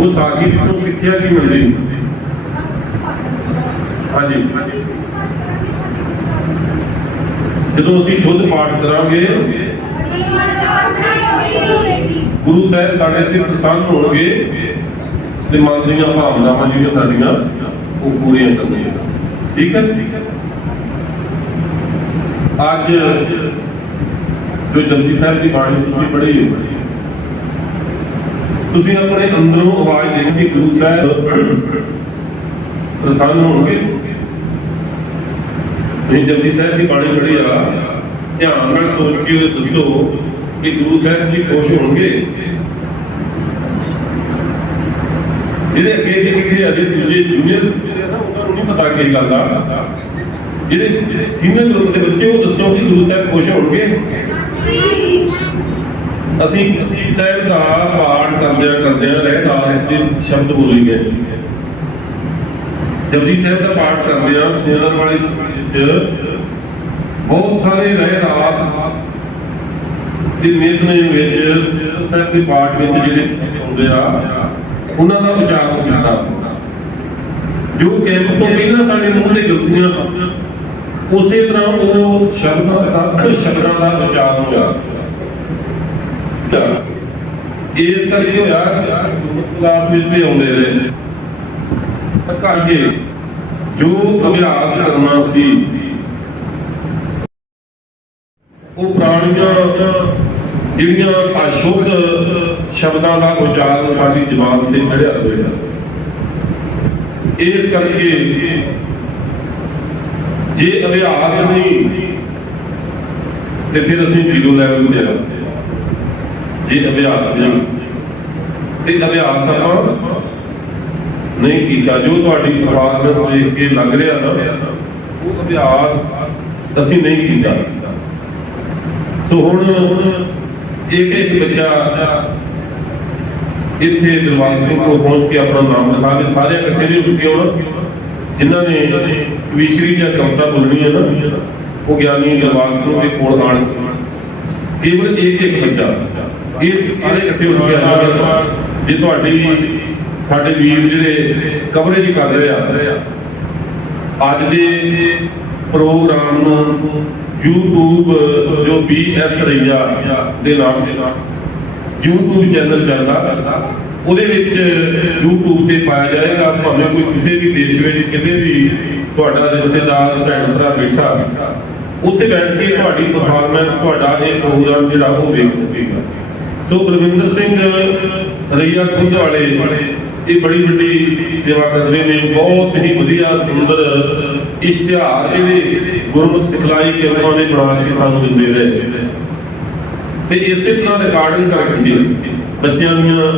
वो साखी पिछों सिक्ख्या की मिलती। हाँ जी, जो असीं शुद्ध पाठ करांगे गुरु साहब साडे ते प्रसन्न होणगे ते मन दीआं भावनावां जिहड़ियां साडीआं वो पूरीआं करनगे। ठीक है। अज जो जपजी साहब की बाणी तुसीं पढ़ी तुसीं अपने अंदरों आवाज देनी कि गुरु साहब प्रसन्न होणगे। तुसीं जपजी साहब की बाणी पढ़ी आ ध्यान नाल सोच के दसो कि गुरु साहब जी खुश होणगे। जिहड़े अगे दे पिछे अजे दूजे जूनियर ना उन्होंने नहीं पता की गल दा, जिहड़े सीनियर ग्रुप के बच्चे वो दसो कि गुरु साहब खुश होणगे। असीं जपजी साहब का पाठ करदिआं रहरास दे शब्द बोली गए। जपजी साहब का पाठ करदिआं सोदन वाले बहुत सारे रहरास नितनेम साहब के पाठ में जिहड़े आउंदे आ उन्हां दा उच्चारण कीता। जो कैंप तो पहला साडे मूँह ते गलतियां उसे तरह वो शब्दां का उच्चारण होया। इस करके होया क्लास में भी आउंदे रहे करके जो अभ्यास करना सी वो पुरानियां जिहड़ियां अशुद्ध शब्दां का उच्चारण साडी जबान ते चढ़िया होया। इस करके जे अभ्यास नहीं तो फिर असीं जीरो लैवल ते आ। जे अभ्यास नहीं तो अभ्यास आपां नहीं कीता जो तुहाडी परफॉर्मेंस देख के लग रहा ना वो अभ्यास असीं नहीं कीता। तो हुण एक एक बच्चा इत्थे दरबार सिंह को पहुंच के अपना नाम लिखा के सारे इकट्ठे नहीं उठे होना जिन्होंने विशरी या कविता बोलनी है ना वो ज्ञानी दरबार सिंह के कोल आण केवल एक एक बच्चा ये सारे इकट्ठे उठ के आ जे तुहाडी साडे वीर जिहड़े कवरेज कर रहे आ अज दे प्रोग्राम नूं यूट्यूब जो BS रैया के नाम से यूट्यूब चैनल चलता ਉਹਦੇ ਵਿੱਚ YouTube ਤੇ ਪਾਇਆ ਜਾਏਗਾ। ਭਾਵੇਂ ਕੋਈ ਕਿਸੇ ਵੀ ਦੇਸ਼ ਵਿੱਚ ਕਿਤੇ ਵੀ ਤੁਹਾਡਾ ਰਿਸ਼ਤੇਦਾਰ ਭੈਣ ਭਰਾ ਬੈਠਾ ਉੱਥੇ ਬੈਠ ਕੇ ਤੁਹਾਡੀ ਪਰਫਾਰਮੈਂਸ ਤੁਹਾਡਾ ਇਹ ਪ੍ਰੋਗਰਾਮ ਜਿਹੜਾ ਉਹ ਵੇਖ ਸਕੇਗਾ। तो बलविंदर सिंह रैया खुद वाले ये बड़ी बड़ी सेवा करते हैं। बहुत ही वधिया सुंदर इश्तिहार जिहड़े गुरमुख सिखलाई केंद्रां दे बना के सानूं दिंदे रहे ते इसे तरह रिकॉर्डिंग करके बच्चों दीआं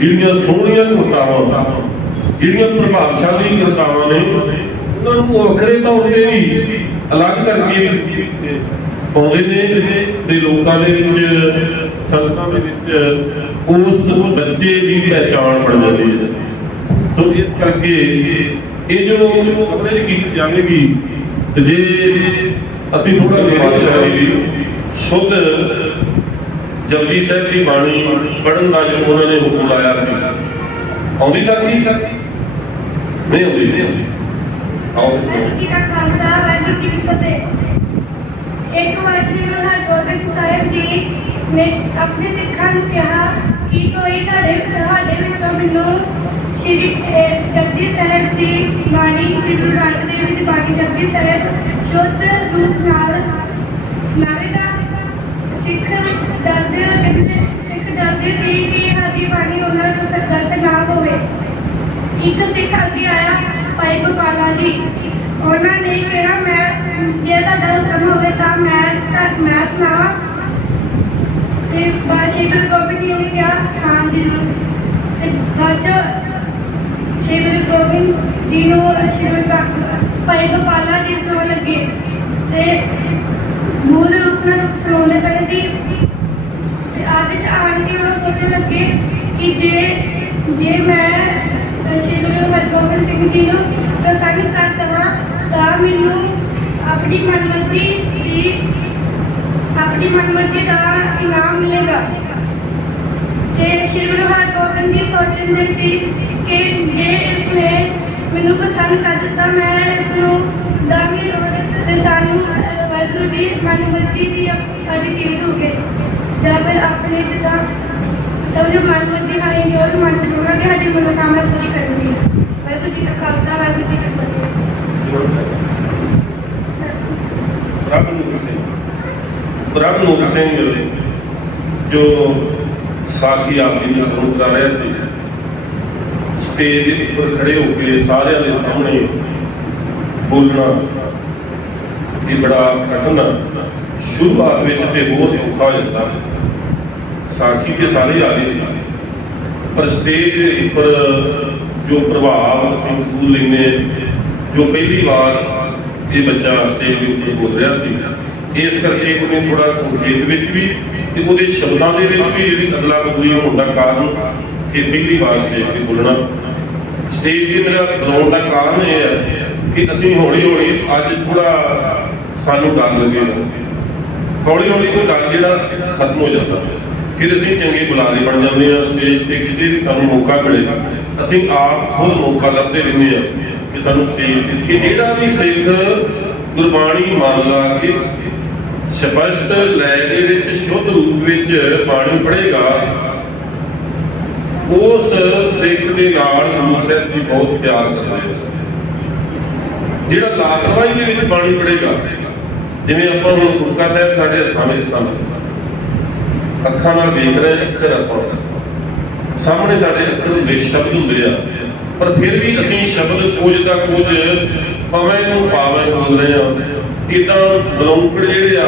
जिहड़ियां सोहणियां कवितावां जिहड़ियां प्रभावशाली कवितावां ने उन्हां नूं वखरे तौर ते भी अलग करके पाउंदे ने ते लोकां दे विच संगतां दे विच उस बच्चे की पहचान बन जाती है। तो इस करके ये जो कवरेज की जाएगी तो जे असीं थोड़ा बादशाही शुद्ध जपजी साहब की बाणी पढ़न का जो उन्होंने हुक्म लाया सी आउंदी साथी नहीं आउंदी आओ जी का खालसा वाहिगुरू जी की फतेह। एक बार श्री गुरु हरगोबिंद साहिब जी ने अपने सिखां नूं कहा कि कोई तुहाडे विचों मैनूं श्री जपजी साहिब की बाणी श्री गुरु नानक देव जी की बाणी जपजी साहिब शुद्ध रूप नाल सुनावेगा। सिख डरदे सी कि साडी बाणी उन्हां चों गलत ना होवे। एक सिख अगे आया भाई गोपाला जी उन्होंने कहा मैं जे तुहाडा हुक्म होवे तां मैं सुनावां ते श्री गुरु गोबिंद जी ने कहा हाँ जरूर। ते बाद श्री गुरु गोबिंद जी नूं श्री भाई गोपाला जी सुनाउण लगे ते मूल रूप नाल सुनाउंदे पए सी ते आदि च आण के वो सोचण लगे कि जे मैं श्री गुरु हरगोबिंद सिंह जी नूं प्रसन्न कर देवां तां मैनूं अपनी मनमर्जी का इनाम मिलेगा। ते श्री गुरु हरगोबिंद जी सोच ਸੋਚਦੇ ਸੀ ਕਿ ਜੇ ਇਸਨੇ ਮੈਨੂੰ ਪਸੰਦ ਕਰ ਦਿੱਤਾ ਮੈਂ ਇਸ ਨੂੰ ਦਾਂਗੀ ਤੇ ਸਾਨੂੰ ਵਾਹਿਗੁਰੂ ਜੀ ਮਨਮਰਜ਼ੀ ਦੀ ਸਾਡੀ ਚੀਜ਼ ਹੋਵੇ ਜਾਂ ਫਿਰ ਆਪਣੇ ਜਿੱਦਾਂ ਸਮਝੋ ਮਨਮਰਜ਼ੀ ਸਾਡੀ ਜੋ ਵੀ ਮਨ ਚ ਹੋਣਾ ਕਿ ਸਾਡੀ ਮਨੋਕਾਮਨਾ ਪੂਰੀ ਕਰਨੀ ਹੈ। ਵਾਹਿਗੁਰੂ ਜੀ ਦਾ ਖਾਲਸਾ ਵਾਹਿਗੁਰੂ ਜੀ ਕੀ ਫਤਿਹ। ਬ੍ਰਹਮਨੂਰ ਸਿੰਘ ਜੋ ਸਾਥੀ ਆਪ ਜੀ ਨੂੰ ਸਰੂਪ ਕਰਾ ਰਿਹਾ ਸੀ, ਸਟੇਜ ਦੇ ਉੱਪਰ ਖੜੇ ਹੋ ਕੇ ਸਾਰਿਆਂ ਦੇ ਸਾਹਮਣੇ ਬੋਲਣਾ ਇਹ ਬੜਾ ਕਠਿਨ ਸ਼ੁਰੂਆਤ ਵਿੱਚ ਤੇ ਬਹੁਤ ਔਖਾ ਹੋ ਜਾਂਦਾ। ਸਾਖੀ ਤੇ ਸਾਰੇ ਆ ਗਏ ਸੀ, ਪਰ ਸਟੇਜ ਦੇ ਉੱਪਰ ਜੋ ਪ੍ਰਭਾਵ ਅਸੀਂ ਕਬੂਲ ਲੈਂਦੇ, ਜੋ ਪਹਿਲੀ ਵਾਰ ਇਹ ਬੱਚਾ ਸਟੇਜ ਦੇ ਉੱਪਰ ਬੋਲ ਰਿਹਾ ਸੀ, ਇਸ ਕਰਕੇ ਉਹਨੇ ਥੋੜਾ ਸੰਖੇਪ ਵਿੱਚ ਵੀ ਤੇ ਉਹਦੇ ਸ਼ਬਦਾਂ ਦੇ ਵਿੱਚ ਵੀ ਜਿਹੜੀ ਅਦਲਾ ਬਦਲੀ ਹੋਣ ਦਾ ਕਾਰਨ ਕਿ ਪਹਿਲੀ ਵਾਰ ਸਟੇਜ ਤੇ ਬੋਲਣਾ। ਸਟੇਜ ਤੇ ਮੇਰਾ ਬੁਲਾਉਣ ਦਾ ਕਾਰਨ ਇਹ ਹੈ ਕਿ ਅਸੀਂ ਹੌਲੀ ਹੌਲੀ ਅੱਜ ਥੋੜਾ ਸਾਨੂੰ ਡਰ ਲੱਗੇਗਾ, ਹੌਲੀ ਹੌਲੀ ਕੋਈ ਡਰ ਜਿਹੜਾ ਖਤਮ ਹੋ ਜਾਂਦਾ, ਫਿਰ ਅਸੀਂ ਚੰਗੇ ਬੁਲਾਰੇ ਬਣ ਜਾਂਦੇ ਹਾਂ। ਸਟੇਜ ਤੇ ਕਿਤੇ ਵੀ ਸਾਨੂੰ ਮੌਕਾ ਮਿਲੇ ਅਸੀਂ ਆਪ ਖੁਦ ਮੌਕਾ ਲੱਭਦੇ ਰਹਿੰਦੇ ਹਾਂ ਕਿ ਸਾਨੂੰ ਸਟੇਜ ਤੇ ਜਿਹੜਾ ਵੀ ਸਿੱਖ ਗੁਰਬਾਣੀ ਮੰਨ ਲਾ ਕੇ ਸਪਸ਼ਟ ਲੈ ਦੇ ਵਿੱਚ ਸ਼ੁੱਧ ਰੂਪ ਵਿੱਚ ਬਾਣੀ ਪੜ੍ਹੇਗਾ, ਉਸ ਸਿੱਖ ਦੇ ਨਾਲ ਗੁਰੂ ਸਾਹਿਬ ਜੀ ਬਹੁਤ ਪਿਆਰ ਕਰਦੇ ਆ। ਜਿਹੜਾ ਲਾਪਰਵਾਹੀ ਦੇ ਵਿੱਚ ਬਾਣੀ ਪੜ੍ਹੇਗਾ, ਜਿਵੇਂ ਆਪਾਂ ਹੁਣ ਗੁਰਕਾ ਸਾਹਿਬ ਸਾਡੇ ਹੱਥਾਂ ਵਿੱਚ ਸਨ, ਅੱਖਾਂ ਨਾਲ ਦੇਖ ਰਹੇ ਅੱਖਰ, ਆਪਾਂ ਸਾਹਮਣੇ ਸਾਡੇ ਅੱਖਰ ਹੁੰਦੇ, ਸ਼ਬਦ ਹੁੰਦੇ ਆ, ਪਰ ਫਿਰ ਵੀ ਅਸੀਂ ਸ਼ਬਦ ਕੁਝ ਦਾ ਕੁਝ ਭਾਵੇਂ ਨੂੰ ਪਾਵੇਂ ਬੋਲ ਰਹੇ ਆ। ਇਦਾਂ ਬਲੌਂਕੜ ਜਿਹੜੇ ਆ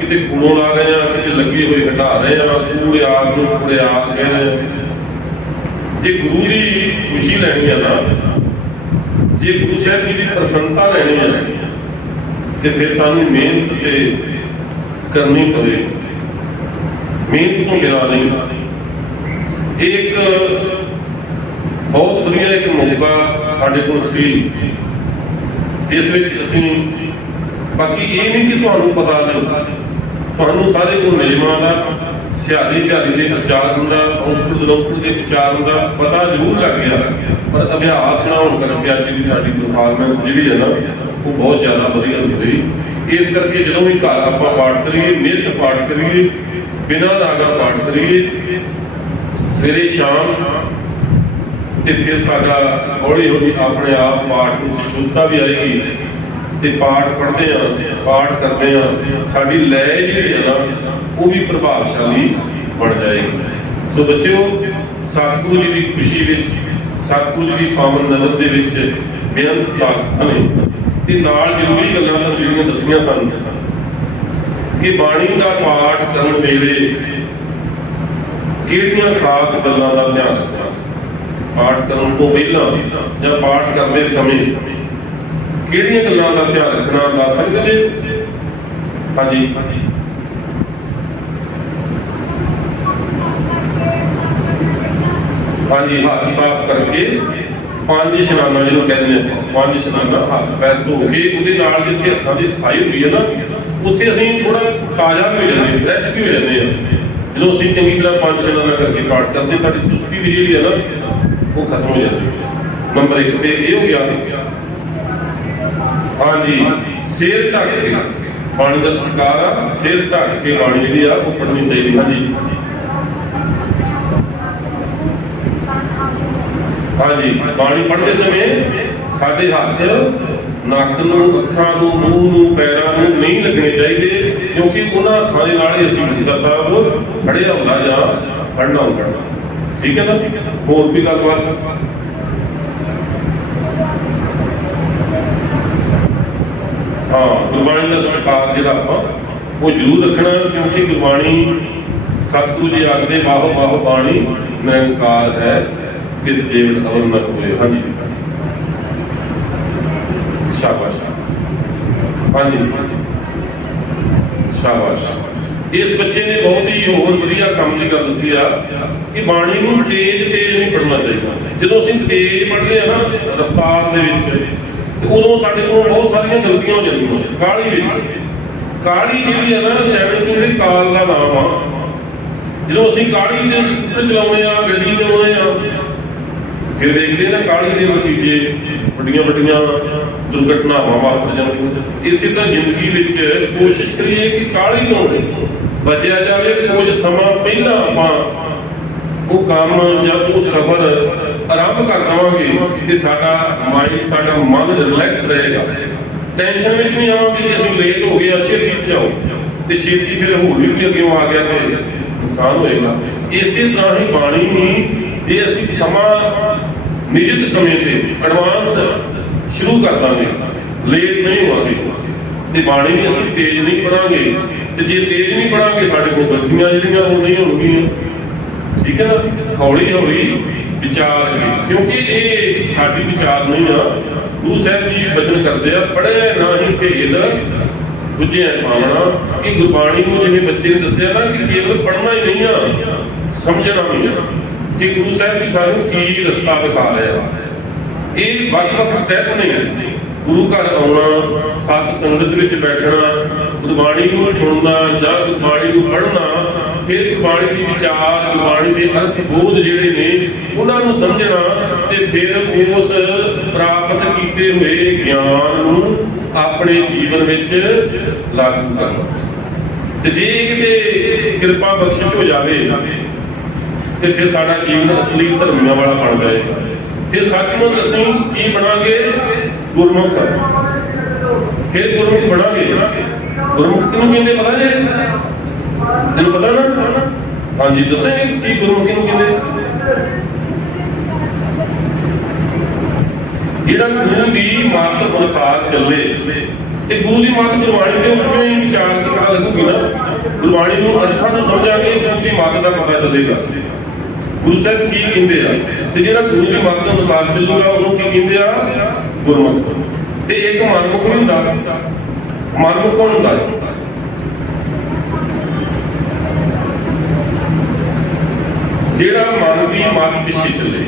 ਕਿਤੇ ਕੋਲੋਂ ਲਾ ਰਹੇ ਆ, ਕਿਤੇ ਲੱਗੇ ਹੋਏ ਹਟਾ ਰਹੇ ਆ, ਕੂੜਿਆਰ ਨੂੰ ਕੂੜਿਆਰ ਕਹਿ ਰਹੇ ਆ। ਜੇ ਗੁਰੂ ਦੀ ਖੁਸ਼ੀ ਲੈਣੀ ਆ ਨਾ, ਜੇ ਗੁਰੂ ਸਾਹਿਬ ਜੀ ਦੀ ਪ੍ਰਸੰਨਤਾ ਲੈਣੀ ਆ ਤੇ ਫਿਰ ਸਾਨੂੰ ਮਿਹਨਤ ਤੇ ਕਰਨੀ ਪਵੇ, ਮਿਹਨਤ ਤੋਂ ਬਿਨਾਂ ਨਹੀਂ। ਇਹ ਇੱਕ ਬਹੁਤ ਵਧੀਆ ਇੱਕ ਮੌਕਾ ਸਾਡੇ ਕੋਲ ਸੀ ਜਿਸ ਵਿੱਚ ਅਸੀਂ, ਬਾਕੀ ਇਹ ਨਹੀਂ ਕਿ ਤੁਹਾਨੂੰ ਪਤਾ ਨਹੀਂ, ਤੁਹਾਨੂੰ ਸਾਰੇ ਕੋਲ ਨਿਯਮਾਂ ਦਾ ਸਿਆਰੀ ਬਿਹਾਰੀ ਦੇ ਉਚਾਰਨ ਦਾ, ਔਂਕੜ ਦਲੋਂਕੜ ਦੇ ਉਚਾਰਨ ਦਾ ਪਤਾ ਜ਼ਰੂਰ ਲੱਗ ਗਿਆ, ਪਰ ਅਭਿਆਸ ਨਾ ਹੋਣ ਕਰਕੇ ਅੱਜ ਦੀ ਸਾਡੀ ਪਰਫਾਰਮੈਂਸ ਜਿਹੜੀ ਹੈ ਨਾ ਉਹ ਬਹੁਤ ਜ਼ਿਆਦਾ ਵਧੀਆ ਹੋਈ। ਇਸ ਕਰਕੇ ਜਦੋਂ ਵੀ ਘਰ ਆਪਾਂ ਪਾਠ ਕਰੀਏ, ਨਿੱਤ ਪਾਠ ਕਰੀਏ, ਬਿਨਾਂ ਰਾਗਾ ਪਾਠ ਕਰੀਏ ਸਵੇਰੇ ਸ਼ਾਮ, ਤੇ ਫਿਰ ਸਾਡਾ ਹੌਲੀ ਹੌਲੀ ਆਪਣੇ ਆਪ ਪਾਠ ਵਿੱਚ ਸ਼ੁੱਧਤਾ ਵੀ ਆਏਗੀ ਤੇ ਪਾਠ ਪੜ੍ਹਦੇ ਆ, ਪਾਠ ਕਰਦੇ ਆ, ਸਾਡੀ ਲੈ ਜਿਹੜੀ ਹੈ ਨਾ ਉਹ ਵੀ ਪ੍ਰਭਾਵਸ਼ਾਲੀ ਬਣ ਜਾਏਗੀ। ਸੋ ਬੱਚਿਓ, ਸਤਿਗੁਰੂ ਜੀ ਦੀ ਖੁਸ਼ੀ ਵਿੱਚ, ਸਤਿਗੁਰੂ ਜੀ ਦੀ ਪਾਵਨ ਨਜ਼ਰ ਦੇ ਵਿੱਚ ਬੇਅੰਤ ਤਾਕਤਾਂ ਨੇ, ਤੇ ਨਾਲ ਜ਼ਰੂਰੀ ਗੱਲਾਂ ਤਾਂ ਜਿਹੜੀਆਂ ਦੱਸੀਆਂ ਸਨ ਕਿ ਬਾਣੀ ਦਾ ਪਾਠ ਕਰਨ ਵੇਲੇ ਕਿਹੜੀਆਂ ਖਾਸ ਗੱਲਾਂ ਦਾ ਧਿਆਨ ਰੱਖਣਾ, ਪਾਠ ਕਰਨ ਤੋਂ ਪਹਿਲਾਂ ਜਾਂ ਪਾਠ ਕਰਦੇ ਸਮੇਂ ਕਿਹੜੀਆਂ ਗੱਲਾਂ ਦਾ ਧਿਆਨ ਰੱਖਣਾ ਦੱਸ ਸਕਦੇ ਜੀ? ਹਾਂਜੀ, ਹਾਂਜੀ, ਹੱਥ ਸਾਫ਼ ਕਰਕੇ 5 ਇਸ਼ਨਾਨਾਂ ਜਿਹਨੂੰ ਕਹਿੰਦੇ ਨੇ, 5 ਇਸ਼ਨਾਨਾਂ ਹੱਥ ਪੈਰ ਧੋ ਕੇ, ਉਹਦੇ ਨਾਲ ਜਿੱਥੇ ਹੱਥਾਂ ਦੀ ਸਫਾਈ ਹੁੰਦੀ ਹੈ ਨਾ ਉੱਥੇ ਅਸੀਂ ਥੋੜਾ ਤਾਜ਼ਾ ਵੀ ਹੋ ਜਾਂਦੇ ਹਾਂ, ਫਰੈਸ਼ ਵੀ ਹੋ ਜਾਂਦੇ ਹਾਂ। ਜਦੋਂ ਅਸੀਂ ਚੰਗੀ ਤਰ੍ਹਾਂ 5 ਇਸ਼ਨਾਨਾਂ ਕਰਕੇ ਪਾਠ ਕਰਦੇ, ਸਾਡੀ ਸੁਸਤੀ ਵੀ ਜਿਹੜੀ ਹੈ ਨਾ ਉਹ ਖਤਮ ਹੋ ਜਾਂਦੀ ਹੈ। ਨੰਬਰ 1 ਤੇ ਇਹ ਹੋ ਗਿਆ। ਹਾਂਜੀ, ਸਿਰ ਢੱਕ ਕੇ ਬਾਣੀ ਦਾ ਸਤਿਕਾਰ ਆ, ਸਿਰ ਢੱਕ ਕੇ ਬਾਣੀ ਜਿਹੜੀ ਆ ਉਹ ਪੜ੍ਹਨੀ ਚਾਹੀਦੀ। ਹਾਂਜੀ, ਹਾਂਜੀ, ਬਾਣੀ ਪੜ੍ਹਦੇ ਸਮੇਂ ਸਾਡੇ ਹੱਥ ਨੱਕ ਨੂੰ, ਅੱਖਾਂ ਨੂੰ, ਮੂੰਹ ਨੂੰ, ਪੈਰਾਂ ਨੂੰ ਨਹੀਂ ਲੱਗਣੇ ਚਾਹੀਦੇ, ਕਿਉਂਕਿ ਉਹਨਾਂ ਹੱਥਾਂ ਦੇ ਨਾਲ ਹੀ ਅਸੀਂ ਗੁਰੂ ਸਾਹਿਬ ਖੜਿਆ ਹੁੰਦਾ ਜਾਂ ਪੜ੍ਹਨਾ ਹੁੰਦਾ। ਠੀਕ ਹੈ ਨਾ? ਹੋਰ ਵੀ ਗੱਲਬਾਤ? ਹਾਂ, ਗੁਰਬਾਣੀ ਦਾ ਸਤਿਕਾਰ ਜਿਹੜਾ ਆਪਾਂ ਉਹ ਜ਼ਰੂਰ ਰੱਖਣਾ, ਕਿਉਂਕਿ ਗੁਰਬਾਣੀ ਸਤਿਗੁਰੂ ਜੀ ਆਖਦੇ ਬਾਹੋ ਬਾਹੋ ਬਾਣੀ ਨਿਰੰਕਾਰ ਹੈ, ਕਿਸ ਜੀਵਨ ਅਵਲ ਨਾ ਹੋਏ। ਹਾਂਜੀ, ਸ਼ਾਬਾਸ਼, ਹਾਂਜੀ, ਸ਼ਾਬਾਸ਼। ਇਸ ਬੱਚੇ ਨੇ ਬਹੁਤ ਹੀ ਹੋਰ ਵਧੀਆ ਕੰਮ ਦੀ ਗੱਲ ਦੱਸੀ ਆ ਕਿ ਬਾਣੀ ਨੂੰ ਤੇਜ਼ ਨਹੀਂ ਪੜ੍ਹਨਾ ਚਾਹੀਦਾ। ਜਦੋਂ ਅਸੀਂ ਤੇਜ਼ ਪੜ੍ਹਦੇ ਆ ਨਾ ਰਫਤਾਰ ਦੇ ਵਿੱਚ, ਤੇ ਉਦੋਂ ਸਾਡੇ ਕੋਲ ਬਹੁਤ ਸਾਰੀਆਂ ਗਲਤੀਆਂ ਹੋ ਜਾਂਦੀਆਂ। ਕਾਹਲੀ ਵਿੱਚ, ਕਾਹਲੀ ਜਿਹੜੀ ਆ ਨਾ ਸੈਵਨ ਦੇ ਕਾਲ ਦਾ ਨਾਮ ਆ। ਜਦੋਂ ਅਸੀਂ ਕਾਹਲੀ 'ਚ ਸਕੂਟਰ ਚਲਾਉਂਦੇ ਆ, ਗੱਡੀ ਚਲਾਉਂਦੇ ਆ, ਫਿਰ ਦੇਖਦੇ ਨਾ ਕਾਹਲੀ ਦੇ ਨਤੀਜੇ ਵੱਡੀਆਂ ਵੱਡੀਆਂ ਦੁਰਘਟਨਾਵਾਂ ਵਾਪਰ ਜਾਂਦੀਆਂ। ਇਸੇ ਤਰ੍ਹਾਂ ਜ਼ਿੰਦਗੀ ਵਿੱਚ ਕੋਸ਼ਿਸ਼ ਕਰੀਏ ਕਿ ਕਾਹਲੀ ਤੋਂ ਬਚਿਆ ਜਾਵੇ। ਕੁਝ ਸਮਾਂ ਪਹਿਲਾਂ ਆਪਾਂ ਉਹ ਕੰਮ ਜਾਂ ਉਹ ਸਫ਼ਰ ਆਰੰਭ ਕਰ ਦੇਵਾਂਗੇ ਤੇ ਸਾਡਾ ਮਾਈਂਡ, ਸਾਡਾ ਮਨ ਰਿਲੈਕਸ ਰਹੇਗਾ। ਟੈਨਸ਼ਨ ਵਿੱਚ ਨਹੀਂ ਆਵਾਂਗੇ ਕਿ ਅਸੀਂ ਲੇਟ ਹੋ ਗਏ, ਛੇਤੀ ਜਾਓ ਤੇ ਛੇਤੀ ਫਿਰ ਹੋਰ ਵੀ ਅੱਗੇ ਆ ਗਿਆ ਤੇ ਨੁਕਸਾਨ ਹੋਏਗਾ। ਇਸੇ ਤਰ੍ਹਾਂ ਹੀ ਬਾਣੀ ਹੀ ਜੇ ਅਸੀਂ ਸਮਾਂ ਨਿਯਤ ਸਮੇਂ ਤੇ ਐਡਵਾਂਸ ਸ਼ੁਰੂ ਕਰ ਦਾਂਗੇ, ਲੇਟ ਨਹੀਂ ਹੋਵਾਂਗੇ ਤੇ ਬਾਣੀ ਵੀ ਅਸੀਂ ਤੇਜ਼ ਨਹੀਂ ਪੜਾਂਗੇ। ਤੇ ਜੇ ਤੇਜ਼ ਨਹੀਂ ਪੜਾਂਗੇ ਸਾਡੇ ਕੋਲ ਗਲਤੀਆਂ ਜਿਹੜੀਆਂ ਉਹ ਨਹੀਂ ਹੋਣਗੀਆਂ। ਠੀਕ ਹੈ ਨਾ, ਹੌਲੀ ਹੌਲੀ ਵਿਚਾਰ ਕੇ, ਕਿਉਂਕਿ ਇਹ ਸਾਡੀ ਵਿਚਾਰ ਨਹੀਂ ਆ। ਗੁਰੂ ਸਾਹਿਬ ਜੀ ਬਚਨ ਕਰਦੇ ਆ, ਪੜ੍ਹਿਆ ਨਾ ਹੀ ਭੇਦ ਬੁੱਝਿਆ ਪਾਵਣਾ। ਕਿ ਗੁਰਬਾਣੀ ਨੂੰ ਜਿਵੇਂ ਬੱਚੇ ਨੇ ਦੱਸਿਆ ਨਾ ਕਿ ਕੇਵਲ ਪੜ੍ਹਨਾ ਹੀ ਨਹੀਂ ਆ, ਸਮਝਣਾ ਵੀ ਆ ਕਿ ਗੁਰੂ ਸਾਹਿਬ ਜੀ ਸਾਨੂੰ ਕੀ ਰਸਤਾ ਦਿਖਾ ਰਿਹਾ। ਇਹ ਵੱਖ-ਵੱਖ ਸਟੈਪ ਨੇ। ਗੁਰੂ ਘਰ ਆਉਣਾ, ਸਤ ਸੰਗਤ ਵਿੱਚ ਬੈਠਣਾ, ਗੁਰਬਾਣੀ ਨੂੰ ਸੁਣਨਾ ਜਾਂ ਗੁਰਬਾਣੀ ਨੂੰ ਪੜ੍ਹਨਾ, ਫਿਰ ਗੁਰਬਾਣੀ ਦੀ ਵਿਚਾਰ, ਗੁਰਬਾਣੀ ਦੇ ਅਰਥ ਬੋਧ ਜਿਹੜੇ ਨੇ ਉਹਨਾਂ ਨੂੰ ਸਮਝਣਾ ਤੇ ਫਿਰ ਉਸ ਪ੍ਰਾਪਤ ਕੀਤੇ ਹੋਏ ਗਿਆਨ ਨੂੰ ਆਪਣੇ ਜੀਵਨ ਵਿੱਚ ਲਾਗੂ ਕਰਨਾ। ਤੇ ਜੇ ਕਿਤੇ ਕਿਰਪਾ ਬਖਸ਼ਿਸ਼ ਹੋ ਜਾਵੇ ਤੇ ਫਿਰ ਸਾਡਾ ਜੀਵਨ ਅਸਲੀ ਧਰਮੀਆਂ ਵਾਲਾ ਬਣ ਜਾਏ। ਫਿਰ ਸੱਚਮੁੱਚ ਅਸੀਂ ਕੀ ਬਣਾਂਗੇ? ਗੁਰਮੁਖ। ਫਿਰ ਗੁਰਮੁਖ ਬਣਾਂਗੇ। ਗੁਰਮੁਖ ਕਿਹਨੂੰ ਕਹਿੰਦੇ ਪਤਾ ਜੇ? ਤੈਨੂੰ ਪਤਾ ਨਾ? ਹਾਂਜੀ, ਦੱਸੋਗੇ ਕੀ ਗੁਰਮੁਖ ਕਿਹਨੂੰ ਕਹਿੰਦੇ? ਜਿਹੜਾ ਗੁਰੂ ਦੀ ਮੱਤ ਅਨੁਸਾਰ ਚੱਲੇ। ਤੇ ਗੁਰੂ ਦੀ ਮੱਤ ਗੁਰਬਾਣੀ ਦੇ ਉੱਚੋਂ ਹੀ ਵਿਚਾਰ ਤੇ ਪਤਾ ਲੱਗੂਗੀ ਨਾ। ਗੁਰਬਾਣੀ ਨੂੰ ਅਰਥਾਂ ਨੂੰ ਸਮਝਾਂਗੇ, ਗੁਰੂ ਦੀ ਮੱਤ ਦਾ ਪਤਾ ਚੱਲੇਗਾ ਗੁਰੂ ਸਾਹਿਬ ਕੀ ਕਹਿੰਦੇ ਆ। ਤੇ ਜਿਹੜਾ ਗੁਰੂ ਦੀ ਮੱਤ ਅਨੁਸਾਰ ਚੱਲੂਗਾ ਉਹਨੂੰ ਕੀ ਕਹਿੰਦੇ ਆ? ਗੁਰਮੁਖ। ਤੇ ਇੱਕ ਮਨਮੁਖ ਵੀ ਹੁੰਦਾ। ਮਨਮੁਖ ਕੌਣ ਹੁੰਦਾ? ਜਿਹੜਾ ਮਨ ਦੀ ਮੱਤ ਪਿੱਛੇ ਚੱਲੇ।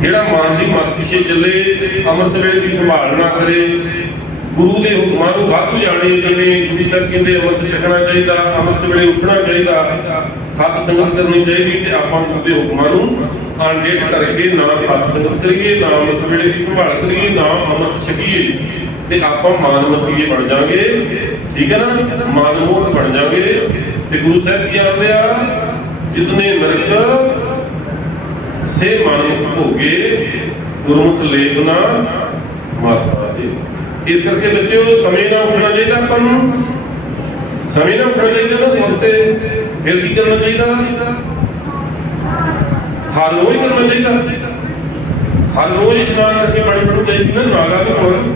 ਜਿਹੜਾ ਮਨ ਦੀ ਮੱਤ ਪਿੱਛੇ ਚੱਲੇ, ਅੰਮ੍ਰਿਤ ਵੇਲੇ ਦੀ ਸੰਭਾਲ ਨਾ ਕਰੇ, ਗੁਰੂ ਦੇ ਹੁਕਮਾਂ ਨੂੰ ਵਾਧੂ ਜਾਣੇ। ਜਿਵੇਂ ਗੁਰੂ ਸਾਹਿਬ ਕਹਿੰਦੇ ਅੰਮ੍ਰਿਤ ਛਕਣਾ ਚਾਹੀਦਾ, ਅੰਮ੍ਰਿਤ ਵੇਲੇ ਉੱਠਣਾ ਚਾਹੀਦਾ, ਸਤ ਸੰਗਤ ਕਰਨੀ ਚਾਹੀਦੀ। ਤੇ ਆਪਾਂ ਗੁਰੂ ਦੇ ਹੁਕਮਾਂ ਨੂੰ ਅਣਡੇਟ ਕਰਕੇ ਨਾ ਸਤ ਸੰਗਤ ਕਰੀਏ, ਨਾ ਅੰਮ੍ਰਿਤ ਵੇਲੇ ਦੀ ਸੰਭਾਲ ਕਰੀਏ, ਨਾ ਅੰਮ੍ਰਿਤ ਛਕੀਏ ਤੇ ਆਪਾਂ ਮਾਨਮਤੀਏ ਬਣ ਜਾਾਂਗੇ। ਠੀਕ ਹੈ ਨਾ, ਮਾਨਮੋਖ ਬਣ ਜਾਾਂਗੇ। ਤੇ ਗੁਰੂ ਸਾਹਿਬ ਕੀ ਆਖਦੇ ਆ? ਜਿਤਨੇ ਨਰਕ ਸੇ ਮਨਮੁਖ ਭੋਗੇ, ਗੁਰਮੁਖ ਲੇਵਨਾ ਮਾਸਾ ਦੇ। ਇਸ ਕਰਕੇ ਬੱਚਿਓ ਸਮੇਂ ਨਾਲ ਉੱਠਣਾ ਚਾਹੀਦਾ। ਆਪਾਂ ਨੂੰ ਸਮੇਂ ਨਾਲ ਉੱਠਣਾ ਚਾਹੀਦਾ ਨਾ ਸੁਣਤੇ। ਫਿਰ ਕੀ ਕਰਨਾ ਚਾਹੀਦਾ? ਹਰ ਰੋਜ਼ ਕਰਨਾ ਚਾਹੀਦਾ। ਹਰ ਰੋਜ਼ ਇਸ਼ਨਾਨ ਕਰਕੇ ਬਾਣੀ ਪੜ੍ਹਨੀ ਚਾਹੀਦੀ ਨਾ, ਨਾਗਾ ਵੀ ਹੋਣ।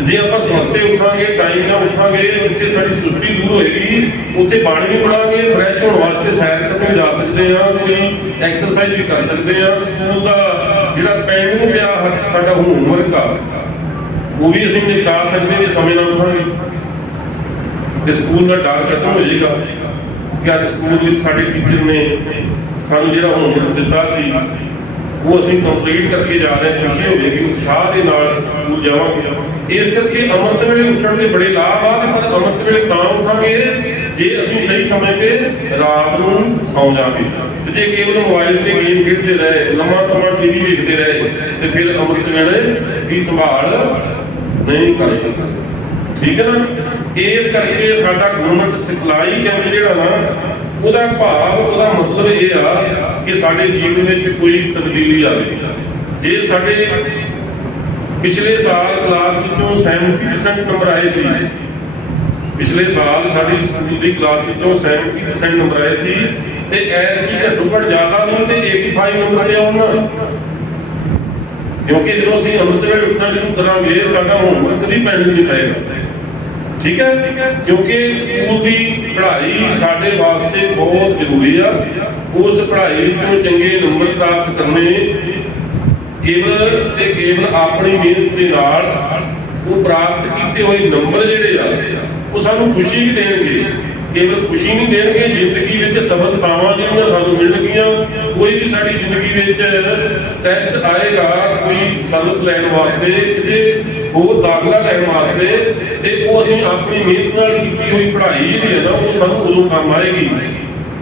ਜੇ ਆਪਾਂ ਸੁਣਤੇ ਉੱਠਾਂਗੇ, ਟਾਈਮ ਨਾਲ ਉੱਠਾਂਗੇ, ਜਿੱਥੇ ਸਾਡੀ ਸੁਸਤੀ ਦੂਰ ਹੋਏਗੀ ਉੱਥੇ ਬਾਣੀ ਵੀ ਪੜਾਂਗੇ। ਫਰੈਸ਼ ਹੋਣ ਵਾਸਤੇ ਸੈਰ ਕਰਨ ਜਾ ਸਕਦੇ ਹਾਂ, ਕੋਈ ਐਕਸਰਸਾਈਜ਼ ਵੀ ਕਰ ਸਕਦੇ ਹਾਂ। ਸਕੂਲ ਦਾ ਜਿਹੜਾ ਪੈਂਡਿੰਗ ਪਿਆ ਸਾਡਾ ਹੋਮਵਰਕ ਆ ਉਹ ਵੀ ਅਸੀਂ ਨਿਪਟਾ ਸਕਦੇ ਹਾਂ ਸਮੇਂ ਨਾਲ ਉੱਠਾਂਗੇ। ਤੇ ਸਕੂਲ ਦਾ ਡਰ ਖਤਮ ਹੋ ਜਾਏਗਾ ਕਿ ਅੱਜ ਸਕੂਲ ਵਿੱਚ ਸਾਡੇ ਟੀਚਰ ਨੇ ਸਾਨੂੰ ਜਿਹੜਾ ਹੋਮਵਰਕ ਦਿੱਤਾ ਸੀ ਉਹ ਅਸੀਂ ਕੰਪਲੀਟ ਕਰਕੇ ਜਾ ਰਹੇ। ਖੁਸ਼ੀ ਹੋਵੇਗੀ, ਉਤਸ਼ਾਹ ਦੇ ਨਾਲ ਸਕੂਲ ਜਾਵਾਂਗੇ। ਇਸ ਕਰਕੇ ਅੰਮ੍ਰਿਤ ਵੇਲੇ ਉੱਠਣ ਦੇ ਬੜੇ ਲਾਭ ਆ। ਪਰ ਅੰਮ੍ਰਿਤ ਵੇਲੇ ਤਾਂ ਉੱਠਾਂਗੇ ਜੇ ਅਸੀਂ ਸਹੀ ਸਮੇਂ ਤੇ ਰਾਤ ਨੂੰ ਸੌਂ ਜਾਵਾਂਗੇ। ਤੇ ਜੇ ਕੇਵਲ ਮੋਬਾਈਲ ਤੇ ਗੇਮ ਖੇਡਦੇ ਰਹੇ, ਲੰਮਾ ਸਮਾਂ ਟੀਵੀ ਵੇਖਦੇ ਰਹੇ ਤੇ ਫਿਰ ਅੰਮ੍ਰਿਤ ਵੇਲੇ ਦੀ ਸੰਭਾਲ ਨਹੀਂ ਕਰ ਸਕਦੇ। ਠੀਕ ਹੈ ਨਾ। ਇਸ ਕਰਕੇ ਸਾਡਾ ਗੁਰਮਤਿ ਸਿਖਲਾਈ ਕੈਂਪ ਜਿਹੜਾ ਨਾ ਉਹਦਾ ਭਾਵ, ਉਹਦਾ ਮਤਲਬ ਇਹ ਆ ਕਿ ਸਾਡੇ ਜੀਵਨ ਵਿੱਚ ਕੋਈ ਤਬਦੀਲੀ ਆਵੇ। ਜੇ ਸਾਡੇ ਪਿਛਲੇ ਸਾਲ ਕਲਾਸ ਵਿੱਚੋਂ 70% ਨੰਬਰ ਆਏ ਸੀ, ਪਿਛਲੇ ਸਾਲ ਸਾਡੀ ਸਕੂਲ ਦੀ ਕਲਾਸ ਵਿੱਚੋਂ 70% ਨੰਬਰ ਆਏ ਸੀ ਤੇ ਐਤਕੀ ਘੱਟੋ ਘੱਟ ਜ਼ਿਆਦਾ ਨਹੀਂ ਤੇ 85 ਨੰਬਰ ਤੇ ਆਉਣ ਨਾ। ਕਿਉਂਕਿ ਜਦੋਂ ਅਸੀਂ ਅੰਮ੍ਰਿਤ ਵੇਲੇ ਉੱਠਣਾ ਸ਼ੁਰੂ ਕਰਾਂਗੇ ਸਾਡਾ ਹੋਮਵਰਕ ਕਦੀ ਪੈਂਡਿੰਗ ਨਹੀਂ ਪਏਗਾ। ਠੀਕ ਹੈ, ਕਿਉਂਕਿ ਸਕੂਲ ਦੀ ਪੜ੍ਹਾਈ ਸਾਡੇ ਵਾਸਤੇ ਬਹੁਤ ਜ਼ਰੂਰੀ ਆ। ਉਸ ਪੜ੍ਹਾਈ ਵਿੱਚੋਂ ਚੰਗੇ ਨੰਬਰ ਪ੍ਰਾਪਤ ਕਰਨੇ ਕੇਵਲ ਤੇ ਕੇਵਲ ਆਪਣੀ ਮਿਹਨਤ ਦੇ ਨਾਲ ਉਹ ਪ੍ਰਾਪਤ ਕੀਤੇ ਹੋਏ ਨੰਬਰ ਜਿਹੜੇ ਆ ਉਹ ਸਾਨੂੰ ਖੁਸ਼ੀ ਵੀ ਦੇਣਗੇ। ਕੇਵਲ ਖੁਸ਼ੀ ਨਹੀਂ ਦੇਣਗੇ, ਜ਼ਿੰਦਗੀ ਵਿੱਚ ਸਫਲਤਾਵਾਂ ਜਿਹੜੀਆਂ ਸਾਨੂੰ ਮਿਲਣਗੀਆਂ। ਕੋਈ ਵੀ ਸਾਡੀ ਜ਼ਿੰਦਗੀ ਵਿੱਚ ਟੈਸਟ ਆਏਗਾ, ਕੋਈ ਸਰਵਿਸ ਲੈਣ ਵਾਸਤੇ, ਕਿਸੇ ਹੋਰ ਦਾਖਲਾ ਲੈਣ ਵਾਸਤੇ, ਤੇ ਉਹ ਅਸੀਂ ਆਪਣੀ ਮਿਹਨਤ ਨਾਲ ਕੀਤੀ ਹੋਈ ਪੜ੍ਹਾਈ ਜਿਹੜੀ ਹੈ ਨਾ ਉਹ ਸਾਨੂੰ ਉਦੋਂ ਕੰਮ ਆਏਗੀ,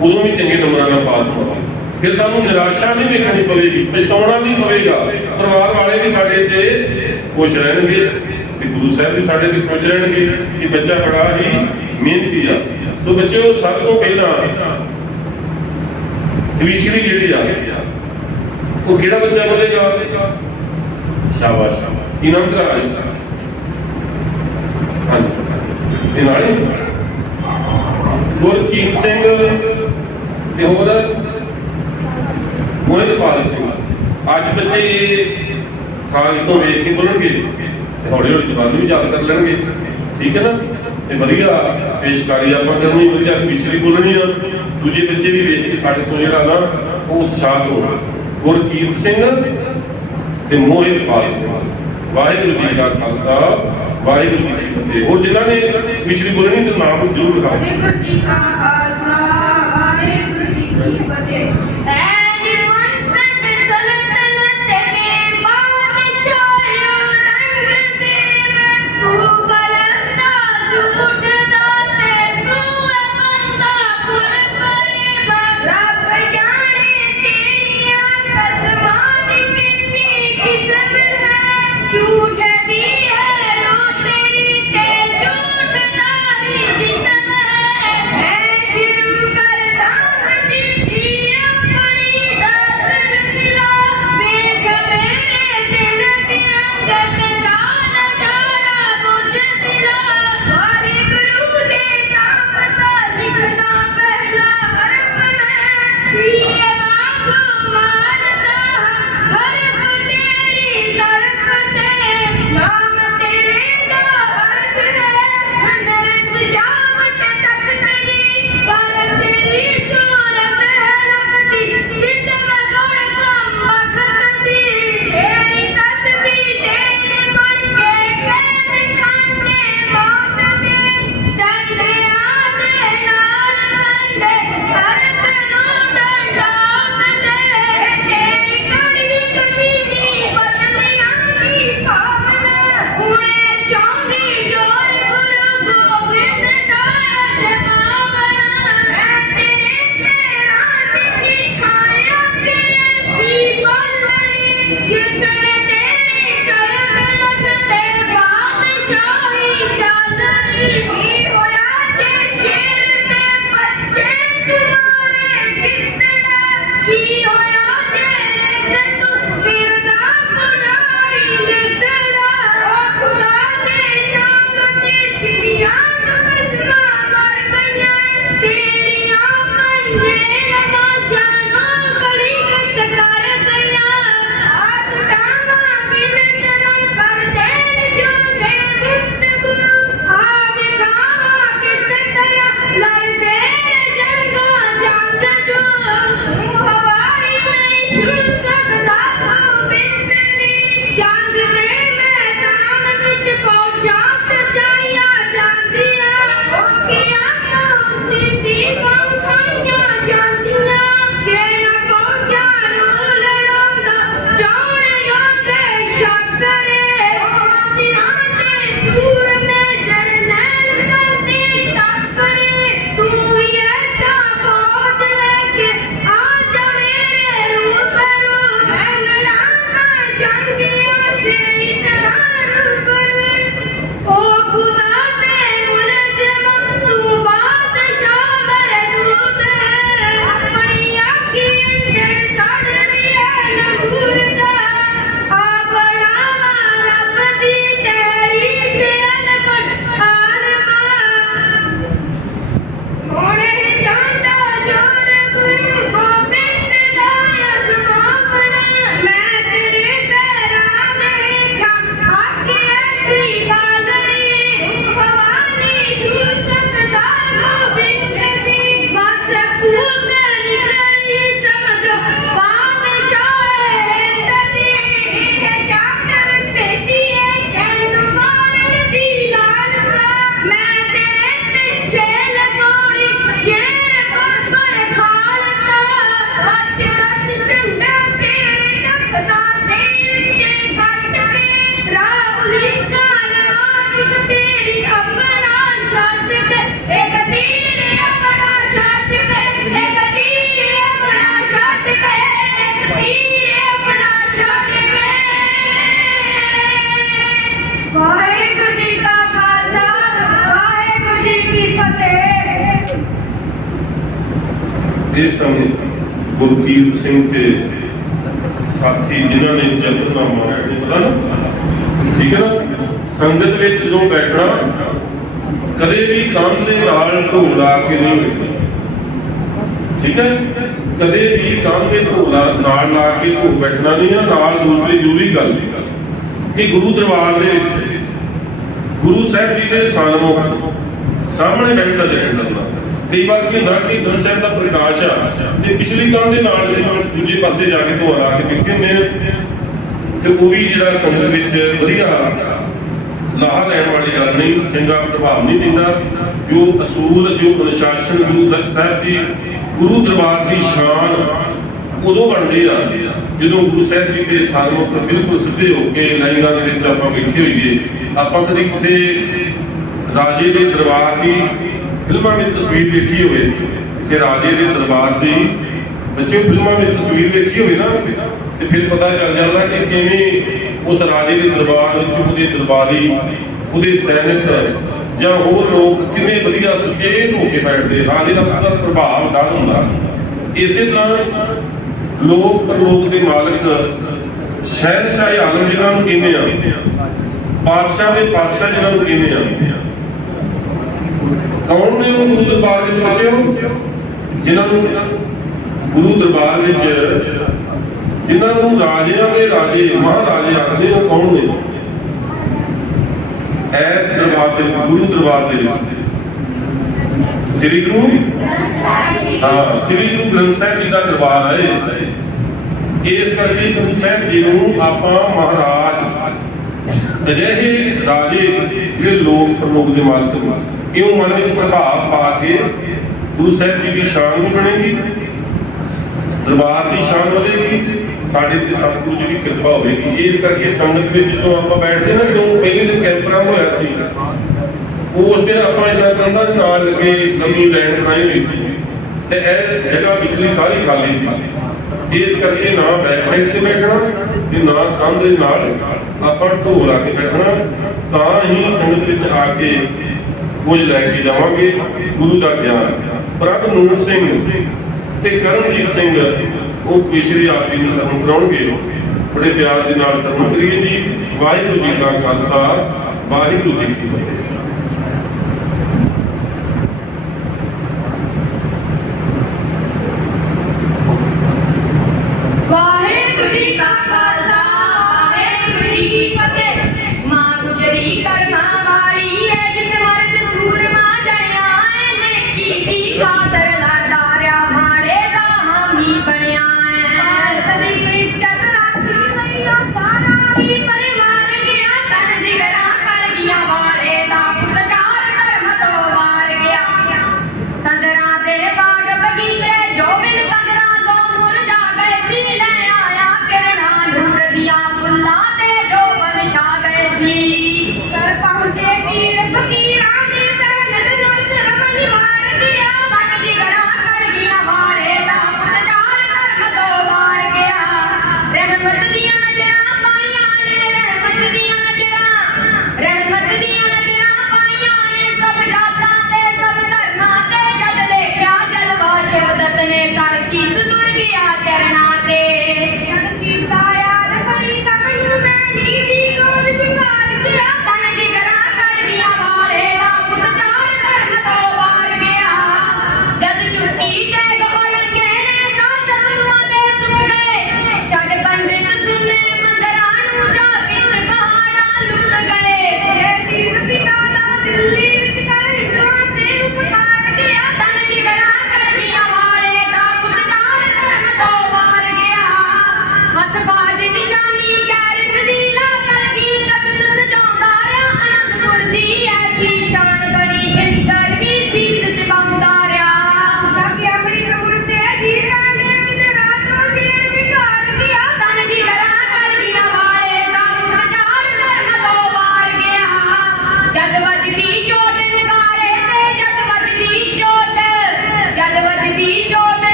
ਉਦੋਂ ਵੀ ਚੰਗੇ ਨੰਬਰਾਂ ਨਾਲ ਪਾਸ ਹੋਵਾਂਗੇ। ਫਿਰ ਸਾਨੂੰ ਨਿਰਾਸ਼ਾ ਨਹੀਂ ਵੇਖਣੀ ਪਵੇਗੀ, ਪਛਤਾਉਣਾ ਨਹੀਂ ਪਵੇਗਾ। ਪਰਿਵਾਰ ਵਾਲੇ ਵੀ ਸਾਡੇ ਤੇ ਖੁਸ਼ ਰਹਿਣਗੇ ਤੇ ਗੁਰੂ ਸਾਹਿਬ ਵੀ ਸਾਡੇ ਤੇ ਖੁਸ਼ ਰਹਿਣਗੇ ਕਿ ਬੱਚਾ ਬੜਾ ਹੀ ਮਿਹਨਤੀ ਆ। ਸੋ ਬੱਚਿਓ, ਸਭ ਤੋਂ ਪਹਿਲਾਂ ਕਵੀਸ਼ਰੀ ਜਿਹੜੀ ਆ ਉਹ ਕਿਹੜਾ ਬੱਚਾ ਬੋਲੇਗਾ? ਸ਼ਾਬਾਸ਼। ਕੀ ਨਾਮ ਤੇਰਾ? ਹਾਂਜੀ, ਇਹ ਨਾਲੇ ਗੁਰਕੀਰਤ ਸਿੰਘ ਤੇ ਹੋਰ ਮੋਹਿਤਪਾਲ ਸਿੰਘ। ਅੱਜ ਬੱਚੇ ਕਾਗਜ਼ ਤੋਂ ਵੇਖ ਕੇ ਬੋਲਣਗੇ ਤੇ ਹੌਲੀ ਹੌਲੀ ਜ਼ਬਾਨ ਵੀ ਯਾਦ ਕਰ ਲੈਣਗੇ। ਠੀਕ ਹੈ ਨਾ? ਤੇ ਵਧੀਆ ਪੇਸ਼ਕਾਰੀ ਆਪਾਂ ਕਰਨੀ, ਵਧੀਆ ਕਵੀਸ਼ਰੀ ਬੋਲਣੀ ਆ। ਦੂਜੇ ਬੱਚੇ ਵੀ ਵੇਖ ਕੇ ਸਾਡੇ ਤੋਂ ਜਿਹੜਾ ਨਾ ਉਹ ਉਤਸ਼ਾਹ ਹੋਣਾ। ਗੁਰਕੀਰਤ ਸਿੰਘ ਤੇ ਮੋਹਿਤਪਾਲ ਸਿੰਘ। ਵਾਹਿਗੁਰੂ ਜੀ ਕਾ ਖਾਲਸਾ, ਵਾਹਿਗੁਰੂ ਜੀ ਕੀ ਫਤਿਹ। ਉਹ ਜਿਨ੍ਹਾਂ ਨੇ ਕਵੀਸ਼ਰੀ ਬੋਲਣੀ ਤੇ ਨਾਮ ਜ਼ਰੂਰ ਲਿਖਾਓ। ਵਾਹਿਗੁਰੂ ਜੀ ਕਾ ਖਾਲਸਾ, ਵਾਹਿਗੁਰੂ ਜੀ ਕੀ ਫਤਿਹ। ਇਹ ਸਨ ਗੁਰਕੀਰਤ ਸਿੰਘ ਤੇ ਸਾਥੀ ਜਿਨ੍ਹਾਂ ਨੇ ਜਪਤਨਾਮਾ ਹੈ, ਪਤਾ ਨਾ, ਠੀਕ ਹੈ ਨਾ। ਸੰਗਤ ਵਿੱਚ ਜਦੋਂ ਬੈਠਣਾ ਕਦੇ ਵੀ ਕੰਧ ਦੇ ਨਾਲ ਢੋਲ ਲਾ ਕੇ ਨਹੀਂ ਬੈਠਣਾ, ਠੀਕ ਹੈ। ਕਦੇ ਵੀ ਕੰਧ ਦੇ ਢੋਲ ਨਾਲ ਲਾ ਕੇ ਢੋਲ ਬੈਠਣਾ ਨਹੀਂ ਆ। ਨਾਲ ਦੂਸਰੀ ਜ਼ਰੂਰੀ ਗੱਲ ਕਿ ਗੁਰੂ ਦਰਬਾਰ ਦੇ ਵਿੱਚ ਗੁਰੂ ਸਾਹਿਬ ਜੀ ਦੇ ਸਨਮੁਖ ਸਾਹਮਣੇ ਬੈਠਦਾ ਜਸ਼ਨ ਕਰਨਾ। ਕਈ ਵਾਰ ਕੀ ਹੁੰਦਾ ਕਿ ਗੁਰੂ ਸਾਹਿਬ ਦਾ ਪ੍ਰਕਾਸ਼ ਆ ਤੇ ਪਿਛਲੀ ਕੰਧ ਦੇ ਨਾਲ ਦੂਜੇ ਪਾਸੇ ਜਾ ਕੇ ਢੋਲ ਲਾ ਕੇ ਬੈਠੇ ਹੁੰਦੇ ਆ, ਤੇ ਉਹ ਵੀ ਜਿਹੜਾ ਸੰਗਤ ਵਿੱਚ ਵਧੀਆ ਲਾਹਾ ਲੈਣ ਵਾਲੀ ਗੱਲ ਨਹੀਂ, ਚੰਗਾ ਪ੍ਰਭਾਵ ਨਹੀਂ ਪੈਂਦਾ। ਜੋ ਅਸੂਲ, ਜੋ ਅਨੁਸ਼ਾਸਨ ਗੁਰੂ ਸਾਹਿਬ ਦੀ ਗੁਰੂ ਦਰਬਾਰ ਦੀ ਸ਼ਾਨ ਉਦੋਂ ਬਣਦੇ ਆ ਜਦੋਂ ਗੁਰੂ ਸਾਹਿਬ ਜੀ ਦੇ ਸਨਮੁਖ ਬਿਲਕੁਲ ਸਿੱਧੇ ਹੋ ਕੇ ਲਾਈਨਾਂ ਦੇ ਵਿੱਚ ਆਪਾਂ ਬੈਠੇ ਹੋਈਏ। ਆਪਾਂ ਕਦੇ ਕਿਸੇ ਰਾਜੇ ਦੇ ਦਰਬਾਰ ਦੀ ਫਿਲਮਾਂ ਵਿੱਚ ਤਸਵੀਰ ਵੇਖੀ ਹੋਵੇ, ਕਿਸੇ ਰਾਜੇ ਦੇ ਦਰਬਾਰ ਦੀ ਬੱਚੇ ਫਿਲਮਾਂ ਵਿੱਚ ਤਸਵੀਰ ਵੇਖੀ ਹੋਵੇ ਨਾ, ਤੇ ਫਿਰ ਪਤਾ ਚੱਲ ਜਾਂਦਾ ਕਿ ਕਿਵੇਂ ਉਸ ਰਾਜੇ ਦੇ ਦਰਬਾਰ ਵਿੱਚ ਉਹਦੇ ਦਰਬਾਰੀ, ਉਹਦੇ ਸੈਨਿਕ ਜਾਂ ਹੋਰ ਲੋਕ ਕਿੰਨੇ ਵਧੀਆ ਸੁਚੇਤ ਹੋ ਕੇ ਬੈਠਦੇ। ਰਾਜੇ ਦਾ ਪੂਰਾ ਪ੍ਰਭਾਵ ਡਰ ਹੁੰਦਾ। ਇਸੇ ਤਰ੍ਹਾਂ ਲੋਕ ਪਰਲੋਕ ਦੇ ਮਾਲਕ ਸ਼ਹਿਨਸ਼ਾਹ ਆਲਮ ਜਿਨ੍ਹਾਂ ਨੂੰ ਕਹਿੰਦੇ ਆ, ਪਾਤਸ਼ਾਹ ਦੇ ਪਾਤਸ਼ਾਹ ਜਿਨ੍ਹਾਂ ਨੂੰ ਕਹਿੰਦੇ ਆ, ਕੌਣ ਨੇ ਉਹ ਗੁਰੂ ਦਰਬਾਰ ਵਿੱਚ ਬੱਚੇ? ਜਿਨ੍ਹਾਂ ਨੂੰ ਗੁਰੂ ਦਰਬਾਰ ਵਿੱਚ ਜਿਨ੍ਹਾਂ ਨੂੰ ਰਾਜਿਆਂ ਦੇ ਰਾਜੇ ਮਹਾਰਾਜੇ ਆਖਦੇ, ਉਹ ਕੌਣ ਨੇ? ਐਸ ਦਰਬਾਰ ਦੇ ਵਿੱਚ, ਗੁਰੂ ਦਰਬਾਰ ਦੇ ਵਿੱਚ ਸ੍ਰੀ ਗੁਰੂ ਸ੍ਰੀ ਗੁਰੂ ਗ੍ਰੰਥ ਸਾਹਿਬ ਜੀ ਦਾ ਦਰਬਾਰ ਹੈ। ਇਸ ਕਰਕੇ ਗੁਰੂ ਸਾਹਿਬ ਜੀ ਨੂੰ ਆਪਾਂ ਮਹਾਰਾਜ, ਅਜਿਹੇ ਰਾਜੇ ਜਿਹੜੇ ਲੋਕ ਪਰਲੋਕ ਦੇ ਮਾਲਕ ਨੇ, ਇਉਂ ਮਨ ਵਿੱਚ ਪ੍ਰਭਾਵ ਪਾ ਕੇ ਗੁਰੂ ਸਾਹਿਬ ਜੀ ਦੀ ਸ਼ਾਨ ਵੀ ਬਣੇਗੀ, ਦਰਬਾਰ ਦੀ ਸ਼ਾਨ ਵਧੇਗੀ, ਸਾਡੇ ਤੇ ਸਤਿਗੁਰੂ ਜੀ ਦੀ ਕਿਰਪਾ ਹੋਵੇਗੀ। ਇਸ ਕਰਕੇ ਸੰਗਤ ਵਿੱਚ ਜਦੋਂ ਆਪਾਂ ਬੈਠਦੇ ਨਾ, ਜਦੋਂ ਪਹਿਲੇ ਦਿਨ ਕੈਂਪਰਾਂ ਹੋਇਆ ਸੀ, ਉਸ ਦਿਨ ਆਪਾਂ ਇਹਨਾਂ ਕੰਧਾਂ ਦੇ ਨਾਲ ਲੱਗੇ ਲੰਮੀ ਲਾਈਨ ਬਣਾਈ ਹੋਈ ਸੀ ਤੇ ਇਹ ਜਗ੍ਹਾ ਪਿਛਲੀ ਸਾਰੀ ਖਾਲੀ ਸੀ। ਇਸ ਕਰਕੇ ਨਾ ਬੈਕ ਸਾਈਡ ਤੇ ਬੈਠਣਾ ਤੇ ਨਾ ਕੰਧ ਦੇ ਨਾਲ ਆਪਾਂ ਢੋਲ ਲਾ ਕੇ ਬੈਠਣਾ, ਤਾਂ ਹੀ ਸੰਗਤ ਵਿੱਚ ਆ ਕੇ ਕੁਝ ਲੈ ਕੇ ਜਾਵਾਂਗੇ ਗੁਰੂ ਦਾ ਗਿਆਨ। ਪ੍ਰਭ ਨੂਰ ਸਿੰਘ ਤੇ ਕਰਮਜੀਤ ਸਿੰਘ ਉਹ ਕੇਸ਼ਰੀ ਆਪ ਜੀ ਨੂੰ ਸਰਵਣ ਕਰਾਉਣਗੇ। ਬੜੇ ਪਿਆਰ ਦੇ ਨਾਲ ਸਰਵਣ ਕਰੀਏ ਜੀ। ਵਾਹਿਗੁਰੂ ਜੀ ਕਾ ਖਾਲਸਾ, ਵਾਹਿਗੁਰੂ ਜੀ ਕੀ ਫਤਿਹ। ਵਾਹਿਗੁਰੂ ਜੀ ਕਾ ਖਾਲਸਾ, ਵਾਹਿਗੁਰੂ ਜੀ ਕੀ ਫਤਿਹ। ਮਾਂ ਗੁਜਰੀ ਕਰਮਾਂ ਵਾਲੀ ਹੈ, ਜਿਸ ਮਰਦ ਸੂਰਮਾ ਜਣਿਆ ਹੈ, ਨੇਕੀ ਦੀ ਖਾਤਰ ਲੜਾਰਿਆ ਮਾੜੇ ਦਾ ਹਾਮੀ ਬਣਿਆ ਹੈ। ਭਾਰਤ ਦੀ ਇੱਜ਼ਤ ਰਾਖੀ ਲਈ ਉਹ ਸਾਰਾ ਹੀ ਪਰਿਵਾਰ ਗਿਆ, ਤਨ ਜਿਗਰਾ ਕਲਗੀਆਂ ਵਾਲੇ ਦਾ ਪੁੱਤਕਾਰ ਧਰਮ ਤੋਂ ਵਾਰ ਗਿਆ। ਸੰਦਰਾਂ ਦੇ ਬਾਗ ਬਗੀਚੇ ਜੋ ਬਿਨ ਕੰਦਰਾਂ ਤੋਂ ਮੁਰਝਾ ਗਏ ਸੀ, ਲੈ ਆਇਆ ਕਿਰਨਾਂ ਨੂਰ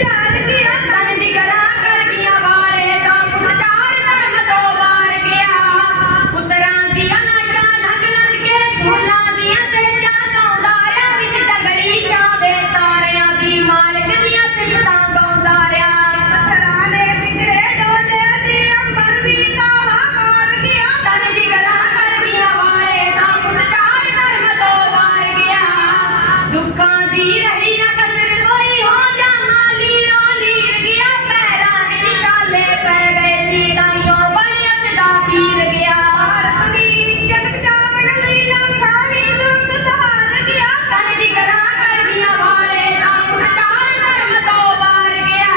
ਜਾਣ ਗਿਆ ਤਨ ਦੀ ਗਲਾ ਕਰ ਗਿਆ ਵਾਲੇ ਦਾ ਪੁੱਤ ਚਾਰ ਧਰਮ ਤੋਂ ਵਾਰ ਗਿਆ ਪੁੱਤਰਾਂ ਦੀਆਂ ਲਾਸ਼ਾਂ ਲੰਘ ਲੰਘ ਕੇ ਫੁੱਲਾਂ ਦੀਆਂ ਸੇਜਾਂ ਗਾਉਂਦਾ ਰਿਹਾ ਵਿੱਚ ਜੰਗਲੀ ਸ਼ਾਵੇ ਤਾਰਿਆਂ ਦੀ ਮਾਲਕ ਦੀਆਂ ਸਿਫਤਾਂ ਗਾਉਂਦਾ ਰਿਹਾ ਪੱਥਰਾਂ ਦੇ ਵਿਗੜੇ ਡੋਲੇ ਦੀ ਅੰਬਰ ਵੀ ਕਾਹਾ ਮਾਰ ਗਿਆ ਤਨ ਦੀ ਗਲਾ ਕਰ ਗਿਆ ਵਾਲੇ ਦਾ ਪੁੱਤ ਚਾਰ ਧਰਮ ਤੋਂ ਵਾਰ ਗਿਆ ਦੁੱਖਾਂ ਦੀ ਰਹੀ ਨਾ ਕਸਰ ਕੋਈ ਹੋ ਜਾਣਾ ਲੀਰੋ ਲੀਰ ਗਿਆ ਪੈਰਾਂ ਵਿੱਚ ਛਾਲੇ ਪੈ ਗਏ ਸੀ ਤਾਈਓ ਬਣੀ ਦਾ ਪੀਰ ਗਿਆ ਭਾਰਤ ਦੀ ਇੱਜ਼ਤ ਬਚਾਉਣ ਲਈ ਲੱਖਾਂ ਵੀ ਦੁੱਖ ਸਹਾਰ ਗਿਆ ਤਨ ਦੀ ਗਲਾ ਕਰ ਗਿਆ ਵਾਲੇ ਦਾ ਪੁੱਤ ਚਾਰ ਧਰਮ ਤੋਂ ਵਾਰ ਗਿਆ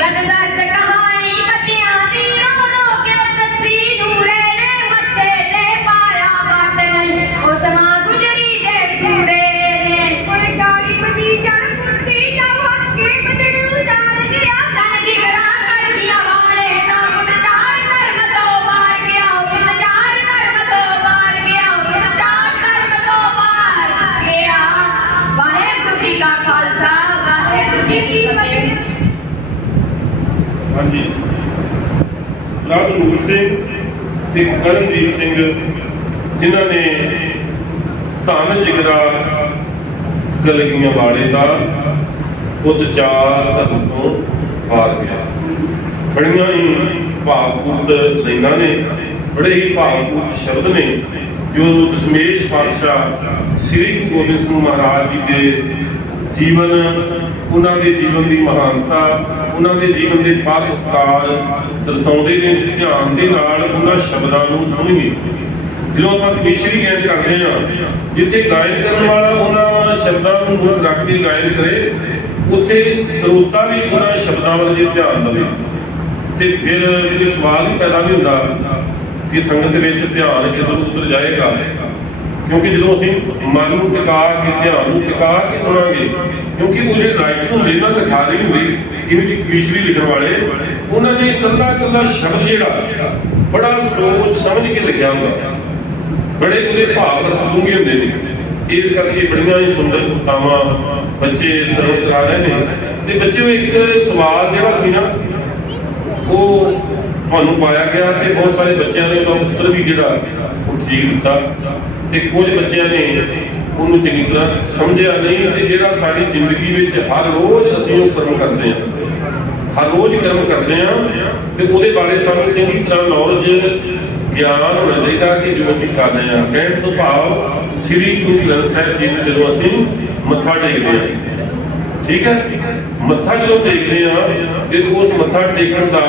ਜਦ ਦਰਦ ਕਹਾਣੀ ਬੱਚਿਆਂ ਦੀ ਰੋ ਰੋ ਕੇ ਦੱਸੀ ਨੂਰੇ ਨੇ ਮੱਥੇ ਤੇ ਪਾਇਆ ਵੱਟ ਨਹੀਂ ਉਸ ਮਾਂ ਗੁਜਰੀ ਦੇ ਸੂਰੇ ਨੇ ਹੁਣ ਕਾਲੀ ਬਦੀ ਚੜ ਫੁੱਟੀ ਜਾਉ ਹੱਸ ਕੇ ਬਜੜੂ ਜਾਣ ਗਿਆ ਤਨ ਦੀ ਗਲਾ ਕਰ ਗਿਆ ਵਾਲੇ ਦਾ ਪੁੱਤ ਚਾਰ ਧਰਮ ਤੋਂ ਵਾਰ ਗਿਆ ਪੁੱਤ ਚਾਰ ਧਰਮ ਤੋਂ ਵਾਰ ਗਿਆ ਪੁੱਤ ਚਾਰ ਧਰਮ ਤੋਂ ਵਾਰ ਗਿਆ ਵਾਹਿਗੁਰੂ ਜੀ ਕਾ ਖਾਲਸਾ ਵਾਹਿਗੁਰੂ ਜੀ ਕੀ ਫਤਿਹ ਹਾਂਜੀ ਰਾਜਨੂਰ ਸਿੰਘ ਤੇ ਕਰਨਦੀਪ ਸਿੰਘ ਜਿਨ੍ਹਾਂ ਨੇ ਧੰਨ ਜਿਗਰਾ ਕਲਗੀਆਂ ਵਾਲੇ ਦਾ ਪੁੱਤ ਚਾਰ ਧਰਮ ਤੋਂ ਹਾਰ ਗਿਆ। ਬੜੀਆਂ ਹੀ ਭਾਵਪੂਰਤ ਲਾਈਨਾਂ ਨੇ, ਬੜੇ ਹੀ ਭਾਵਪੂਰਤ ਸ਼ਬਦ ਨੇ ਜੋ ਦਸ਼ਮੇਸ਼ ਪਾਤਸ਼ਾਹ ਸ੍ਰੀ ਗੁਰੂ ਗੋਬਿੰਦ ਸਿੰਘ ਮਹਾਰਾਜ ਜੀ ਦੇ ਜੀਵਨ, ਉਹਨਾਂ ਦੇ ਜੀਵਨ ਦੀ ਮਹਾਨਤਾ, ਉਹਨਾਂ ਦੇ ਜੀਵਨ ਦੇ ਪਾਰ ਉਤਾਰ ਦਰਸਾਉਂਦੇ ਨੇ। ਧਿਆਨ ਦੇ ਨਾਲ ਉਹਨਾਂ ਸ਼ਬਦਾਂ ਨੂੰ ਸੁਣੀਏ। ਜਦੋਂ ਆਪਾਂ ਕੇਸ਼ਰੀ ਗਾਇਨ ਕਰਦੇ ਹਾਂ, ਜਿੱਥੇ ਗਾਇਨ ਕਰਨ ਵਾਲਾ ਉਹਨਾਂ ਸ਼ਬਦਾਂ ਨੂੰ ਮੁੱਖ ਰੱਖ ਕੇ ਗਾਇਨ ਕਰੇ, ਉੱਥੇ ਸਰੋਤਾ ਵੀ ਉਹਨਾਂ ਸ਼ਬਦਾਂ ਵੱਲ ਜੇ ਧਿਆਨ ਦੇਵੇ ਤੇ ਫਿਰ ਕੋਈ ਸਵਾਲ ਹੀ ਪੈਦਾ ਨਹੀਂ ਹੁੰਦਾ ਕਿ ਸੰਗਤ ਵਿੱਚ ਧਿਆਨ ਇੱਧਰ ਉੱਧਰ ਜਾਏਗਾ। ਕਿਉਂਕਿ ਜਦੋਂ ਅਸੀਂ ਮਨ ਨੂੰ ਟਿਕਾ ਕੇ, ਧਿਆਨ ਨੂੰ ਟਿਕਾ ਕੇ ਸੁਣਾਂਗੇ, ਕਿਉਂਕਿ ਉਹ ਜਿਹੜੇ ਰਾਈਟਰ ਹੁੰਦੇ ਨਾ, ਲਿਖਾਰੀ ਹੁੰਦੇ, ਜਿਵੇਂ ਕਿ ਕਵੀਸ਼ਰੀ ਲਿਖਣ ਵਾਲੇ, ਉਹਨਾਂ ਨੇ ਇਕੱਲਾ ਇਕੱਲਾ ਸ਼ਬਦ ਜਿਹੜਾ ਬੜਾ ਸੋਚ ਸਮਝ ਕੇ ਲਿਖਿਆ ਹੁੰਦਾ, ਬੜੇ ਉਹਦੇ ਭਾਵ ਅਰਥ ਡੂੰਘੇ ਹੁੰਦੇ ਨੇ। ਇਸ ਕਰਕੇ ਬੜੀਆਂ ਹੀ ਸੁੰਦਰ ਕਵਿਤਾਵਾਂ ਬੱਚੇ ਸਰਵਣ ਕਰਾ ਰਹੇ ਨੇ। ਤੇ ਬੱਚਿਓ, ਇੱਕ ਸਵਾਲ ਜਿਹੜਾ ਸੀ ਨਾ, ਉਹ ਤੁਹਾਨੂੰ ਪਾਇਆ ਗਿਆ ਤੇ ਬਹੁਤ ਸਾਰੇ ਬੱਚਿਆਂ ਨੇ ਉਹਦਾ ਉੱਤਰ ਵੀ ਜਿਹੜਾ ਉਹ ਠੀਕ ਦਿੱਤਾ ਤੇ ਕੁਝ ਬੱਚਿਆਂ ਨੇ ਉਹਨੂੰ ਚੰਗੀ ਤਰ੍ਹਾਂ ਸਮਝਿਆ ਨਹੀਂ। ਤੇ ਜਿਹੜਾ ਸਾਡੀ ਜ਼ਿੰਦਗੀ ਵਿੱਚ ਹਰ ਰੋਜ਼ ਅਸੀਂ ਉਹ ਕਰਮ ਕਰਦੇ ਹਾਂ, ਹਰ ਰੋਜ਼ ਕਰਮ ਕਰਦੇ ਹਾਂ, ਤੇ ਉਹਦੇ ਬਾਰੇ ਸਾਨੂੰ ਚੰਗੀ ਤਰ੍ਹਾਂ ਨੌਲੇਜ, ਗਿਆਨ ਹੋਣਾ ਚਾਹੀਦਾ ਕਿ ਜੋ ਅਸੀਂ ਕਰ ਰਹੇ ਹਾਂ। ਕਹਿਣ ਤੋਂ ਭਾਵ ਸ੍ਰੀ ਗੁਰੂ ਗ੍ਰੰਥ ਸਾਹਿਬ ਜੀ ਨੂੰ ਜਦੋਂ ਅਸੀਂ ਮੱਥਾ ਟੇਕਦੇ ਹਾਂ, ਠੀਕ ਹੈ, ਮੱਥਾ ਜਦੋਂ ਟੇਕਦੇ ਹਾਂ ਤੇ ਉਸ ਮੱਥਾ ਟੇਕਣ ਦਾ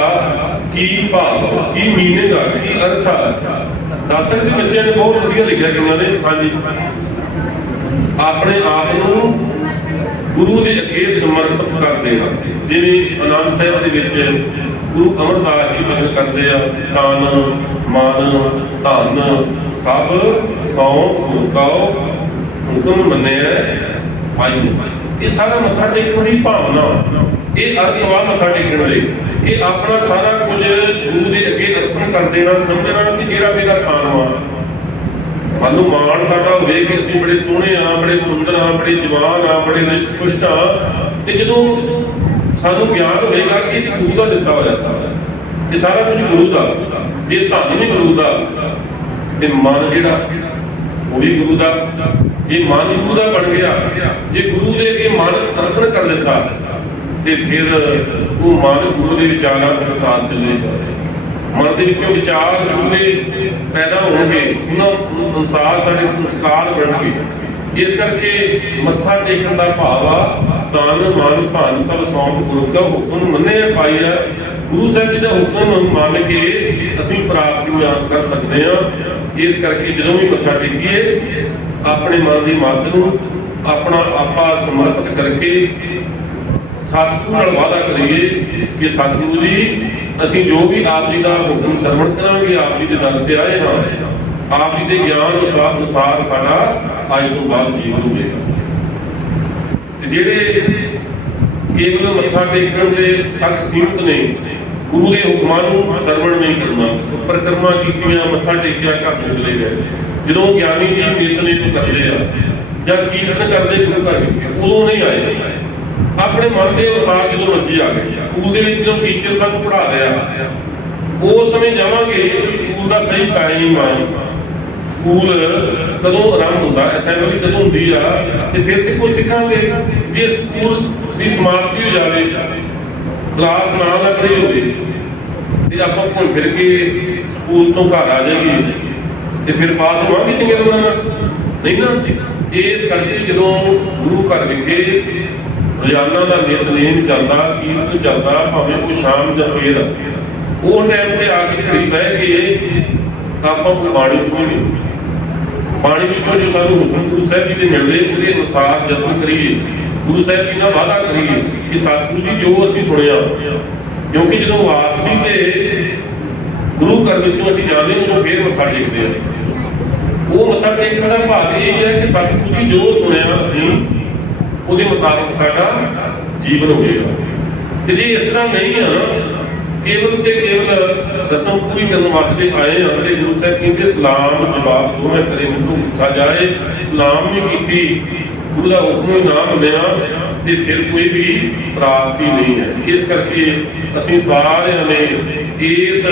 ਕੀ ਭਾਵ, ਕੀ ਮੀਨਿੰਗ ਆ, ਕੀ ਅਰਥ ਆ, ਦੱਸ ਸਕਦੇ ਬੱਚਿਆਂ ਨੇ ਬਹੁਤ ਵਧੀਆ ਲਿਖਿਆ ਕਿਨਾਂ ਨੇ। ਹਾਂਜੀ, ਆਪਣੇ ਆਪ ਨੂੰ ਗੁਰੂ ਦੇ ਅੱਗੇ ਸਮਰਪਿਤ ਕਰ ਦੇਣਾ। ਜਿਵੇਂ ਆਨੰਦ ਸਾਹਿਬ ਦੇ ਵਿੱਚ ਗੁਰੂ ਅਮਰਦਾਸ ਜੀ ਬਚਨ ਕਰਦੇ ਆ, ਤਨ ਮਨ ਧਨ ਸਭ ਸੌਂਪ ਗੁਰੂ ਕਉ ਹੁਕਮ ਮੰਨਿਆ ਭਾਈ। ਇਹ ਸਾਰਾ ਮੱਥਾ ਟੇਕਣ ਦੀ ਭਾਵਨਾ, ਇਹ ਅਰਥ ਵਾ ਮੱਥਾ ਟੇਕਣ ਦੇ ਕਿ ਆਪਣਾ ਸਾਰਾ ਕੁਝ ਗੁਰੂ ਦੇ ਅੱਗੇ ਅਰਪਣ ਕਰ ਦੇਣਾ, ਸਮਝਣਾ ਕਿ ਜਿਹੜਾ ਮੇਰਾ ਥਾਨ ਵਾ। ਮੰਨ ਲਓ ਮਾਣ ਸਾਡਾ ਹੋਵੇ ਕਿ ਅਸੀਂ ਬੜੇ ਸੋਹਣੇ ਆ, ਬੜੇ ਸੁੰਦਰ ਆ, ਬੜੇ ਜਵਾਨ ਆ, ਬੜੇ ਰਿਸ਼ਟ ਪੁਸ਼ਟ ਆ, ਤੇ ਜਦੋਂ ਸਾਨੂੰ ਗਿਆਨ ਹੋਵੇਗਾ ਕਿ ਇਹ ਗੁਰੂ ਦਾ ਦਿੱਤਾ ਹੋਇਆ ਸਾਰਾ, ਇਹ ਸਾਰਾ ਕੁਝ ਗੁਰੂ ਦਾ, ਜੇ ਧਨ ਵੀ ਗੁਰੂ ਦਾ ਤੇ ਮਨ ਜਿਹੜਾ ਉਹ ਵੀ ਗੁਰੂ ਦਾ। ਜੇ ਮਨ ਗੁਰੂ ਦਾ ਬਣ ਗਿਆ, ਜੇ ਗੁਰੂ ਦੇ ਅੱਗੇ ਮਨ ਅਰਪਣ ਕਰ ਦਿੱਤਾ, ਤੇ ਫਿਰ ਉਹ ਮਨ ਗੁਰੂ ਦੇ ਵਿਚਾਰਾਂ ਅਨੁਸਾਰ ਚੱਲੇਗਾ। ਮਨ ਦੇ ਵਿੱਚੋਂ ਵਿਚਾਰ ਗੁਰੂ ਦੇ ਪੈਦਾ ਹੋਣਗੇ, ਉਹਨਾਂ ਅਨੁਸਾਰ ਸਾਡੇ ਸੰਸਕਾਰ ਬਣਨਗੇ। ਇਸ ਕਰਕੇ ਮੱਥਾ ਟੇਕਣ ਦਾ ਭਾਵ ਆ ਤਨ ਮਨ ਧਨ ਸਭ ਸੌਂਪ ਗੁਰੂ ਕਾ ਹੁਕਮ ਮੰਨਿਆ ਪਾਈਆ। ਗੁਰੂ ਸਾਹਿਬ ਜੀ ਦਾ ਹੁਕਮ ਮੰਨ ਕੇ ਅਸੀਂ ਪ੍ਰਾਪਤੀਆਂ ਕਰ ਸਕਦੇ ਹਾਂ। ਇਸ ਕਰਕੇ ਜਦੋਂ ਵੀ ਮੱਥਾ ਟੇਕੀਏ, ਆਪਣੇ ਮਨ ਦੀ ਮੱਤ ਨੂੰ ਆਪਣਾ ਆਪਾ ਸਮਰਪਿਤ ਕਰਕੇ ਸਤਿਗੁਰੂ ਨਾਲ ਵਾਅਦਾ ਕਰੀਏ ਕਿ ਸਤਿਗੁਰੂ ਜੀ, ਅਸੀਂ ਜੋ ਵੀ ਆਪ ਜੀ ਦਾ ਹੁਕਮ ਸਰਵਣ ਕਰਾਂਗੇ, ਆਪ ਜੀ ਦੇ ਦਰ ਤੇ ਆਏ ਹਾਂ, ਆਪ ਜੀ ਦੇ ਗਿਆਨ ਅਨੁਸਾਰ ਸਾਡਾ ਅੱਜ ਤੋਂ ਬਾਅਦ ਜੀਵਨ ਹੋਵੇਗਾ। ਤੇ ਜਿਹੜੇ ਕੇਵਲ ਮੱਥਾ ਟੇਕਣ ਦੇ ਤੱਕ ਸੀਮਿਤ ਨੇ, ਗੁਰੂ ਦੇ ਹੁਕਮਾਂ ਨੂੰ ਸਰਵਣ ਨਹੀਂ ਕਰਨਾ, ਪਰਿਕਰਮਾ ਕੀਤੀਆਂ, ਮੱਥਾ ਟੇਕਿਆ, ਘਰ ਨੂੰ ਚਲੇ ਗਏ। ਜਦੋਂ ਗਿਆਨੀ ਜੀ ਨਿਤਨੇਮ ਕਰਦੇ ਆ ਜਾਂ ਕੀਰਤਨ ਕਰਦੇ ਗੁਰੂ ਘਰ ਵਿੱਚ, ਉਦੋਂ ਨਹੀਂ ਆਏ। ਆਪਣੇ ਮਨ ਦੇ ਅਨੁਸਾਰ ਜਦੋਂ ਮਰਜ਼ੀ ਆ ਗਏ। ਸਕੂਲ ਦੇ ਵਿੱਚ ਜਦੋਂ ਟੀਚਰ ਸਾਨੂੰ ਪੜ੍ਹਾ ਰਿਹਾ ਉਸ ਸਮੇਂ ਜਾਵਾਂਗੇ, ਸਕੂਲ ਦਾ ਸਹੀ ਟਾਈਮ ਆ, ਸਕੂਲ ਕਦੋਂ ਆਰੰਭ ਹੁੰਦਾ, ਅਸੈਂਬਲੀ ਕਦੋਂ ਹੁੰਦੀ ਆ, ਤੇ ਫਿਰ ਤੇ ਕੁਝ ਸਿੱਖਾਂਗੇ। ਜੇ ਸਕੂਲ ਦੀ ਸਮਾਪਤੀ ਹੋ ਜਾਵੇ, ਕਲਾਸ ਨਾ ਲੱਗ ਰਹੀ ਹੋਵੇ ਤੇ ਆਪਾਂ ਘੁੰਮ ਫਿਰ ਕੇ ਸਕੂਲ ਤੋਂ ਘਰ ਆ ਜਾਈਏ ਤੇ ਫਿਰ ਪਾਸ ਹੋਵਾਂਗੇ ਚੰਗੇ ਨੰਬਰਾਂ ਨਾਲ? ਨਹੀਂ ਨਾ। ਇਸ ਕਰਕੇ ਜਦੋਂ ਗੁਰੂ ਘਰ ਵਿਖੇ ਰੋਜ਼ਾਨਾ ਦਾ ਨਿਤਨੇਮ ਚੱਲਦਾ, ਕੀਰਤਨ ਚੱਲਦਾ, ਭਾਵੇਂ ਕੋਈ ਸ਼ਾਮ ਜਾਂ ਸਵੇਰ, ਉਹ ਟਾਈਮ ਤੇ ਆ ਕੇ ਘੜੀ ਬਹਿ ਕੇ ਆਪਾਂ ਕੋਈ ਬਾਣੀ ਸੁਣੀਏ। ਬਾਣੀ ਵਿੱਚੋਂ ਜੋ ਸਾਨੂੰ ਹੁਕਮ ਗੁਰੂ ਸਾਹਿਬ ਜੀ ਦੇ ਮਿਲਦੇ, ਉਹਦੇ ਅਨੁਸਾਰ ਯਤਨ ਕਰੀਏ, ਗੁਰੂ ਸਾਹਿਬ ਜੀ ਨਾਲ ਵਾਅਦਾ ਕਰੀਏ ਕਿ ਸਤਿਗੁਰੂ ਜੀ ਜੋ ਅਸੀਂ ਸੁਣਿਆ, ਕਿਉਂਕਿ ਜਦੋਂ ਵਾਪਸੀ ਤੇ ਗੁਰੂ ਘਰ ਵਿੱਚੋਂ ਅਸੀਂ ਜਾਂਦੇ ਉਦੋਂ ਫੇਰ ਮੱਥਾ ਟੇਕਦੇ ਹਾਂ। ਉਹ ਮੱਥਾ ਟੇਕਣ ਦਾ ਭਾਗ ਇਹ ਹੈ ਕਿ ਸਤਿਗੁਰੂ ਜੀ ਜੋ ਸੁਣਿਆ ਅਸੀਂ ਉਹਦੇ ਮੁਤਾਬਕ ਸਾਡਾ ਜੀਵਨ ਹੋਵੇਗਾ। ਤੇ ਜੇ ਇਸ ਤਰ੍ਹਾਂ ਨਹੀਂ ਆ, ਕੇਵਲ ਤੇ ਕੇਵਲ ਰਸਮ ਪੂਰੀ ਕਰਨ ਵਾਸਤੇ ਆਏ ਹਾਂ ਤੇ ਗੁਰੂ ਸਾਹਿਬ ਕਹਿੰਦੇ ਸਲਾਮ ਜਵਾਬ ਦੋਵੇਂ ਕਰੇ ਮੈਨੂੰ ਦਿੱਤਾ ਜਾਏ। ਸਲਾਮ ਵੀ ਕੀਤੀ, ਗੁਰੂ ਦਾ ਹੁਕਮ ਵੀ ਨਾ ਮੰਨਿਆ ਤੇ ਫਿਰ ਕੋਈ ਵੀ ਪ੍ਰਾਪਤੀ ਨਹੀਂ ਹੈ। ਇਸ ਕਰਕੇ ਅਸੀਂ ਸਾਰਿਆਂ ਨੇ ਇਸ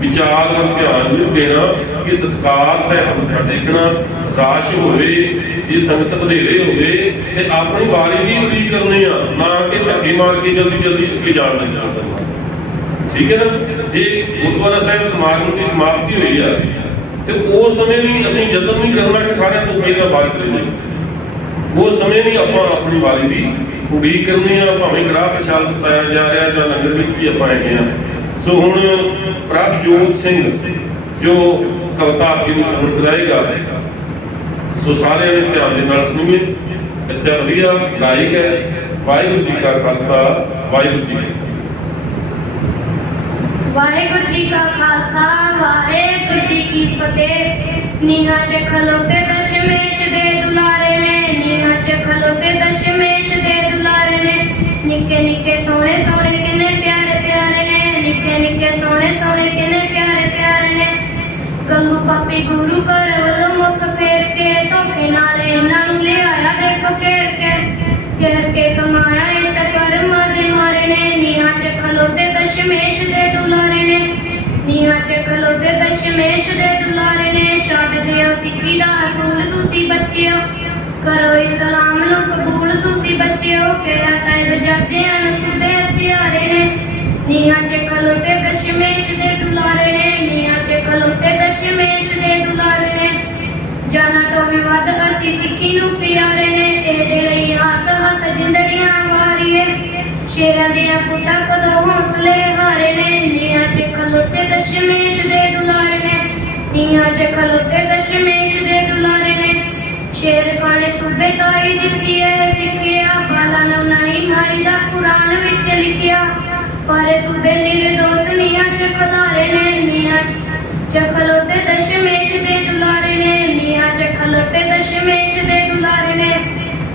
ਵਿਚਾਰ ਵੱਲ ਧਿਆਨ ਜ਼ਰੂਰ ਦੇਣਾ ਕਿ ਸਤਿਕਾਰ ਸਹਿਤ ਮੱਥਾ ਟੇਕਣਾ, ਰਾਸ਼ ਹੋਵੇ, ਜੇ ਸੰਗਤ ਵਧੇਰੇ ਹੋਵੇ ਤੇ ਆਪਣੀ ਵਾਰੀ ਦੀ ਉਡੀਕ ਕਰਨੀ ਆ, ਨਾ ਕਿ ਧੱਕੇ ਮਾਰ ਕੇ ਜਲਦੀ ਜਲਦੀ ਅੱਗੇ ਜਾਣ ਦੀ ਕਰਨਾ। ਠੀਕ ਹੈ ਨਾ। ਜੇ ਗੁਰਦੁਆਰਾ ਸਾਹਿਬ ਸਮਾਗਮ ਦੀ ਸਮਾਪਤੀ ਹੋਈ ਆ ਤੇ ਉਸ ਸਮੇਂ ਵੀ ਅਸੀਂ ਯਤਨ ਨਹੀਂ ਕਰਨਾ ਕਿ ਸਾਰਿਆਂ ਤੋਂ ਪਹਿਲਾਂ ਬਾਹਰ ਚਲੇ ਜਾਈਏ। ਉਸ ਸਮੇਂ ਵੀ ਆਪਾਂ ਆਪਣੀ ਵਾਰੀ ਦੀ ਉਡੀਕ ਕਰਨੀ ਆ, ਭਾਵੇਂ ਕੜਾਹ ਪ੍ਰਸ਼ਾਦ ਪਤਾਇਆ ਜਾ ਰਿਹਾ ਜਾਂ ਲੰਗਰ ਵਿੱਚ ਵੀ ਆਪਾਂ ਹੈਗੇ ਆ। ਸੋ ਹੁਣ ਪ੍ਰਭਜੋਤ ਸਿੰਘ ਜੋ ਕਵਿਤਾ ਆਪ ਜੀ ਨੂੰ ਸੁਣ ਕਰਾਏਗਾ, ਸੋ ਸਾਰਿਆਂ ਨੇ ਧਿਆਨ ਦੇ ਨਾਲ ਸੁਣੀਏ। ਬੱਚਾ ਵਧੀਆ ਗਾਇਕ ਹੈ। ਵਾਹਿਗੁਰੂ ਜੀ ਕਾ ਖਾਲਸਾ, ਵਾਹਿਗੁਰੂ ਜੀ ਕੀ ਵਾਹਿਗੁਰੂ ਜੀ ਕਾ ਖਾਲਸਾ, ਵਾਹਿਗੁਰੂ ਜੀ ਕੀ ਫਤਿਹ। ਨੀਹਾਂ 'ਚ ਖਲੋਤੇ ਦਸ਼ਮੇਸ਼ ਦੇ ਦੁਲਾਰੇ ਨੇ, ਨੀਹਾਂ 'ਚ ਖਲੋਤੇ ਦਸ਼ਮੇਸ਼ ਦੇ ਦੁਲਾਰੇ ਨੇ। ਨਿੱਕੇ ਨਿੱਕੇ ਸੋਹਣੇ ਸੋਹਣੇ ਕਿੰਨੇ ਪਿਆਰੇ ਪਿਆਰੇ ਨੇ, ਨਿੱਕੇ ਨਿੱਕੇ ਸੋਹਣੇ ਸੋਹਣੇ ਕਿੰਨੇ ਪਿਆਰੇ ਪਿਆਰੇ ਨੇ। ਗੰਗੂ ਪਾਪੀ ਗੁਰੂ ਘਰ ਵੱਲੋਂ ਮੁੱਖ ਫੇਰ ਕੇ, ਧੋਖੇ ਨਾਲ ਇਹਨਾਂ ਨੂੰ ਲਿਆਇਆ ਦੇਖੋ ਘੇਰ ਕੇ ਕਮਾਇਆ ਇਸ ਕਰਮਾਂ ਦੇ ਮਾਰੇ ਨੇ। ਨੀਹਾਂ 'ਚ ਖਲੋਤੇ ਦਸ਼ਮੇਸ਼ ਦੇ ਦੁਲਾਰੇ ਨੇ, ਨੀਹਾਂ 'ਚ ਖਲੋਤੇ ਦਸ਼ਮੇਸ਼ ਦੇ ਦੁਲਾਰੇ ਨੇ। ਛੱਡ ਦਿਓ ਸਿੱਖੀ ਦਾ ਅਸੂਲ ਤੁਸੀਂ ਬੱਚਿਓ, ਕਰੋ ਇਸਲਾਮ ਨੂੰ ਕਬੂਲ ਤੁਸੀਂ ਬੱਚਿਓ। ਕਿਹੜਾ ਸਾਹਿਬ ਜਾਦਿਆਂ ਨੂੰ ਸੁਦੇ ਹਥਿਆਰੇ ਨੇ। ਨੀਹਾਂ 'ਚ ਖਲੋਤੇ ਦਸ਼ਮੇਸ਼ ਦੇ ਦੁਲਾਰੇ ਨੇ, ਨੀਹਾਂ 'ਚ ਖਲੋਤੇ ਦਸ਼ਮੇਸ਼ ਦੇ ਦੁਲਾਰੇ ਨੇ। ਜਾਨਾਂ ਤੋਂ ਵੀ ਵੱਧ ਅਸੀਂ ਸਿੱਖੀ ਨੂੰ ਪਿਆਰੇ ਨੇ, ਇਹਦੇ ਲਈ ਹੱਸ ਹੱਸ ਜਿੰਦੜੀਆਂ ਵਾਰੀਏ। ਸ਼ੇਰਾਂ ਦੀਆਂ ਪੁੱਤਾਂ ਕਦੋਂ ਹੌਸਲੇ ਹਾਰੇ ਨੇ। ਨੀਹਾਂ 'ਚ ਖਲੋਤੇ ਦਸ਼ਮੇਸ਼ ਦੇ ਦੁਲਾਰੇ ਨੇ, ਨੀਹਾਂ 'ਚ ਖਲੋਤੇ ਦਸ਼ਮੇਸ਼ ਦੇ ਦੁਲਾਰੇ ਨੇ। ਸ਼ੇਰ ਖਾਨੇ ਸੂਬੇ ਤਾਈ ਦਿੱਤੀ ਹੈ ਸਿੱਖਿਆ, ਬਾਲਾਂ ਨੂੰ ਨਹੀਂ ਮਾਰੀਦਾ ਕੁਰਾਨ ਵਿੱਚ ਲਿਖਿਆ। ਪਰ ਸੂਬੇ ਨਿਰਦੋਸ਼ ਨੀਹਾਂ 'ਚ ਖਲਾਰੇ ਨੇ, ਨੀਹਾਂ 'ਚ ਖਲੋਤੇ ਦਸ਼ਮੇਸ਼ ਦੇ ਦੁਲਾਰੇ ਨੇ, ਨੀਹਾਂ 'ਚ ਖਲੋਤੇ ਦਸ਼ਮੇਸ਼ ਦੇ ਦੁਲਾਰੇ ਨੇ।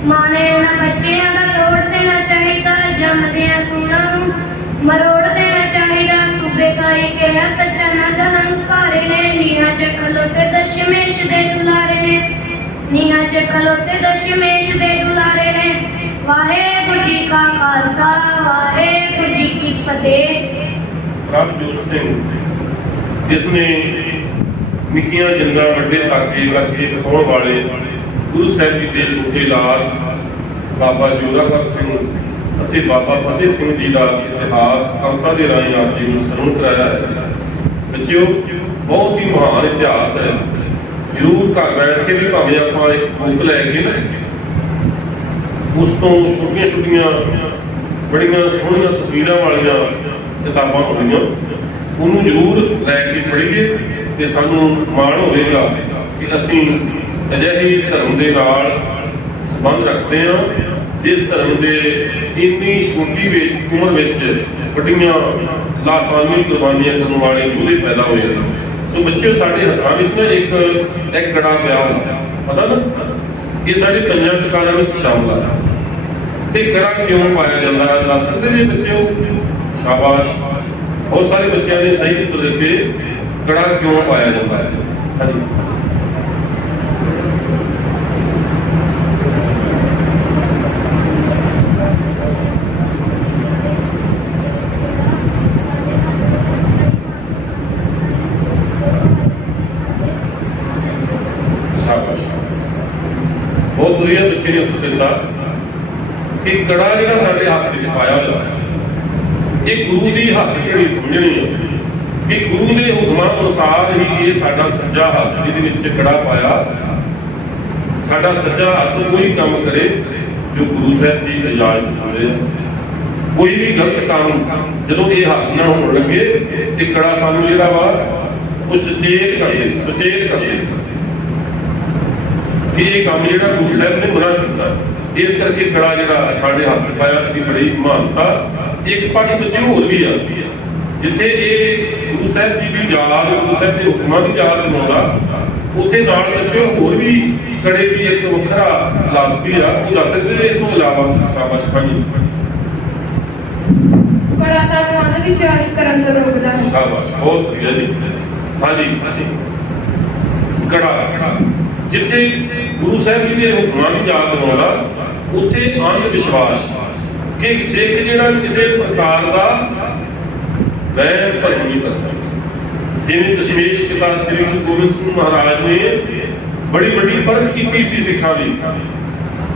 ਮਾਂ ਨੇ ਉਹਨਾਂ ਬੱਚਿਆਂ ਦਾ ਤੋੜ ਦੇਣਾ ਚਾਹੀਦਾ, ਜੰਮਦਿਆਂ ਸੂਰਾਂ ਨੂੰ ਮਰੋੜ ਦੇਣਾ ਚਾਹੀਦਾ। ਸੂਬੇ ਕਾਈ ਕਿਹਾ ਸੱਚਾ ਨੰਦ ਹੰਕਾਰੇ ਨੇ, ਨੀਹਾਂ 'ਚ ਖਲੋਤੇ ਦਸ਼ਮੇਸ਼ ਦੇ ਦੁਲਾਰੇ ਨੇ, ਨੀਹਾਂ 'ਚ ਖਲੋਤੇ ਦਸ਼ਮੇਸ਼ ਦੇ ਦੁਲਾਰੇ ਨੇ। ਵਾਹਿਗੁਰੂ ਜੀ ਕਾ ਖਾਲਸਾ, ਵਾਹਿਗੁਰੂ ਜੀ ਕੀ ਫਤਿਹ। ਪ੍ਰਭਜੋਤ ਸਿੰਘ ਜਿਸ ਨੇ ਨਿੱਕੀਆਂ ਜਿੰਦਾਂ ਵੱਡੇ ਸਾਕੇ ਕਰਕੇ ਵਿਖਾਉਣ ਵਾਲੇ ਗੁਰੂ ਸਾਹਿਬ ਜੀ ਦੇ ਛੋਟੇ ਲਾਲ ਬਾਬਾ ਜੋਰਾਵਰ ਸਿੰਘ ਅਤੇ ਬਾਬਾ ਫਤਿਹ ਸਿੰਘ ਜੀ ਦਾ ਇਤਿਹਾਸ ਕਵਿਤਾ ਦੇ ਰਾਹੀਂ ਆਪ ਜੀ ਨੂੰ ਸਰਵਣ ਕਰਾਇਆ ਹੈ। ਬੱਚਿਓ, ਬਹੁਤ ਹੀ ਮਹਾਨ ਇਤਿਹਾਸ ਹੈ। ਜ਼ਰੂਰ ਘਰ ਬੈਠ ਕੇ ਵੀ ਭਾਵੇਂ ਆਪਾਂ ਇੱਕ ਬੁੱਕ ਲੈ ਕੇ ਨਾ ਉਸ ਤੋਂ ਛੋਟੀਆਂ ਛੋਟੀਆਂ ਬੜੀਆਂ ਸੋਹਣੀਆਂ ਤਸਵੀਰਾਂ ਵਾਲੀਆਂ ਕਿਤਾਬਾਂ ਹੁੰਦੀਆਂ, ਉਹਨੂੰ ਜ਼ਰੂਰ ਲੈ ਕੇ ਪੜ੍ਹੀਏ ਤੇ ਸਾਨੂੰ ਮਾਣ ਹੋਵੇਗਾ ਕਿ ਅਸੀਂ ਅਜਿਹੇ ਧਰਮ ਦੇ ਨਾਲ ਸੰਬੰਧ ਰੱਖਦੇ ਹਾਂ ਜਿਸ ਧਰਮ ਦੇ ਇੰਨੀ ਛੋਟੀ ਉਮਰ ਵਿੱਚ ਵੱਡੀਆਂ ਲਾਸਾਨੀ ਕੁਰਬਾਨੀਆਂ ਕਰਨ ਵਾਲੇ ਯੋਧੇ ਪੈਦਾ ਹੋਏ ਹਨ। ਸੋ ਬੱਚਿਓ, ਸਾਡੇ ਹੱਥਾਂ ਵਿੱਚ ਨਾ ਇੱਕ ਗੜਾ ਪਿਆ ਹੁੰਦਾ, ਪਤਾ ਨਾ, ਇਹ ਸਾਡੇ ਪੰਜਾਂ ਟਿਕਾਣਿਆਂ ਵਿੱਚ ਸ਼ਾਮਲ ਹੈ। ਤੇ ਗੜਾ ਕਿਉਂ ਪਾਇਆ ਜਾਂਦਾ ਹੈ ਦੱਸ ਸਕਦੇ ਜੀ ਬੱਚਿਓ? ਸ਼ਾਬਾਸ਼, ਬਹੁਤ ਸਾਰੇ ਬੱਚਿਆਂ ਨੇ ਸਹੀ ਉੱਤਰ ਦਿੱਤੇ। ਗੜਾ ਕਿਉਂ ਪਾਇਆ ਜਾਂਦਾ ਹੈ? ਹਾਂਜੀ, ਕਿ ਕੜਾ ਜਿਹੜਾ ਸਾਡੇ ਹੱਥ ਵਿੱਚ ਪਾਇਆ ਹੋਇਆ ਇਹ ਗੁਰੂ ਦੀ ਹੱਥ ਘੜੀ ਸਮਝਣੀ ਹੈ ਕਿ ਗੁਰੂ ਦੇ ਹੁਕਮਾਂ ਅਨੁਸਾਰ ਹੀ ਇਹ ਸਾਡਾ ਸੱਜਾ ਹੱਥ ਜਿਹਦੇ ਵਿੱਚ ਕੜਾ ਪਾਇਆ, ਸਾਡਾ ਸੱਜਾ ਹੱਥ ਕੋਈ ਕੰਮ ਕਰੇ ਜੋ ਗੁਰੂ ਸਾਹਿਬ ਦੀ ਇਜਾਜ਼ਤ ਹੋਵੇ। ਕੋਈ ਵੀ ਗਲਤ ਕੰਮ ਜਦੋਂ ਇਹ ਹੱਥ ਨਾਲ ਹੋਣ ਲੱਗੇ ਤੇ ਕੜਾ ਸਾਨੂੰ ਜਿਹੜਾ ਵਾ ਉਹ ਸੁਚੇਤ ਕਰਦੇ ਕਿ ਇਹ ਕੰਮ ਜਿਹੜਾ ਗੁਰੂ ਸਾਹਿਬ ਨੇ ਮਨਾ ਕੀਤਾ। ਇਸ ਕਰਕੇ ਕੜਾ ਜਿਹੜਾ ਸਾਡੇ ਹੱਥ ਪਾਇਆ ਦੀ ਬੜੀ ਮਹਾਨਤਾ। ਇੱਕ ਪੱਖ ਵਿੱਚ ਹੋਰ ਵੀ ਆ, ਜਿੱਥੇ ਇਹ ਗੁਰੂ ਸਾਹਿਬ ਜੀ ਦੀ ਯਾਦ, ਗੁਰੂ ਸਾਹਿਬ ਦੇ ਹੁਕਮਾਂ ਦੀ ਯਾਦ ਦਿਵਾਉਂਦਾ, ਉੱਥੇ ਨਾਲ ਬੱਚੇ ਹੋਰ ਵੀ ਕੜੇ ਦੀ ਇੱਕ ਵੱਖਰਾ ਫਿਲਾਸਫੀ ਆ, ਉਹ ਦੱਸ ਸਕਦੇ ਇਸ ਤੋਂ ਇਲਾਵਾ ਸ਼ਾਬਾਸ਼ ਹਾਂਜੀ ਕੜਾ ਸਾਨੂੰ ਅੰਧ ਵਿਸ਼ਵਾਸ ਕਰਨ ਤੋਂ ਰੋਕਦਾ ਹੈ। ਸ਼ਾਬਾਸ਼ ਬਹੁਤ ਵਧੀਆ ਜੀ। ਹਾਂਜੀ ਕੜਾ ਜਿੱਥੇ ਗੁਰੂ ਸਾਹਿਬ ਜੀ ਦੇ ਹੁਕਮਾਂ ਦੀ ਯਾਦ ਦਿਵਾਉਂਦਾ, ਉੱਥੇ ਅੰਧ ਵਿਸ਼ਵਾਸ ਕਿ ਸਿੱਖ ਜਿਹੜਾ ਕਿਸੇ ਪ੍ਰਕਾਰ ਦਾ ਵਹਿਮ ਭਰਮ ਨਹੀਂ ਕਰਦਾ। ਜਿਵੇਂ ਦਸ਼ਮੇਸ਼ ਪਿਤਾ ਸ੍ਰੀ ਗੁਰੂ ਗੋਬਿੰਦ ਸਿੰਘ ਮਹਾਰਾਜ ਨੇ ਬੜੀ ਵੱਡੀ ਪਰਖ ਕੀਤੀ ਸੀ ਸਿੱਖਾਂ ਦੀ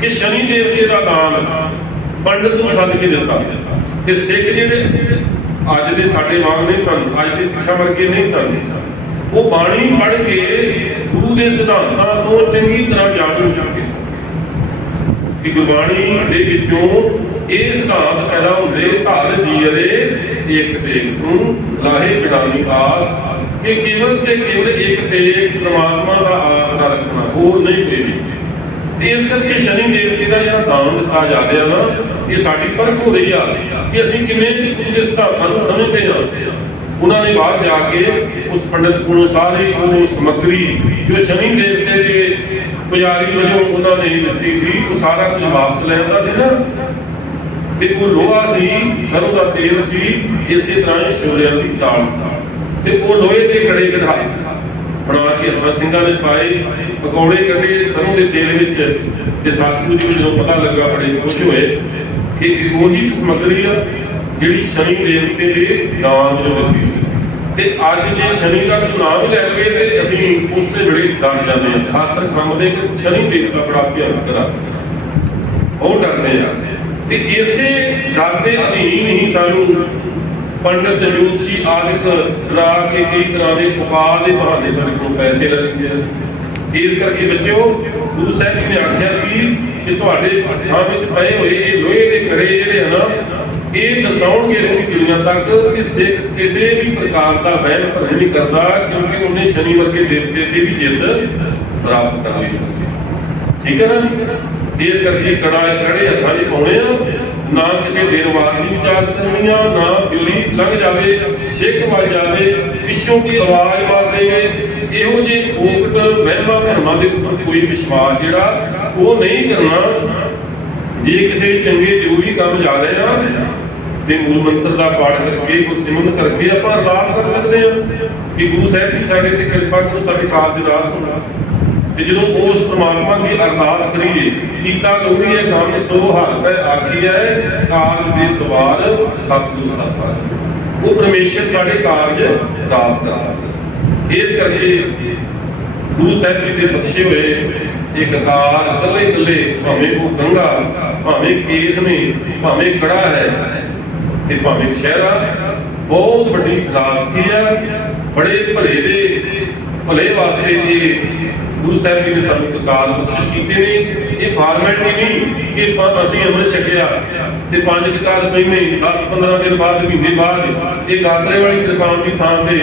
ਕਿ ਸ਼ਨੀ ਦੇਵਤੇ ਦਾ ਦਾਨ ਪੰਡਤ ਨੂੰ ਸੱਦ ਕੇ ਦਿੱਤਾ ਤੇ ਸਿੱਖ ਜਿਹੜੇ ਅੱਜ ਦੇ ਸਾਡੇ ਵਾਂਗ ਨਹੀਂ ਸਨ, ਅੱਜ ਦੇ ਸਿੱਖਾਂ ਵਰਗੇ ਨਹੀਂ ਸਨ, ਉਹ ਬਾਣੀ ਪੜ੍ਹ ਕੇ ਗੁਰੂ ਦੇ ਸਿਧਾਂਤਾਂ ਤੋਂ ਚੰਗੀ ਤਰ੍ਹਾਂ ਜਾਣੂ ਚੁੱਕੇ ਸਨ ਕਿ ਗੁਰਬਾਣੀ ਦੇ ਵਿੱਚੋਂ ਇਹ ਸਿਧਾਂਤ ਪੈਦਾ ਹੁੰਦੇ ਧਰ ਜੀਅਰੇ ਇੱਕ ਟੇਕ ਨੂੰ ਲਾਹੇ ਬਿਡਾਨੀ ਆਸ ਕਿ ਕੇਵਲ ਤੇ ਕੇਵਲ ਇੱਕ ਟੇਕ ਪ੍ਰਮਾਤਮਾ ਦਾ ਆਸਰਾ ਰੱਖਣਾ, ਹੋਰ ਨਹੀਂ ਕੋਈ ਵੀ। ਤੇ ਇਸ ਕਰਕੇ ਸ਼ਨੀ ਦੇਵਤੇ ਦਾ ਜਿਹੜਾ ਦਾਨ ਦਿੱਤਾ ਜਾਂਦਾ ਹੈ ਨਾ, ਇਹ ਸਾਡੀ ਪਰਖ ਹੋ ਰਹੀ ਆ ਕਿ ਅਸੀਂ ਕਿੰਨੇ ਗੁਰੂ ਦੇ ਸਿਧਾਂਤਾਂ ਨੂੰ ਸਮਝਦੇ ਹਾਂ। ਉਹਨਾਂ ਨੇ ਬਾਹਰ ਜਾ ਕੇ ਉਸ ਪੰਡਤ ਕੋਲੋਂ ਸਾਰੀ ਉਹ ਸਮੱਗਰੀ ਜੋ ਸ਼ਨੀ ਦੇਵਤੇ ਦੇ ਪੁਜਾਰੀ ਵਜੋਂ ਉਹਨਾਂ ਨੇ ਦਿੱਤੀ ਸੀ, ਉਹ ਸਾਰਾ ਕੁਝ ਵਾਪਸ ਲੈ ਆਉਂਦਾ ਸੀ ਨਾ। ਤੇ ਉਹ ਲੋਹਾ ਸੀ, ਸਰੋਂ ਦਾ ਤੇਲ ਸੀ, ਇਸੇ ਤਰ੍ਹਾਂ ਹੀ ਛੋਲਿਆਂ ਦੀ ਦਾਲ ਤੇ ਉਹ ਲੋਹੇ ਦੇ ਕੜੇ ਦੇ ਹੱਥ ਬਣਾ ਕੇ ਹੱਥਾਂ ਸਿੰਘਾਂ ਨੇ ਪਾਏ, ਪਕੌੜੇ ਕੱਢੇ ਸਰੋਂ ਦੇ ਤੇਲ ਵਿੱਚ। ਤੇ ਸਤਿਗੁਰੂ ਜੀ ਨੂੰ ਜਦੋਂ ਪਤਾ ਲੱਗਾ ਬੜੇ ਖੁਸ਼ ਹੋਏ ਕਿ ਉਹੀ ਸਮੱਗਰੀ ਆ ਜਿਹੜੀ ਸ਼ਨੀ ਦੇਵਤੇ ਦੇ ਦਾਨ ਵਜੋਂ ਦਿੱਤੀ ਸੀ। ਤੇ ਅੱਜ ਜੇ ਸ਼ਨੀ ਦਾ ਨਾਮ ਹੀ ਲੈ ਲਵੇ ਤੇ ਅਸੀਂ ਉਸੇ ਵੇਲੇ ਡਰ ਜਾਂਦੇ ਹਾਂ, ਖਾਤਰ ਖੰਮਦੇ ਕਿ ਸ਼ਨੀ ਦੇਵਤਾ ਬੜਾ ਭਿਆਨਕ ਆ, ਬਹੁਤ ਡਰਦੇ ਆ। ਤੇ ਇਸੇ ਡਰ ਦੇ ਅਧੀਨ ਹੀ ਸਾਨੂੰ ਪੰਡਤ ਜੋਤਸ਼ੀ ਆਦਿਕ ਡਰਾ ਕੇ ਕਈ ਤਰ੍ਹਾਂ ਦੇ ਉਪਾਅ ਦੇ ਬਹਾਨੇ ਸਾਡੇ ਕੋਲ ਪੈਸੇ ਲੈ ਲੈਂਦੇ ਹਨ। ਇਸ ਕਰਕੇ ਬੱਚਿਓ, ਗੁਰੂ ਸਾਹਿਬ ਜੀ ਨੇ ਆਖਿਆ ਸੀ ਕਿ ਤੁਹਾਡੇ ਹੱਥਾਂ ਵਿੱਚ ਪਏ ਹੋਏ ਇਹ ਲੋਹੇ ਦੇ ਕੜੇ ਜਿਹੜੇ ਹਨ, ਇਹ ਦਰਸਾਉਣਗੇ ਰਹੀ ਦੁਨੀਆ ਤੱਕ ਕਿ ਸਿੱਖ ਕਿਸੇ ਵੀ ਪ੍ਰਕਾਰ ਦਾ ਵਹਿਮ ਭਰਮ ਨਹੀਂ ਕਰਦਾ, ਕਿਉਂਕਿ ਉਹਨੇ ਸ਼ਨੀ ਵਰਗੇ ਦੇਵਤੇ ਤੇ ਵੀ ਜਿੱਤ ਪ੍ਰਾਪਤ ਕਰ ਲਈ। ਠੀਕ ਹੈ ਨਾ। ਇਸ ਕਰਕੇ ਕੜੇ ਹੱਥਾਂ 'ਚ ਪਾਉਣੇ ਆ, ਨਾ ਕਿਸੇ ਦਿਨ ਵਾਰ ਦੀ ਵਿਚਾਰ ਕਰਨੀ ਆ, ਨਾ ਬਿੱਲੀ ਲੰਘ ਜਾਵੇ, ਸਿੱਖ ਵੱਜ ਜਾਵੇ, ਪਿੱਛੋਂ ਕੋਈ ਆਵਾਜ਼ ਮਾਰ ਦੇਵੇ, ਇਹੋ ਜਿਹੇ ਫੋਕਟ ਵਹਿਮਾਂ ਭਰਮਾਂ ਦੇ ਉੱਪਰ ਕੋਈ ਵਿਸ਼ਵਾਸ ਜਿਹੜਾ ਉਹ ਨਹੀਂ ਕਰਨਾ। ਜੇ ਕਿਸੇ ਚੰਗੇ ਜ਼ਰੂਰੀ ਕੰਮ ਜਾ ਰਹੇ ਆ ਤੇ ਮੂਲ ਮੰਤਰ ਦਾ ਪਾਠ ਕਰਕੇ, ਗੁਰਸਿਮਰਨ ਕਰਕੇ ਆਪਾਂ ਅਰਦਾਸ ਕਰ ਸਕਦੇ ਹਾਂ ਕਿ ਗੁਰੂ ਸਾਹਿਬ ਜੀ ਸਾਡੇ ਤੇ ਕਿਰਪਾ ਕਰੋ, ਸਾਡੇ ਕਾਰਜ ਦੀ ਰਾਸ ਹੋਣਾ। ਤੇ ਜਦੋਂ ਉਸ ਪ੍ਰਮਾਤਮਾ ਦੀ ਅਰਦਾਸ ਕਰੀਏ, ਕੀਤਾ ਲੋੜੀ ਹੈ ਕੰਮ ਸੋ ਹਰ ਹੈ ਆਖੀ ਹੈ, ਕਾਰਜ ਦੇ ਸਵਾਰ ਸਤਿਗੁਰੂ ਸਾਸਾ, ਉਹ ਪਰਮੇਸ਼ਰ ਸਾਡੇ ਕਾਰਜ ਰਾਸ ਕਰਦਾ। ਇਸ ਕਰਕੇ ਗੁਰੂ ਸਾਹਿਬ ਜੀ ਦੇ ਬਖਸ਼ੇ ਹੋਏ ਇਹ ਕਕਾਰ ਇਕੱਲੇ ਇਕੱਲੇ, ਭਾਵੇਂ ਉਹ ਗੰਗਾ, ਭਾਵੇਂ ਕੇਸ ਨੇ, ਭਾਵੇਂ ਕੜਾ ਹੈ ਤੇ ਭਾਵੇਂ ਸ਼ਹਿਰਾ, ਬਹੁਤ ਵੱਡੀ ਫਿਲਾਸਫੀ ਆ। ਬੜੇ ਭਲੇ ਦੇ ਭਲੇ ਵਾਸਤੇ ਇਹ ਗੁਰੂ ਸਾਹਿਬ ਜੀ ਨੇ ਸਾਨੂੰ ਕਕਾਰ ਬਖਸ਼ਿਸ਼ ਕੀਤੇ ਨੇ। ਇਹ ਫਾਰਮੈਲਿਟੀ ਨਹੀਂ ਕਿ ਅਸੀਂ ਅੰਮ੍ਰਿਤ ਛਕਿਆ ਤੇ 5 ਕਕਾਰ ਮਹੀਨੇ 10-15 ਦਿਨ ਬਾਅਦ, ਮਹੀਨੇ ਬਾਅਦ ਇਹ ਗਾਤਰੇ ਵਾਲੀ ਕਿਰਪਾਨ ਦੀ ਥਾਂ ਤੇ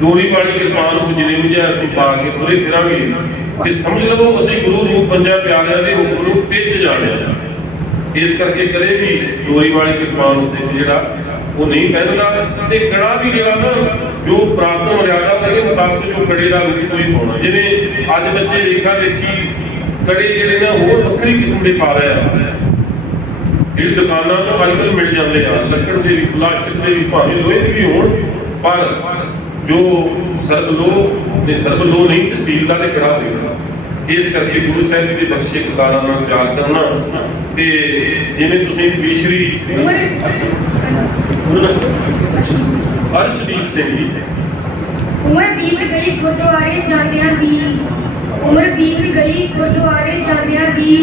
ਡੋਰੀ ਵਾਲੀ ਕਿਰਪਾਨ ਨੂੰ ਜਿਵੇਂ ਜਿਹਾ ਅਸੀਂ ਪਾ ਕੇ ਤੁਰੇ ਫਿਰਾਂਗੇ ਤੇ ਸਮਝ ਲਵੋ ਅਸੀਂ ਗੁਰੂ ਰੂਪ ਪੰਜਾਂ ਪਿਆਰਿਆਂ ਦੇ ਹੁਕਮ ਨੂੰ ਟਿੱਚ ਜਾਣਿਆ। ਇਸ ਕਰਕੇ ਕਦੇ ਵੀ ਡੋਰੀ ਵਾਲੀ ਕਿਰਪਾਨ ਸਿੱਖ ਜਿਹੜਾ ਉਹ ਨਹੀਂ ਪਹਿਨਦਾ। ਤੇ ਕੜਾ ਵੀ ਜਿਹੜਾ ਨਾ ਜੋ ਪ੍ਰਾਪਤ ਮਰਿਆਦਾ ਉਹਦੇ ਮੁਤਾਬਕ ਜੋ ਕੜੇ ਦਾ ਰੂਪ ਕੋਈ ਪਾਉਣਾ। ਜਿਵੇਂ ਅੱਜ ਬੱਚੇ ਦੇਖਾ ਦੇਖੀ ਕੜੇ ਜਿਹੜੇ ਨਾ ਹੋਰ ਵੱਖਰੀ ਕਿਸਮ ਦੇ ਪਾ ਰਹੇ ਆ, ਇਹ ਦੁਕਾਨਾਂ ਤੋਂ ਅੱਜ ਕੱਲ੍ਹ ਮਿਲ ਜਾਂਦੇ ਆ, ਲੱਕੜ ਦੇ ਵੀ, ਪਲਾਸਟਿਕ ਦੇ ਵੀ, ਭਾਵੇਂ ਲੋਹੇ ਦੇ ਵੀ ਹੋਣ, ਪਰ ਜੋ ਸਰਬ ਲੋਹ ਨਹੀਂ, ਸਟੀਲ ਦਾ ਤੇ ਕੜਾ ਹੋਏਗਾ। ਇਸ ਕਰਕੇ ਗੁਰੂ ਸਾਹਿਬ ਜੀ ਦੇ ਬਖਸ਼ੇ ਕਕਾਰਾਂ ਨਾਲ ਯਾਦ ਕਰਨਾ। ਤੇ ਜਿਵੇਂ ਤੁਸੀਂ ਬੀਸ਼ਰੀ ਅਰਸ਼ਦੀਪ ਸਿੰਘ ਜੀ, ਉਮਰ ਬੀਤ ਗਈ ਗੁਰਦੁਆਰੇ ਜਾਂਦਿਆਂ ਦੀ, ਉਮਰ ਬੀਤ ਗਈ ਗੁਰਦੁਆਰੇ ਜਾਂਦਿਆਂ ਦੀ,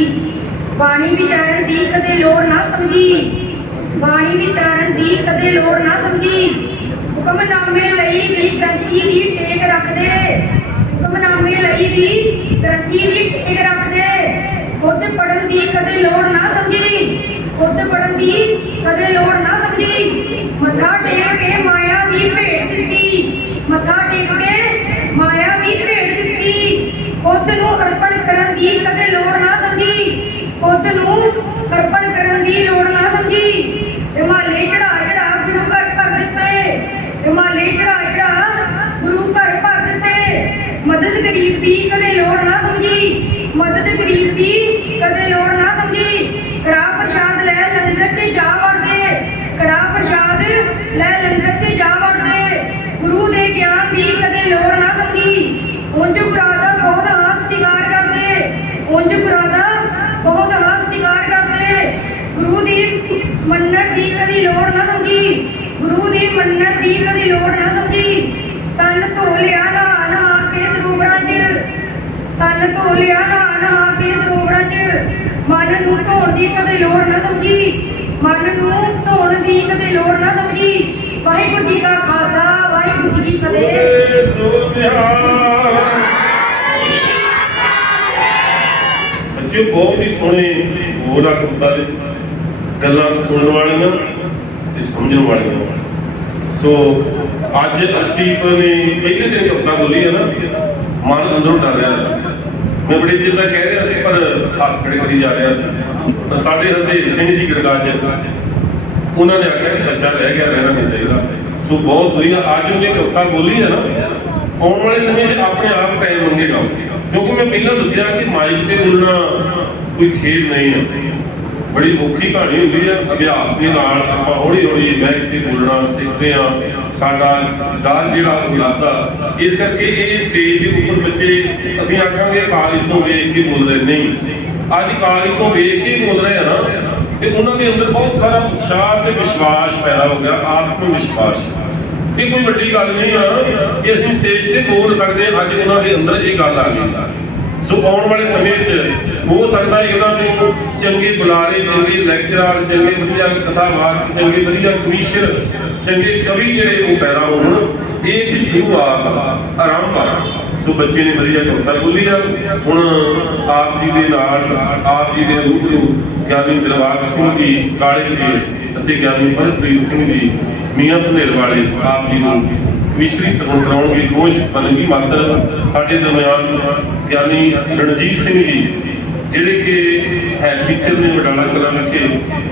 ਬਾਣੀ ਵਿਚਾਰਨ ਦੀ ਕਦੇ ਲੋੜ ਨਾ ਸਮਝੀ, ਬਾਣੀ ਵਿਚਾਰਨ ਦੀ ਕਦੇ ਲੋੜ ਨਾ ਸਮਝੀ। ਹੁਕਮਨਾਮੇ ਲਈ ਵੀ ਗ੍ਰੰਥੀ ਦੀ ਟੇਕ ਰੱਖਦੇ, ਹੁਕਮਨਾਮੇ ਲਈ ਵੀ ਗ੍ਰੰਥੀ ਦੀ ਟੇਕ ਰੱਖਦੇ। ਖੁਦ ਪੜਨ ਦੀ ਕਦੇ ਲੋੜ ਨਾ ਸਮਝੀ, ਖੁਦ ਪੜਨ ਦੀ ਕਦੇ ਲੋੜ ਨਾ ਸਮਝੀ। ਮੱਥਾ ਟੇਕ ਕੇ ਮਾਇਆ ਦੀ ਭੇਟ ਦਿੱਤੀ, ਮੱਥਾ ਟੇਕ ਕੇ ਮਾਇਆ ਦੀ ਭੇਟ ਦਿੱਤੀ। ਖੁਦ ਨੂੰ ਅਰਪਣ ਕਰਨ ਦੀ ਕਦੇ ਲੋੜ ਨਾ ਸਮਝੀ, ਖੁਦ ਨੂੰ ਅਰਪਣ ਕਰਨ ਦੀ ਲੋੜ ਨਾ ਸਮਝੀ। ਹਿਮਾਲੇ ਚੜਾ ਚੜਾ ਗੁਰੂ ਘਰ ਭਰ ਦਿੱਤੇ, ਹਿਮਾਲੇ ਚੜਾ ਚੜਾ ਗੁਰੂ ਘਰ ਭਰ ਦਿੱਤੇ। ਮਦਦ ਗਰੀਬ ਦੀ ਕਦੇ ਲੋੜ ਨਾ ਸਮਝੀ, ਮਦਦ ਗਰੀਬ ਦੀ ਕਦੇ ਲੋੜ ਨਾ ਸਮਝੀ। ਕੜਾਹ ਪ੍ਰਸ਼ਾਦ ਲੈ ਲੰਗਰ 'ਚ ਜਾ ਵੜਦੇ, ਕੜਾਹ ਪ੍ਰਸ਼ਾਦ ਲੈ ਲੰਗਰ 'ਚ ਜਾ ਵੜਦੇ। ਗੁਰੂ ਦੇ ਗਿਆਨ ਦੀ ਕਦੇ ਲੋੜ ਨਾ ਸਮਝੀ। ਉਂਝ ਗੁਰਾਂ ਦਾ ਬਹੁਤ ਹਾਂ ਸਤਿਕਾਰ ਕਰਦੇ, ਉਂਝ ਗੁਰਾਂ ਦਾ ਬਹੁਤ ਹਾਂ ਸਤਿਕਾਰ ਕਰਦੇ। ਗੁਰੂ ਦੀ ਮੰਨਣ ਦੀ ਕਦੀ ਲੋੜ ਨਾ ਸਮਝੀ, ਗੁਰੂ ਦੀ ਮੰਨਣ ਦੀ ਕਦੀ ਲੋੜ ਨਾ ਸਮਝੀ। ਤਨ ਧੋ ਲਿਆ ਨਹਾ ਨਹਾ ਕੇ ਸਰੋਵਰਾਂ 'ਚ, ਤਨ ਧੋ ਲਿਆ ਨਹਾ ਨਹਾ ਕੇ ਸਰੋਵਰਾਂ 'ਚ। ਮਨ ਨੂੰ ਧੋਣ ਦੀ ਕਦੇ ਲੋੜ ਨਾ ਸਮਝੀ, ਮਨ ਨੂੰ ਧੋਣ ਦੀ ਕਦੇ ਲੋੜ ਨਾ ਸਮਝੀ। ਵਾਹਿਗੁਰੂ ਜੀ ਕਾ ਖਾਲਸਾ, ਵਾਹਿਗੁਰੂ ਜੀ ਕੀ ਫਤਿਹ। ਬੱਚਿਓ ਬਹੁਤ ਹੀ ਸੋਹਣੇ ਬੋਲ ਆ ਕਵਿਤਾ ਦੇ, ਗੱਲਾਂ ਸੁਣਨ ਵਾਲੀਆਂ ਤੇ ਸਮਝਣ ਵਾਲੀਆਂ। ਸੋ ਅੱਜ ਅਸ਼ਦੀਪ ਨੇ ਪਹਿਲੇ ਦਿਨ ਕਵਿਤਾ ਬੋਲੀ ਹੈ ਨਾ, ਮਨ ਅੰਦਰੋਂ ਡਰ ਰਿਹਾ ਸੀ। ਮੈਂ ਬੜੀ ਚਿਰ ਦਾ ਕਹਿ ਰਿਹਾ ਸੀ ਪਰ ਹੱਥ ਖੜੇ ਕਰੀ ਜਾ ਰਿਹਾ ਸੀ। ਸਾਡੇ ਹਰਦੇਵ ਸਿੰਘ ਜੀ ਗੜਗਾਜ, ਉਹਨਾਂ ਨੇ ਆਖਿਆ ਕਿ ਬੱਚਾ ਰਹਿ ਗਿਆ, ਰਹਿਣਾ ਨਹੀਂ ਚਾਹੀਦਾ। ਸੋ ਬਹੁਤ ਵਧੀਆ ਅੱਜ ਉਹਨੇ ਕਵਿਤਾ ਬੋਲੀ ਹੈ ਨਾ, ਆਉਣ ਵਾਲੇ ਸਮੇਂ 'ਚ ਆਪਣੇ ਆਪ ਟਾਈਮ ਮੰਗੇਗਾ। ਕਿਉਂਕਿ ਮੈਂ ਪਹਿਲਾਂ ਦੱਸਿਆ ਕਿ ਮਾਈਕ ਤੇ ਬੋਲਣਾ ਕੋਈ ਖੇਡ ਨਹੀਂ ਹੈ, ਬੜੀ ਔਖੀ ਕਹਾਣੀ ਹੁੰਦੀ ਹੈ। ਅਭਿਆਸ ਦੇ ਨਾਲ ਆਪਾਂ ਹੌਲੀ ਹੌਲੀ ਬੈਠ ਕੇ ਬੋਲਣਾ ਸਿੱਖਦੇ ਹਾਂ, ਸਾਡਾ ਡਰ ਜਿਹੜਾ ਉਹ ਲੱਗਦਾ। ਇਸ ਕਰਕੇ ਇਹ ਸਟੇਜ ਦੇ ਉੱਪਰ ਬੱਚੇ ਅਸੀਂ ਆਖਾਂਗੇ ਕਾਲਜ ਤੋਂ ਵੇਖ ਕੇ ਬੋਲ ਰਹੇ, ਨਹੀਂ, ਅੱਜ ਕਾਲਜ ਤੋਂ ਵੇਖ ਕੇ ਬੋਲ ਰਹੇ ਆ ਨਾ, ਤੇ ਉਹਨਾਂ ਦੇ ਅੰਦਰ ਬਹੁਤ ਸਾਰਾ ਉਤਸ਼ਾਹ ਤੇ ਵਿਸ਼ਵਾਸ ਪੈਦਾ ਹੋ ਗਿਆ, ਆਤਮ ਵਿਸ਼ਵਾਸ। ਇਹ ਕੋਈ ਵੱਡੀ ਗੱਲ ਨਹੀਂ ਆ ਕਿ ਅਸੀਂ ਸਟੇਜ ਤੇ ਬੋਲ ਸਕਦੇ ਹਾਂ। ਅੱਜ ਉਹਨਾਂ ਦੇ ਅੰਦਰ ਇਹ ਗੱਲ ਆ ਗਈ। ਸੋ ਆਉਣ ਵਾਲੇ ਸਮੇਂ 'ਚ ਹੋ ਸਕਦਾ ਇਹਨਾਂ ਨੂੰ ਚੰਗੇ ਬੁਲਾਰੇ, ਚੰਗੇ ਲੈਕਚਰਰ, ਚੰਗੇ ਵਧੀਆ ਕਥਾਵਾਚਕ, ਚੰਗੇ ਵਧੀਆ ਕਮਿਸ਼ਨਰ, ਚੰਗੇ ਕਵੀ ਜਿਹੜੇ ਉਹ ਪੈਦਾ ਹੋਣ। ਇਹ ਇੱਕ ਸ਼ੁਰੂਆਤ, ਆਰੰਭ ਆ। ਸੋ ਬੱਚੇ ਨੇ ਵਧੀਆ ਕਵਿਤਾ ਬੋਲੀ ਆ। ਹੁਣ ਆਪ ਜੀ ਦੇ ਨਾਲ, ਆਪ ਜੀ ਦੇ ਰੂਬਰੂ ਗਿਆਨੀ ਦਿਲਬਾਗ ਸਿੰਘ ਜੀ ਕਾਲੇ ਜੀ ਅਤੇ ਗਿਆਨੀ ਪਰਮਪ੍ਰੀਤ ਸਿੰਘ ਜੀ ਮੀਆਂ ਧਨੇਰ ਵਾਲੇ ਆਪ ਜੀ ਨੂੰ ਕਮਿਸ਼ਨਰੀ ਸਰਵਣ ਕਰਾਉਣਗੇ। ਰੋਜ਼ ਬਨਗੀ ਮਾਤਰ ਸਾਡੇ ਦਰਮਿਆਨ ਗਿਆਨੀ ਰਣਜੀਤ ਸਿੰਘ ਜੀ, ਜਿਹੜੇ ਕਿ ਹੈ ਟੀਚਰ ਨੇ ਵਡਾਲਾ ਕਲਾਂ ਵਿਖੇ,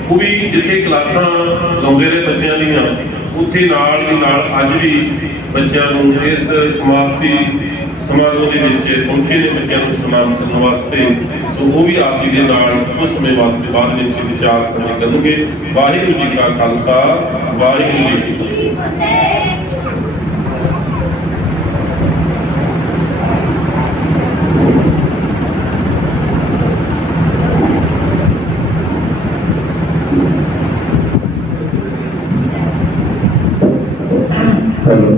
ਉਹ ਵੀ ਜਿੱਥੇ ਕਲਾਸਾਂ ਲਾਉਂਦੇ ਰਹੇ ਬੱਚਿਆਂ ਦੀਆਂ, ਉੱਥੇ ਨਾਲ ਦੀ ਨਾਲ ਅੱਜ ਵੀ ਬੱਚਿਆਂ ਨੂੰ ਇਸ ਸਮਾਪਤੀ ਸਮਾਰੋਹ ਦੇ ਵਿੱਚ ਪਹੁੰਚੇ ਨੇ, ਬੱਚਿਆਂ ਨੂੰ ਸਨਮਾਨ ਕਰਨ ਵਾਸਤੇ। ਸੋ ਉਹ ਵੀ ਆਪ ਜੀ ਦੇ ਨਾਲ ਕੁਝ ਸਮੇਂ ਵਾਸਤੇ ਬਾਅਦ ਵਿੱਚ ਵਿਚਾਰ ਸਾਂਝੇ ਕਰਨਗੇ। ਵਾਹਿਗੁਰੂ ਜੀ ਕਾ ਖਾਲਸਾ, ਵਾਹਿਗੁਰੂ ਜੀ ਕੀ ਫਤਿਹ। ਹੈਲੋ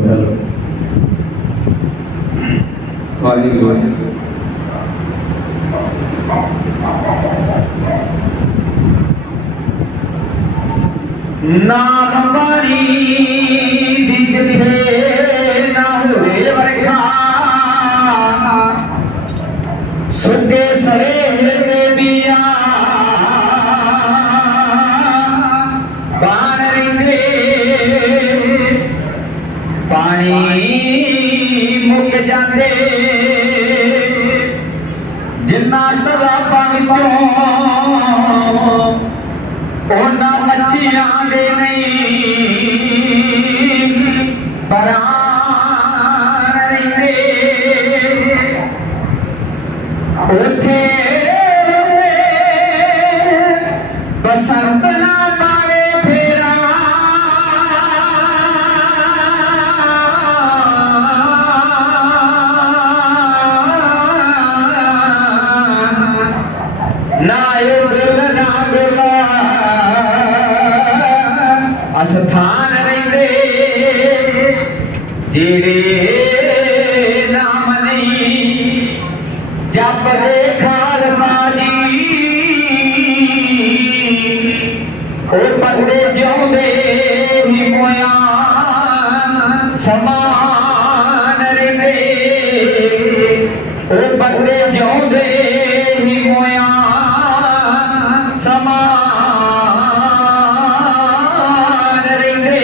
ਵਾਹਿਗੁਰੂ। ਨਾਮ ਬਾਣੀ ਦੀ ਜਿੱਥੇ ਨਾ ਹੋਵੇ ਵਰਖਾ, ਸੁੱਕੇ ਸੜੇ ਦੇ ਬੀਆ ਬਾਣ ਰਹਿੰਦੇ। ਪਾਣੀ ਮੁੱਕ ਜਾਂਦੇ ਜਿੰਨਾ ਤਲਾਬਾਂ ਵਿੱਚੋਂ, ਉਹਨਾਂ ਮੱਛੀਆਂ ਦੇ ਨਹੀਂ ਪਰਾਨ ਰਹਿੰਦੇ। ਉੱਥੇ ਬਸੰਤ ਨਾ ਪਾਵੇ ਫੇਰਾ, ਨਾ ਇਹ ਬਿਲ ਨਾ ਬਿਲਾ ਅਸਥਾਨ ਰਹਿੰਦੇ। ਜਿਹੜੇ ਨਾਮ ਨਹੀਂ ਜਪਦੇ ਖਾਲਸਾ ਜੀ, मोया समान रहिंदे ओ बंदे जिउंदे ही मोया समान रहिंदे।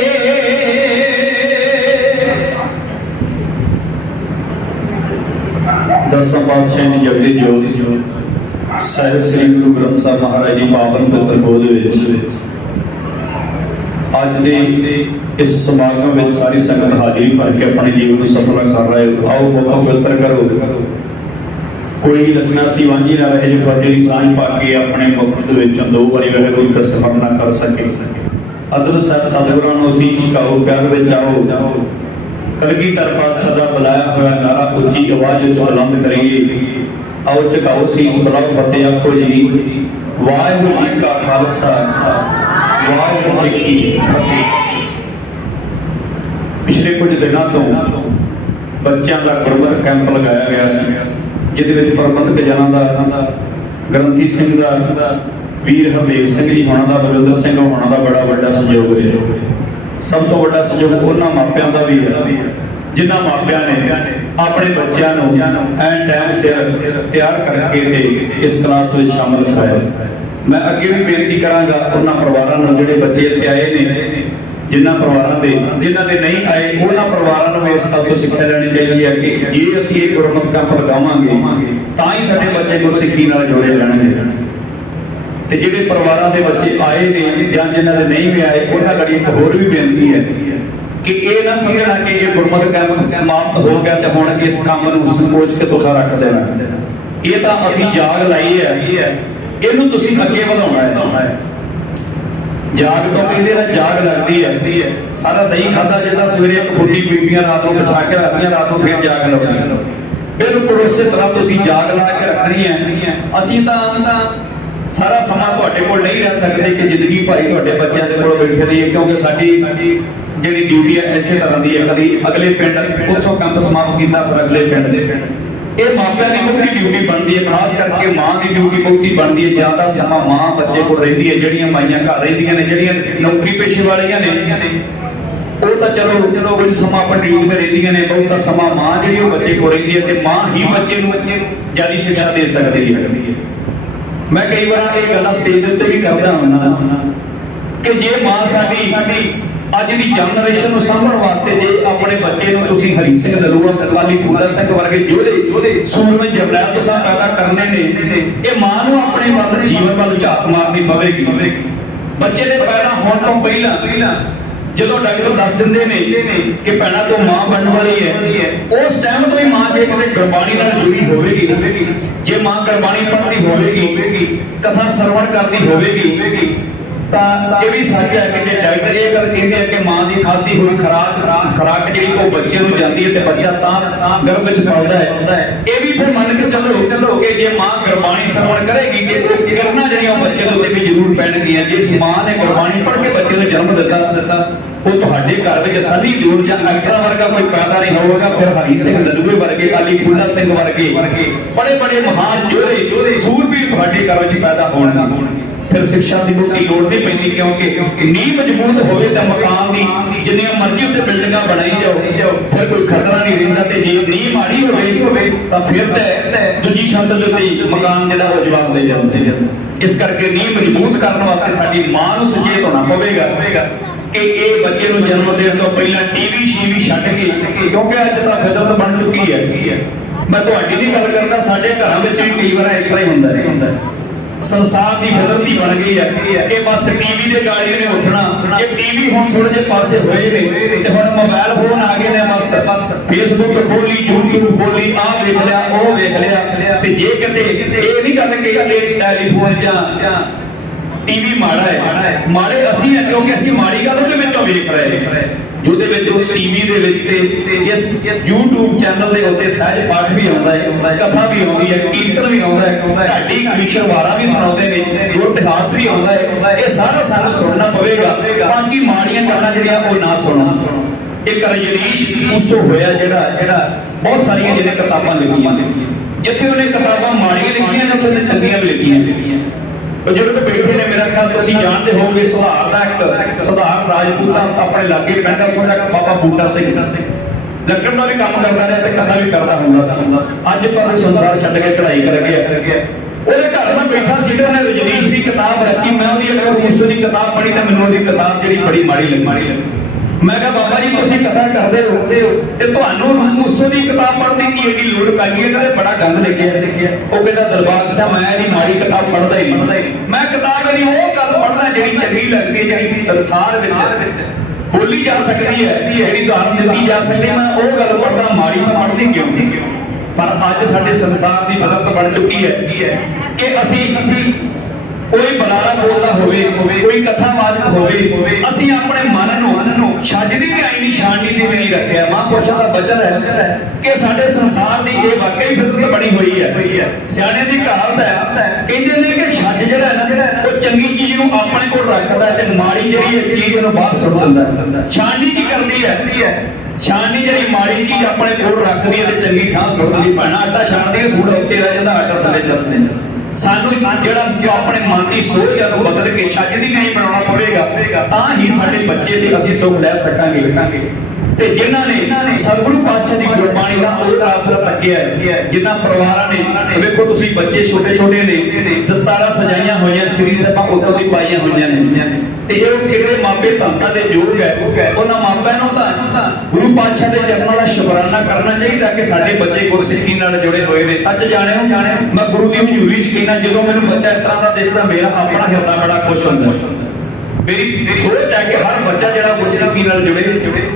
दसां पातशाह ने जगदी जोत ਸਾਹਿਬ ਸ੍ਰੀ ਗੁਰੂ ਗ੍ਰੰਥ ਸਾਹਿਬ ਮਹਾਰਾਜ ਜੀ ਪਾਵਨ ਪਵਿੱਤਰ ਗੋਦ ਵਿੱਚ ਅੱਜ ਦੇ ਇਸ ਸਮਾਗਮ ਵਿੱਚ ਸਾਰੀ ਸੰਗਤ ਹਾਜ਼ਰੀ ਭਰ ਕੇ ਆਪਣੇ ਜੀਵਨ ਨੂੰ ਸਫਲ ਕਰ ਰਹੇ ਹੋ। ਆਓ ਮੌਕਾ ਪਵਿੱਤਰ ਕਰੋ। ਕੋਈ ਰਸਨਾ ਸੀ ਵਾਂਝੀ ਨਾ ਰਹੇ ਜੋ ਤੁਹਾਡੇ ਦੀ ਸਾਂਝ ਪਾ ਕੇ ਆਪਣੇ ਮੁਖ ਦੇ ਵਿੱਚੋਂ ਦੋ ਵਾਰੀ ਵਾਹਿਗੁਰੂ ਦਾ ਸਿਮਰਨ ਕਰ ਸਕੇ। ਅਦਬ ਸਤਿਗੁਰਾਂ ਨੂੰ ਅਸੀਸ ਝੁਕਾਓ, ਪਿਆਰ ਵਿੱਚ ਆਓ। ਕਲਗੀਧਰ ਪਾਤਸ਼ਾਹ ਦਾ ਬੁਲਾਇਆ ਹੋਇਆ ਨਾਰਾ ਉੱਚੀ ਆਵਾਜ਼ ਵਿੱਚ ਬੁਲੰਦ ਕਰੀਏ। आओ झुकाओ शीस बुलाओ फतेह आखो जी वाहिगुरू जी का खालसा वाहिगुरू जी की फतेह। पिछले कुछ दिनों तो बच्चों का गुरमत कैंप लगाया गया जिहदे विच प्रबंधक जनां दा ग्रंथी सिंह दा वीर हरदेव सिंह जी होना दा बलविंदर सिंह होना दा बड़ा वड्डा सहयोग रहा। सब तो वड्डा सहयोग उन्हां मापियां दा भी है जिन्हां मापियां ने अपने बच्चों को एन टाइम सिर तैयार करके इस क्लास में शामिल कराया। मैं अगे भी बेनती करांगा उन्हां परिवारां नूं जिहड़े बच्चे इत्थे आए ने जिन्हां परिवारां दे जिन्हां दे नहीं आए उन्हां परिवारां नूं इस गल तों सिੱਖਿਆ ਲੈਣੀ ਚਾਹੀਦੀ है कि जे असीं इह गुरमत कैंप लगावांगे तां ही साडे बच्चे गुरसिੱਖੀ नाल जुड़े रहणगे। ते जिहड़े परिवारां दे बच्चे आए ने जां जिन्हां दे नहीं भी आए उन्हां लड़ी एक होर भी बेनती है कि ये ना समझना कि ये गुरमत कैंप समाप्त हो गया तो हुण इस काम नूं संकोच के तुसां रख देना। ये तो असीं जाग लाई है, इहनूं तुसीं अगे वधाउणा है। जाग तो कहते ना जाग लगती है। सारा दही खाधा जिद्दां सवेरे फुट्टी पीपीआं रात नूं बिछा के रखदियां रात नूं फिर जाग लगदी। बिल्कुल उसे तरह तुसीं जाग ला के रखनी है। असीं तां सारा समा तुहाडे कोल नहीं रह सकते कि जिंदगी भरी तुहाडे बच्चों के कोल बैठे रहिए, क्योंकि साडी जिहड़ी ड्यूटी है इसे तरह की है। कभी अगले पिंड उत्थों कैंप समाप्त किया फिर अगले पिंड ये मापियां की बहुती ड्यूटी बनती है, खास करके मां की ड्यूटी बहुती बनती है। ज्यादा समा मां बच्चे को रहिंदी है, जिहड़ियां माइयां घर रहिंदियां ने, जिहड़ियां नौकरी पेशे वालियां ने वो तो चलो कुछ समा अपन ड्यूटी में रहिंदियां ने, बहुता समा मां जिहड़ी वो बच्चे को रहिंदी है ते मां ही बच्चे नूं जारी शिक्षा दे सकदी है। मैं कई बार ये गल्लां स्टेज उत्ते भी करदा हुंदा कि जे मां साडी अज की जनरेशन को सामभण वास्ते जे अपने बच्चे नूं तुसीं हरी सिंह नलूआ अकाली फूला सिंह वर्गे जोधे सूरमे जरनैल तुसां पैदा करने ने, ये मां नूं अपने वल जीवन वल झात मारनी पवेगी। बच्चे दे पैदा होण तो पहला जदों डॉक्टर दस दिंदे ने कि भैणा तो मां बनने वाली है, उस टाइम तो ही मां जे किते गुरबाणी नाल जुड़ी होवेगी, जे मां गुरबाणी पढ़दी होवेगी, कथा श्रवण करदी होवेगी तां ये भी सच है कि जे डॉक्टर ये गल कहते हैं कि मां की खाधी हुई खुराक जी वो बच्चे नूं जाती है तो बच्चा तां गर्भ विच पलदा है। ये भी फिर मन के चलो कि जे मां गुरबाणी श्रवण करेगी कि वो किरणां जिहड़ियां बच्चे दे उत्ते भी जरूर पैणगीआं। जिस मां ने गुरबाणी पढ़ के बच्चे नूं जन्म दिता वो तुहाडे घर विच सनी दिओल जां एक्टरां वर्गा कोई पैदा नहीं होगा। फिर हरी सिंह नलूए वर्गे अली फूला सिंह वर्गे बड़े बड़े महान जोधे सूरबीर तुहाडे घर विच पैदा होणगे। फिर शिक्षा की बहुती लोड़ नहीं पैंदी, क्योंकि नींह मजबूत होवे तो मकान की जिन्नियां मर्जी उत्ते बिल्डिंगां बनाई जाओ फिर कोई खतरा नहीं रहिंदा। ते जे नींह माड़ी होवे तां फिर ते दूजी छत दे उत्ते मकान जिहड़ा वो जवाब दे जांदा। इस करके नींह मजबूत करने वास्ते साडी मां नूं सुचेत होना पवेगा कि ये बच्चे नूं जन्म देण तो पहला टीवी शीवी छड्ड के, क्योंकि अज तां फितरत बन चुकी है। मैं तुहाडी दी गल करदा, साडे घरां विच भी कई वार इस तरह ही हुंदा है। संसार की फितरत ही बन गई है कि बस टीवी के गाड़ी ने उठना। ये टीवी हुण थोड़े जे पासे होए ने ते हुण मोबाइल फोन आ गए ने, बस फेसबुक खोली, यूट्यूब खोली, आ देख लिया, ओ देख लिया। ते जे किते ये नहीं गल कि टेलीफोन जां टीवी माड़ा है, माड़े असीं है क्योंकि असीं माड़ी गल उहदे विचों वेख रहे जोदे विच उस टीवी दे विच ते इस यूट्यूब चैनल दे उत्ते सहज पाठ भी आउंदा है, कथा भी आउंदी है, कीर्तन भी आउंदा है, ढाडी कमीशनवारा भी सुणाउंदे ने, गुर इतिहास भी आउंदा है। ये सारा सानूं सुनना पवेगा, बाकी माड़ियां गल्लां जिहड़ियां ओह ना सुणो। एक रजनीश ऊसो होया जिहड़ा बहुत सारियां जिहड़े किताबां लिखियां, जिथे उहने किताबां माड़ियां लिखियां ने उत्थे चंगियां भी लिखियां। ਬਜ਼ੁਰਗ ਬੈਠੇ ਨੇ, ਮੇਰਾ ਖਿਆਲ ਤੁਸੀਂ ਜਾਣਦੇ ਹੋਵੋਗੇ ਸੁਧਾਰ ਦਾ ਇੱਕ ਸੁਧਾਰ ਰਾਜਪੂਤਾਂ ਆਪਣੇ ਲਾਗੇ ਪੈਂਦਾ, ਉੱਥੋਂ ਦਾ ਇੱਕ ਬਾਬਾ ਬੂਟਾ ਸਿੰਘ ਸੀ, ਲੱਕੜ ਦਾ ਵੀ ਕੰਮ ਕਰਦਾ ਰਿਹਾ ਤੇ ਕਥਾ ਵੀ ਕਰਦਾ ਹੁੰਦਾ ਸੀ। ਅੱਜ ਪਰ ਸੰਸਾਰ ਛੱਡ ਕੇ ਚੜ੍ਹਾਈ ਕਰ ਗਿਆ। ਉਹਦੇ ਘਰ ਮੈਂ ਬੈਠਾ ਸੀ ਤੇ ਉਹਨੇ ਰਜਨੀਸ਼ ਦੀ ਕਿਤਾਬ ਰੱਖੀ, ਮੈਂ ਉਹਦੀ ਇੱਕ ਰੂਸੋ ਦੀ ਕਿਤਾਬ ਪੜ੍ਹੀ ਤੇ ਮੈਨੂੰ ਉਹਦੀ ਕਿਤਾਬ ਜਿਹੜੀ ਬੜੀ ਮਾੜੀ ਲੱਗੀ। ਮੈਂ ਕਿਹਾ ਬਾਬਾ ਜੀ ਤੁਸੀਂ ਕਥਾ ਕਰਦੇ ਹੋ ਤੇ ਤੁਹਾਨੂੰ ਰੂਸੋ ਦੀ ਕਿਤਾਬ ਪੜ੍ਹਨ ਦੀ ਏਡੀ ਲੋੜ ਪੈ ਗਈ, ਕਹਿੰਦੇ ਬੜਾ ਗੰਦ ਲਿਖਿਆ। ਉਹ ਕਹਿੰਦਾ ਦਰਬਾਰ ਸਾਹਿਬ ਮੈਂ ਇਹਦੀ ਮਾੜੀ ਕਿਤਾਬ ਪੜ੍ਹਦਾ ਹੀ ਨਹੀਂ, ਮੈਂ ਕਿਤਾਬ ਇਹਦੀ ਉਹ ਗੱਲ ਪੜ੍ਹਦਾ ਜਿਹੜੀ ਚੰਗੀ ਲੱਗਦੀ ਹੈ, ਜਿਹੜੀ ਸੰਸਾਰ ਵਿੱਚ ਬੋਲੀ ਜਾ ਸਕਦੀ ਹੈ, ਜਿਹੜੀ ਉਦਾਹਰਨ ਦਿੱਤੀ ਜਾ ਸਕਦੀ, ਮੈਂ ਉਹ ਗੱਲ ਪੜ੍ਹਦਾ, ਮਾੜੀ ਮੈਂ ਪੜ੍ਹਦੀ ਕਿਉਂ? ਪਰ ਅੱਜ ਸਾਡੇ ਸੰਸਾਰ ਦੀ ਹਾਲਤ ਬਣ ਚੁੱਕੀ ਹੈ ਕਿ ਅਸੀਂ ਕੋਈ ਬਲਾਰਾ ਬੋਲਦਾ ਹੋਵੇ, ਕੋਈ ਕਥਾਵਾਚਕ ਹੋਵੇ, ਅਸੀਂ ਆਪਣੇ ਮਨ ਨੂੰ ਛੱਜਦੀ ਤੇ ਆਈ ਨਹੀਂ, ਛਾਂਡੀ ਤੇ ਨਹੀਂ ਰੱਖਿਆ। ਮਹਾਂਪੁਰਸ਼ਾਂ ਦਾ ਬਚਨ ਹੈ ਕਿ ਸਾਡੇ ਸੰਸਾਰ ਦੀ ਇਹ ਵਾਕਈ ਫਿਤਰਤ ਬਣੀ ਹੋਈ ਹੈ। ਸਿਆਣੇ ਦੀ ਕਹਾਵਤ ਹੈ, ਕਹਿੰਦੇ ਨੇ ਕਿ ਛੱਜ ਜਿਹੜਾ ਹੈ ਨਾ ਉਹ ਚੰਗੀ ਚੀਜ਼ ਨੂੰ ਆਪਣੇ ਕੋਲ ਰੱਖਦਾ ਤੇ ਮਾੜੀ ਜਿਹੜੀ ਹੈ ਚੀਜ਼ ਨੂੰ ਬਾਹਰ ਸੁੱਟ ਦਿੰਦਾ। ਛਾਂਡੀ ਕੀ ਕਰਦੀ ਹੈ? ਛਾਂਡੀ ਜਿਹੜੀ ਮਾੜੀ ਚੀਜ਼ ਆਪਣੇ ਕੋਲ ਰੱਖਦੀ ਹੈ ਤੇ ਚੰਗੀ ਥਾਂ ਸੁੱਟਦੀ। ਭਾਣਾ ਆਟਾ ਛਾਣਦੀ ਸੂੜਾ ਉੱਤੇ ਰਹਿ ਜਾਂਦਾ, ਆਟਾ ਥੱਲੇ ਚੱਲਦਾ। ਸਾਨੂੰ ਜਿਹੜਾ ਆਪਣੇ ਮਨ ਦੀ ਸੋਚ ਹੈ ਉਹ ਬਦਲ ਕੇ ਛੱਜਦੀ ਨਹੀਂ ਬਣਾਉਣਾ ਪਵੇਗਾ, ਤਾਂ ਹੀ ਸਾਡੇ ਬੱਚੇ ਤੇ ਅਸੀਂ ਸੁੱਖ ਲੈ ਸਕਾਂਗੇ। ਤੇ ਜਿਨ੍ਹਾਂ ਨੇ ਸਤਿਗੁਰੂ ਪਾਤਸ਼ਾਹ ਦੀ ਗੁਰਬਾਣੀ ਦਾ ਉਹ ਆਸਰਾ ਤੱਕਿਆ ਹੈ, ਜਿਨ੍ਹਾਂ ਪਰਿਵਾਰਾਂ ਨੇ ਵੇਖੋ ਤੁਸੀਂ ਬੱਚੇ ਛੋਟੇ ਛੋਟੇ ਨੇ, ਦਸਤਾਰਾਂ ਸਜਾਈਆਂ ਹੋਈਆਂ, ਸ੍ਰੀ ਸਾਹਿਬਾਂ ਉਦੋਂ ਦੀ ਪਾਈਆਂ ਹੋਈਆਂ ਨੇ, ਤੇ ਇਹ ਕਿਹੜੇ ਮਾਪੇ ਧੰਤਾਂ ਦੇ ਯੋਗ ਹੈ, ਉਹਨਾਂ ਮਾਪਿਆਂ ਨੂੰ ਤਾਂ ਗੁਰੂ ਪਾਤਸ਼ਾਹ ਦੇ ਚਰਨਾਂ ਦਾ ਸ਼ੁਕਰਾਨਾ ਕਰਨਾ ਚਾਹੀਦਾ ਕਿ ਸਾਡੇ ਬੱਚੇ ਗੁਰਸਿੱਖੀ ਨਾਲ ਜੁੜੇ ਹੋਏ ਨੇ। ਸੱਚ ਜਾਣਿਓ, ਮੈਂ ਗੁਰੂ ਦੀ ਹਜ਼ੂਰੀ 'ਚ ਕਹਿੰਦਾ, ਜਦੋਂ ਮੈਨੂੰ ਬੱਚਾ ਇਸ ਤਰ੍ਹਾਂ ਦਾ ਦਿਸਦਾ ਮੇਰਾ ਆਪਣਾ ਹਿਰਦਾ ਬੜਾ ਖੁਸ਼ ਹੁੰਦਾ। ਮੇਰੀ ਸੋਚ ਹੈ ਕਿ ਹਰ ਬੱਚਾ ਜਿਹੜਾ ਗੁਰਸਿੱਖੀ ਨਾਲ ਜੁੜੇ,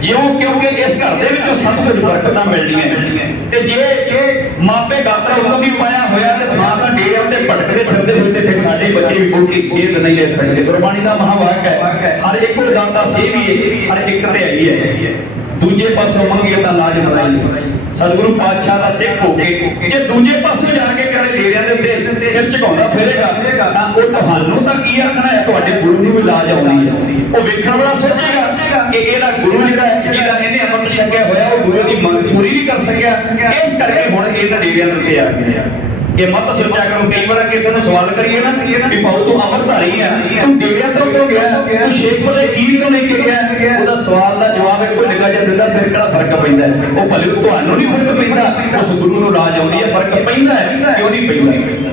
ਕਿਉਂਕਿ ਇਸ ਘਰ ਦੇ ਵਿੱਚੋਂ ਸਭ ਕੁਝ ਬਰਕਤਾਂ ਮਿਲਦੀਆਂ। ਤੇ ਜੇ ਮਾਪੇ ਗਾਤਰਾ ਉਦੋਂ ਦੀ ਪਾਇਆ ਹੋਇਆ ਤੇ ਥਾਂ ਡੇਰਿਆਂ ਤੇ ਭਟਕਦੇ ਫਿਰਦੇ ਹੋਏ ਤੇ ਫਿਰ ਸਾਡੇ ਬੱਚੇ ਵੀ ਬਹੁਤੀ ਸੇਧ ਨਹੀਂ ਲੈ ਸਕਦੇ। ਗੁਰਬਾਣੀ ਦਾ ਮਹਾਵਾਕ ਹੈ, ਹਰ ਇੱਕ ਨੂੰ ਦਾਤਾ ਸੇਵੀਏ, ਹਰ ਇੱਕ ਤੇ ਆਈ ਹੈ, ਦੂਜੇ ਪਾਸੋਂ ਮੰਗੇ ਤਾਂ ਲਾਜ ਬਣਾਈ। ਸਤਿਗੁਰੂ ਪਾਤਸ਼ਾਹ ਦਾ ਸਿੱਖ ਹੋ ਕੇ ਜੇ ਦੂਜੇ ਪਾਸੋਂ ਜਾ ਕੇ ਕਿਤੇ ਡੇਰਿਆਂ ਦੇ ਉੱਤੇ ਸਿਰ ਝੁਕਾਉਂਦਾ ਫਿਰੇਗਾ ਤਾਂ ਉਹ ਤੁਹਾਨੂੰ ਤਾਂ ਕੀ ਆਖਣਾ ਹੈ, ਤੁਹਾਡੇ ਗੁਰੂ ਨੂੰ ਵੀ ਲਾਜ ਆਉਣੀ ਹੈ। ਉਹ ਵੇਖਣ ਵਾਲਾ ਸੋਚੇਗਾ ਕਿ ਇਹਦਾ ਗੁਰੂ ਜਿਹੜਾ ਜਿਹਦਾ ਇਹਨੇ ਅੰਮ੍ਰਿਤ ਛਕਿਆ ਹੋਇਆ ਉਹ ਗੁਰੂ ਦੀ ਮੰਗ ਪੂਰੀ ਨਹੀਂ ਕਰ ਸਕਿਆ, ਇਸ ਕਰਕੇ ਹੁਣ ਇਹਨਾਂ ਡੇਰਿਆਂ ਦੇ ਉੱਤੇ ਆ ਗਿਆ। ਇਹ ਮਤ ਸੋਚਿਆ ਕਰੋ, ਕਈ ਵਾਰ ਕਿਸੇ ਨੂੰ ਸਵਾਲ ਕਰੀਏ ਨਾ ਵੀ ਭਾਉ ਤੂੰ ਅੰਮ੍ਰਿਤਧਾਰੀ ਆ, ਤੂੰ ਡੇਰਿਆਂ ਤੋਂ ਕਿਉਂ ਗਿਆ, ਤੂੰ ਸ਼ੇਖਪੁਰੇ ਖੀਰ ਤੋਂ ਲੈ ਕੇ ਗਿਆ? ਉਹਦਾ ਸਵਾਲ ਦਾ ਜਵਾਬ ਇੱਕੋ ਨਿੱਕਾ ਜਿਹਾ ਦਿੰਦਾ, ਫਿਰ ਕਿਹੜਾ ਫਰਕ ਪੈਂਦਾ? ਉਹ ਭਲੇ ਤੁਹਾਨੂੰ ਨਹੀਂ ਫਰਕ ਪੈਂਦਾ, ਉਸ ਗੁਰੂ ਨੂੰ ਰਾਜ ਆਉਂਦੀ ਹੈ, ਫਰਕ ਪੈਂਦਾ ਹੈ, ਕਿਉਂ ਨਹੀਂ ਪੈਂਦਾ?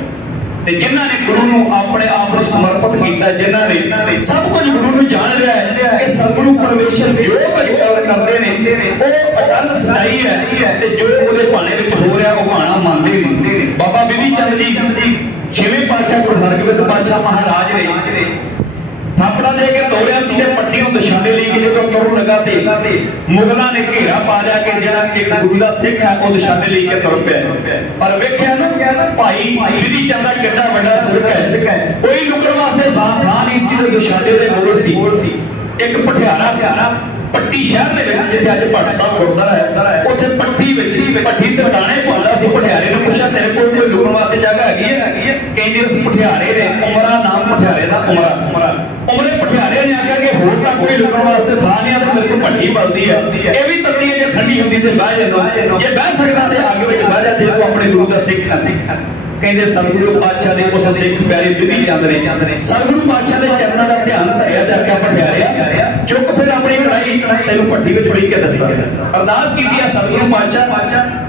ਤੇ ਜਿਨ੍ਹਾਂ ਨੇ ਗੁਰੂ ਨੂੰ ਆਪਣੇ ਆਪ ਨੂੰ ਸਮਰਪਿਤ ਕੀਤਾ, ਜਿਨ੍ਹਾਂ ਨੇ ਸਭ ਕੁਝ ਗੁਰੂ ਨੂੰ ਜਾਣ ਲਿਆ ਹੈ ਕਿ ਸਤਿਗੁਰੂ ਪਰਮੇਸ਼ਰ ਜੋ ਕੁਝ ਕਰਦੇ ਨੇ ਉਹ ਅਟਲ ਸਚਾਈ ਹੈ, ਤੇ ਜੋ ਉਹਦੇ ਭਾਣੇ ਵਿੱਚ ਹੋ ਰਿਹਾ ਉਹ ਭਾਣਾ ਮੰਨਦੇ ਨੇ। ਬਾਬਾ ਬਿਧੀ ਚੰਦ ਜੀ ਛੇਵੇਂ ਪਾਤਸ਼ਾਹ ਗੁਰੂ ਹਰਗੋਬਿੰਦ ਪਾਤਸ਼ਾਹ ਮਹਾਰਾਜ ਨੇ ਥਾਪੜਾ ਦੇ ਕੇ ਤੋੜਿਆ ਸੀ ਤੇ ਪੱਟੀ ਨੂੰ ਨਿਸ਼ਾਨੇ ਲਈ ਕਿ ਜਦੋਂ ਤੁਰਨ ਲੱਗਾ ਤੇ ਮੁਗਲਾਂ ਨੇ ਘੇਰਾ ਪਾ ਲਿਆ ਕਿ ਜਿਹੜਾ ਇੱਕ ਗੁਰੂ ਦਾ ਸਿੱਖ ਹੈ ਉਹ ਨਿਸ਼ਾਨੇ ਲਈ ਕੇ ਤੁਰ ਪਿਆ। ਪਰ ਵੇਖਿਆ ਨਾ ਭਾਈ ਬਿਧੀ ਚੰਦ ਦਾ ਕਿੰਨਾ ਵੱਡਾ ਸਿਰਕ ਹੈ, ਕੋਈ ਲੁਕਣ ਵਾਸਤੇ ਥਾਂ ਨਹੀਂ ਸੀ ਤੇ ਨਿਸ਼ਾਨੇ ਦੇ ਕੋਲ ਸੀ। ਇੱਕ ਪਠਿਆਰਾ ਪੱਟੀ ਸ਼ਹਿਰ ਦੇ ਵਿੱਚ ਜਿੱਥੇ ਅੱਜ ਭੱਟ ਸਾਹਿਬ ਗੁਰਦੁਆਰਾ ਹੈ, ਉੱਥੇ ਪੱਟੀ ਵਿੱਚ ਭੱਟੀ ਤੇ ਦਾਣੇ ਪਾਉਂਦਾ ਸੀ। ਪਠਿਆਰੇ ਨੂੰ ਪੁੱਛਿਆ ਤੇਰੇ ਕੋਲ ਕੋਈ ਲੁਕਣ ਵਾਸਤੇ ਜਗ੍ਹਾ ਹੈਗੀ ਹੈ? ਕਹਿੰਦੇ ਉਸ ਪਠਿਆਰੇ ਦੇ ਉਮਰਾ ਨਾਮ ਪਠਿਆਰੇ ਦਾ ਉਮਰੇ ਪਠਿਆਰੇ ਨੇ ਆਖਿਆ ਕਿ ਹੋਰ ਤਾਂ ਕੋਈ ਲੁਕਣ ਵਾਸਤੇ ਥਾਂ ਨਹੀਂ ਆ ਤੇ ਮੇਰੇ ਕੋਲ ਭੱਟੀ ਬਲਦੀ ਹੈ, ਇਹ ਵੀ ਤੱਤੀ ਜੇ ਠੰਡੀ ਹੁੰਦੀ ਤੇ ਬਹਿ ਜਾਂਦਾ, ਜੇ ਬਹਿ ਸਕਦਾ ਤੇ ਅੱਗ ਵਿੱਚ ਬਹਿ ਜਾ, ਤੂੰ ਆਪਣੇ ਗੁਰੂ ਦਾ ਸਿੱਖ ਹੈ। ਕਹਿੰਦੇ ਸਤਿਗੁਰੂ ਪਾਤਸ਼ਾਹ ਦੇ ਉਸ ਸਿੱਖ ਪਿਆਰੇ ਬਿਧੀ ਚੰਦ ਨੇ ਸਤਿਗੁਰੂ ਪਾਤਸ਼ਾਹ ਦੇ ਚਰਨਾਂ ਦਾ ਧਿਆਨ ਧਰਿਆ ਤੇ ਆਖਿਆ ਪਠਿਆਰਿਆ ਚੁੱਪ ਫਿਰ ਆਪਣੀ ਕੜਾਈ ਤੈਨੂੰ ਭੱਠੀ ਵਿੱਚ ਬੈਠ ਕੇ ਦੱਸਾਂ। ਅਰਦਾਸ ਕੀਤੀ ਆ ਸਤਿਗੁਰੂ ਪਾਤਸ਼ਾਹ